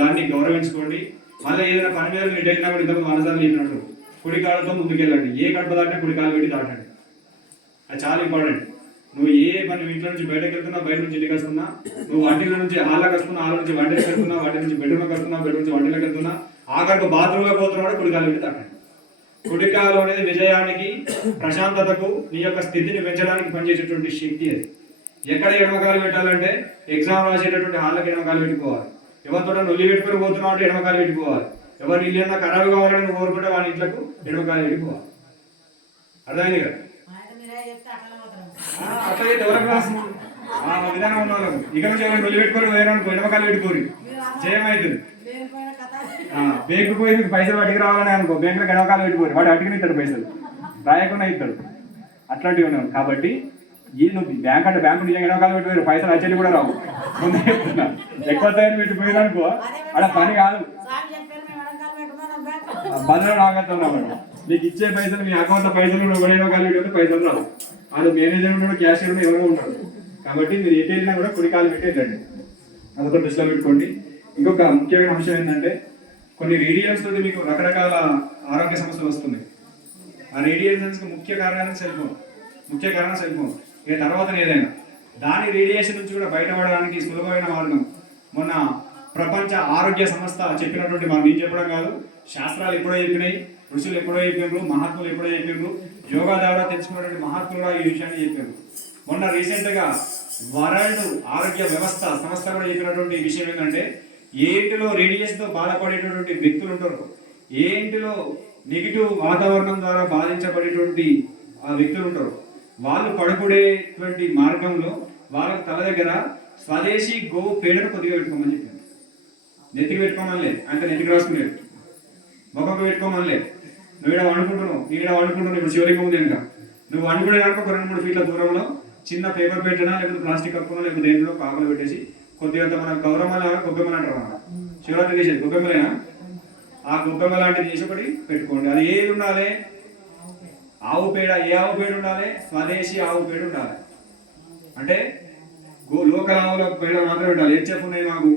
దాన్ని గౌరవించుకోండి. మళ్ళీ ఏదైనా పని మీద మీరు వెళ్ళినా కూడా ఇంతకు మనసార్లు చెప్పినట్టు కుడి కాళ్ళతో ముందుకెళ్ళండి. ఏ కడుపు దాటినా కుడి కాలు పెట్టి దాటండి. అది చాలా ఇంపార్టెంట్. నువ్వు ఏ పని ఇంట్లో నుంచి బయటకు వెళ్తున్నా, బయట నుంచి ఇంటికి వస్తున్నా, నువ్వు వంటిల నుంచి హాల్లోకి వస్తున్నా, హాల్ నుంచి వంటికి వెళ్తున్నా, వంటి నుంచి బెడ్రూమ్కి వస్తున్నా, బెడ్రూమ్ నుంచి వంటిలోకి వెళ్తున్నా, ఆఖరికి బాత్రూంలో పోతున్నాడు కుడికాలు పెట్టి దాటండి. కుడికాలు అనేది విజయానికి, ప్రశాంతతకు, నీ యొక్క స్థితిని పెంచడానికి పనిచేసేటువంటి శక్తి. అది ఎక్కడ ఎడమకాలు పెట్టాలంటే ఎగ్జామ్ రాసేటటువంటి హాల్లోకి ఎడమకాలు పెట్టుకోవాలి. ఎవరితో నొల్లి పెట్టుకొని పోతున్నావు అంటే ఎడమకాలు పెట్టుకోవాలి. ఎవరు ఇల్లు ఏమన్నా ఖరాబ్ కావాలని నువ్వు కోరుకుంటే వాళ్ళ ఇంట్లకు ఎడమకాలు పెట్టుకోవాలి. అర్థమైంది కదా? అట్లా ఎవరికి రాసిన ఆ విధానం ఉన్నాను. ఇక నుంచి ఎవరు నొల్లి పెట్టుకొని వేరే ఎడమకాలు పెట్టుకోరు, జయమవుతుంది. బ్యాంకు పోయి పైసలు వడ్డీకి రావాలని అనుకో, బ్యాంకులో ఎడమకాలు పెట్టుకోరు, వాడు అడిగిన ఇస్తాడు, పైసలు రాయకుండా ఇస్తాడు. అట్లాంటివి ఉన్నాను. కాబట్టి ఈ నువ్వు బ్యాంక్ అంటే బ్యాంకు నిజంగా ఎడమకాలు పెట్టిపోయారు, పైసలు వచ్చేది కూడా రావు. ముందే చెప్తున్నా, ఎక్కువ తయారు పెట్టిపోయారనుకో అలా పని కాదు. బదులు రాగలుగుతున్నాం. నీకు ఇచ్చే పైసలు మీ అకౌంట్లో పైసలు ఎడమకాలు పెట్టి పైసలు రావు. వాళ్ళు మేనేజర్ ఉన్నాడు, క్యాషియర్ ఉన్నాడు, ఎవరో ఉన్నాడు. కాబట్టి మీరు ఎటు వెళ్ళినా కూడా కుడికాలు పెట్టి వెళ్ళండి. అదొక దృష్టిలో పెట్టుకోండి. ఇంకొక ముఖ్యమైన అంశం ఏంటంటే కొన్ని రేడియేషన్స్ తోటి మీకు రకరకాల ఆరోగ్య సమస్యలు వస్తున్నాయి. ఆ రేడియేషన్స్ ముఖ్య కారణం సెల్ ఫోన్ ఇక తర్వాత ఏదైనా దాని రేడియేషన్ నుంచి కూడా బయటపడడానికి సులభమైన మార్గం మొన్న ప్రపంచ ఆరోగ్య సంస్థ చెప్పినటువంటి మనం ఏం చెప్పడం కాదు, శాస్త్రాలు ఎప్పుడో చెప్పినాయి, ఋషులు ఎప్పుడో చెప్పినారు, మహాత్ములు ఎప్పుడో చెప్పినారు, యోగా ద్వారా తెలుసుకున్నటువంటి మహాత్ములు కూడా ఈ విషయాన్ని చెప్పారు. మొన్న రీసెంట్గా వరల్డ్ ఆరోగ్య వ్యవస్థ సంస్థ కూడా చెప్పినటువంటి విషయం ఏంటంటే ఏంటిలో రేడియేషన్తో బాధపడేటటువంటి వ్యక్తులు ఉంటారు, ఏంటిలో నెగిటివ్ వాతావరణం ద్వారా బాధించబడేటువంటి ఆ వ్యక్తులు ఉంటారు, వాళ్ళు పడుకునేటువంటి మార్గంలో వాళ్ళ తల దగ్గర స్వదేశీ గో పేడను కొద్దిగా పెట్టుకోమని చెప్పింది. నెత్తికి పెట్టుకోమని లేదు, అంటే నెత్తికి రాసుకునేది, ముఖంకు పెట్టుకోమని లేదు. నువ్వు ఇక్కడ వండుకుంటున్నావు ఇప్పుడు చివరికి ఉంది ఇంకా నువ్వు వండుకునే కనుక ఒక 2-3 ఫీట్ల దూరంలో చిన్న పేపర్ పెట్టినా లేకపోతే ప్లాస్టిక్ కప్పునో లేకపోతే దేంట్లో ఆకులు పెట్టేసి కొద్దిగా మన గౌరవమల గొబ్బెమ్మలు అంటారు అన్నమాట. శివరాత్రి చేసేది గొబ్బెమ్మలేనా, ఆ గొబ్బెమ్మ లాంటిది చేసి ఒకటి పెట్టుకోండి. అది ఏది ఉండాలి, ఆవు పేడ, ఏ ఆవు పేడ ఉండాలి, స్వదేశీ ఆవు పేడ ఉండాలి. అంటే లోకల్ ఆవుల పేడ మాత్రమే ఉండాలి. హెచ్ఎఫ్ ఉన్నాయి, మాకు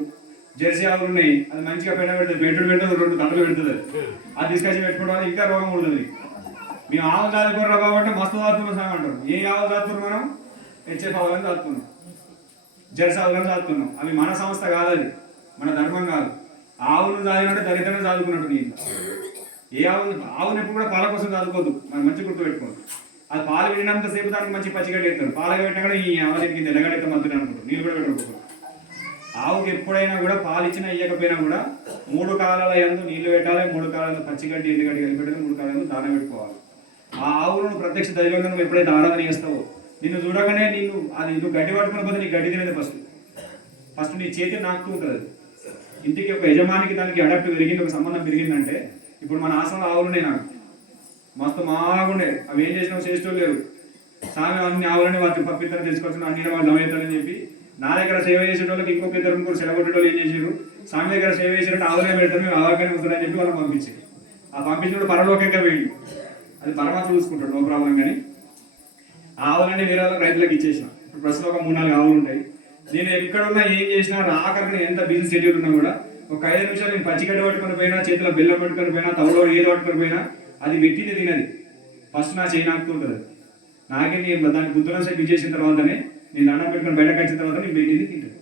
జెర్సీ ఆవులు ఉన్నాయి, అది మంచిగా పేడ పెడుతుంది, పెట్టుడు 2 తట్టలు పెడుతుంది, అది తీసుకొచ్చి పెట్టుకోవడం ఇంకా రోగం ఉంటుంది. మేము ఆవులు దాదుకున్నాం కాబట్టి మస్తు దాదుతున్నాం సార్ అంటారు. ఏ ఆవులు దాదుతున్నాం మనం, హెచ్ఎఫ్ ఆవులను దాదుతున్నాం, జెర్సీ ఆవులను దాదుతున్నాం. అవి మన సంస్థ కాదు, అది మన ధర్మం కాదు. ఆవును దాదినట్టు దరిద్రంగా దాదుకున్నట్టు నేను ఏ ఆవును ఎప్పుడు కూడా పాల కోసం చదువుకోవద్దు, మనం మంచి గుర్తు పెట్టుకోవద్దు. అది పాలు విడినంత సేపు దానికి మంచి పచ్చిగడ్డ ఎత్తారు, పాలు పెట్టినా కూడా ఈ ఆవులకి తెల్లగడ్డ మంత్రి అనుకుంటారు, నీళ్ళు కూడా పెట్టుకోరు. ఆవుకి ఎప్పుడైనా కూడా పాలు ఇచ్చినా ఇవ్వకపోయినా కూడా 3 కాలాల యందు నీళ్లు పెట్టాలి, 3 కాలాలు పచ్చిగడ్డి ఎండుగడ్డి కలిపి పెట్టాలి, 3 కాలాలు దాన పెట్టుకోవాలి. ఆ ఆవులను ప్రత్యక్ష దైవంగా నువ్వు ఎప్పుడైతే ఆరాధన చేస్తావో నిన్ను చూడగానే నువ్వు గడ్డి పట్టుకున్న పోతే నీకు గడ్డి తినేది ఫస్ట్ నీ చేతి నాకుతూ ఉంటుంది. ఇంటికి ఒక యజమానికి దానికి అడాప్ట్ పెరిగింది, ఒక సంబంధం పెరిగిందంటే ఇప్పుడు మన ఆశ్రమంలో ఆవులునే నాకు మస్తు మాగుండే, అవి ఏం చేసినా చేసేటోళ్ళు లేరు. సామె అన్ని ఆవులని వాటిని పప్పిద్దరు తెలుసుకోవచ్చు, అన్ని వాళ్ళు నవ్వుతారని చెప్పి నా దగ్గర సేవ చేసేటోళ్ళకి ఇంకొక 2-3 సెలగొట్టేటోళ్ళు ఏం చేసారు, స్వామి దగ్గర సేవ చేసేటట్టు ఆవులనే పెడతారు, మేము ఆవులకనే వస్తారని చెప్పి వాళ్ళని పంపించారు. ఆ పంపించినప్పుడు పరలోకంగా వేయండి, అది పరమాత్మ చూసుకుంటాడు, నో ప్రాబ్లం. కానీ ఆవులన్నీ వేరే వాళ్ళకి రైతులకు ఇచ్చేసిన ఇప్పుడు ప్రస్తుతం ఒక 3-4 ఆవులు ఉంటాయి. నేను ఎక్కడున్నా ఏం చేసినా ఆఖరికి ఎంత బిజీ షెడ్యూల్ ఉన్నా కూడా ఒక 5 నిమిషాలు నేను పచ్చిగడ్డ పట్టుకొని పోయినా, చేతిలో బెల్లం పట్టుకొని పోయినా, తవలో ఏదో పట్టుకొని పోయినా అది పెట్టింది తినది, ఫస్ట్ నా చేయి నాకుతుంటుంది. నాకే నేను దాన్ని బుద్ధులను సెట్ చేసిన తర్వాతనే నేను దండం పెట్టుకొని బయటకు వచ్చిన తర్వాత నేను పెట్టింది తింటుంది.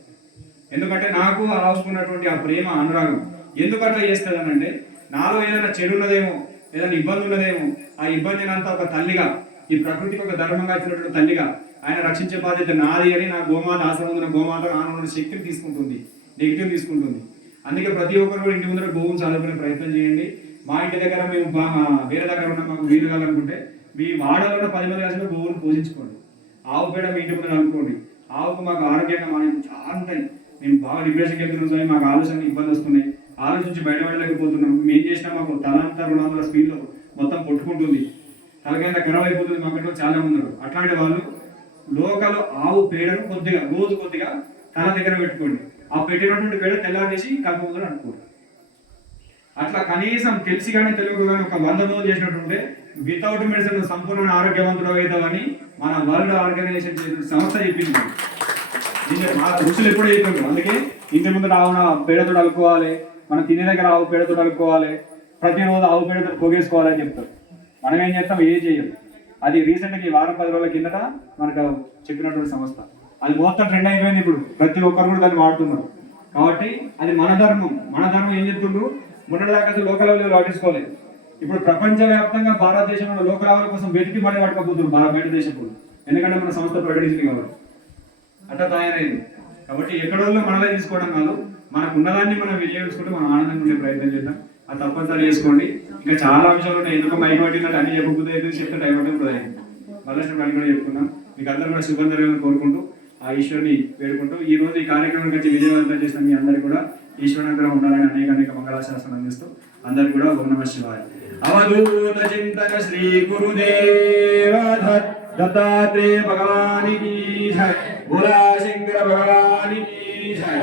ఎందుకంటే నాకు ఆవుకున్నటువంటి ఆ ప్రేమ అనురాగం ఎందుకు అట్లా చేస్తుంది అని అంటే నాలో ఏదైనా చెడు ఉన్నదేమో, ఏదైనా ఇబ్బంది ఉన్నదేమో, ఆ ఇబ్బందిని అంతా ఒక తల్లిగా, ఈ ప్రకృతికి ఒక ధర్మంగా ఇచ్చినటువంటి తల్లిగా ఆయన రక్షించే బాధ్యత నాది అని నా గోమాత ఆశ్రమం గోమాత ఆనంద శక్తిని తీసుకుంటుంది, నెగిటివ్ తీసుకుంటుంది. అందుకే ప్రతి ఒక్కరు కూడా ఇంటి ముందర గోవును చదువుకునే ప్రయత్నం చేయండి. మా ఇంటి దగ్గర మేము వేరే దగ్గర ఉన్న మాకు వీలు కావాలనుకుంటే మీ వాడలో 10 మంది కలిసి గోవును పూజించుకోండి. ఆవు పేడ మీ ఇంటి ముందర అనుకోండి. ఆవుకు మాకు ఆరోగ్యంగా చాలా ఉంటాయి. మేము బాగా డిప్రెషన్కి వెళ్తున్నాం, మాకు ఆలోచనలు ఇబ్బంది వస్తున్నాయి, ఆలోచించి బయటపడలేకపోతున్నాం. మేము ఏం చేసినా మాకు తలంతా 200 స్పీడ్లో మొత్తం కొట్టుకుంటుంది, తలకైనా ఖరాబ్ అయిపోతుంది. మాకు చాలా ఉన్నారు. అట్లాంటి వాళ్ళు లోకల్ ఆవు పేడను రోజు కొద్దిగా తల దగ్గర పెట్టుకోండి. ఆ పెట్టినటువంటి పేడ తెల్లారేసి కలుపు ముందర అనుకోండి. అట్లా కనీసం తెలిసి కానీ తెలుగు కానీ ఒక 100 రోజులు చేసినట్టుంటే వితౌట్ మెడిసిన్ సంపూర్ణ ఆరోగ్యవంతుడు అవుతామని మన వరల్డ్ ఆర్గనైజేషన్ చేసిన సంస్థ చెప్పింది. ఋషులు ఎప్పుడూ చెప్పిండ్రు. అందుకే ఇంటి ముందర ఆవున పేడతో అలుకోవాలి, మనం తినే దగ్గర ఆవు పేడతో అలుకోవాలి, ప్రతిరోజు ఆవు పేడతో పొగేసుకోవాలని చెప్తారు. మనం ఏం చేస్తాం, ఏం చేయదు. అది రీసెంట్గా ఈ 10 రోజుల కిందట మనకు చెప్పినటువంటి సంస్థ. అది మొత్తం ట్రెండ్ అయిపోయింది. ఇప్పుడు ప్రతి ఒక్కరు కూడా దాన్ని వాడుతున్నారు. కాబట్టి అది మన ధర్మం. మన ధర్మం ఏం చెప్తుండ్రు, మొన్నటిదాకా లోకల్ లెవెల్ పాటించుకోలేదు. ఇప్పుడు ప్రపంచవ్యాప్తంగా భారతదేశంలో లోకల్ ఆవుల కోసం వెతికి మరీ పట్టుకపోతున్నారు బయట దేశంలో. ఎందుకంటే మన సంస్థ ప్రకటించింది కాబట్టి అట్లా తయారైంది. కాబట్టి ఎక్కడోళ్ళు మనలే తీసుకోవడం కాదు, మనకు ఉన్నదాన్ని మనం వినియోగించుకుంటూ మనం ఆనందంగా ఉండే ప్రయత్నం చేద్దాం. అది తప్పనిసరి చేసుకోండి. ఇంకా చాలా విషయాలు ఉన్నాయి. ఎందుకు మైక్ పట్టినట్టు అన్ని చెప్పబుద్ధి అయితే చెప్తే టైం అంటే కూడా అయింది. మళ్ళీ అని కూడా చెప్పుకున్నాం. మీకు అందరూ కూడా శుభం జరగాలని కోరుకుంటూ ఆ ఈశ్వరుని వేడుకుంటూ ఈ రోజు ఈ కార్యక్రమం వచ్చి విజయవంతం చేసిన మీ అందరికీ కూడా ఈశ్వరుని ఉండాలని అనేక మంగళాశాసనం అందిస్తూ అందరికీ కూడా ఓం నమః శివాయ. అవధూత చింతన శ్రీ గురుదేవ దత్తాత్రేయ భగవానికి జై, భోలా శంకర భగవానికి జై.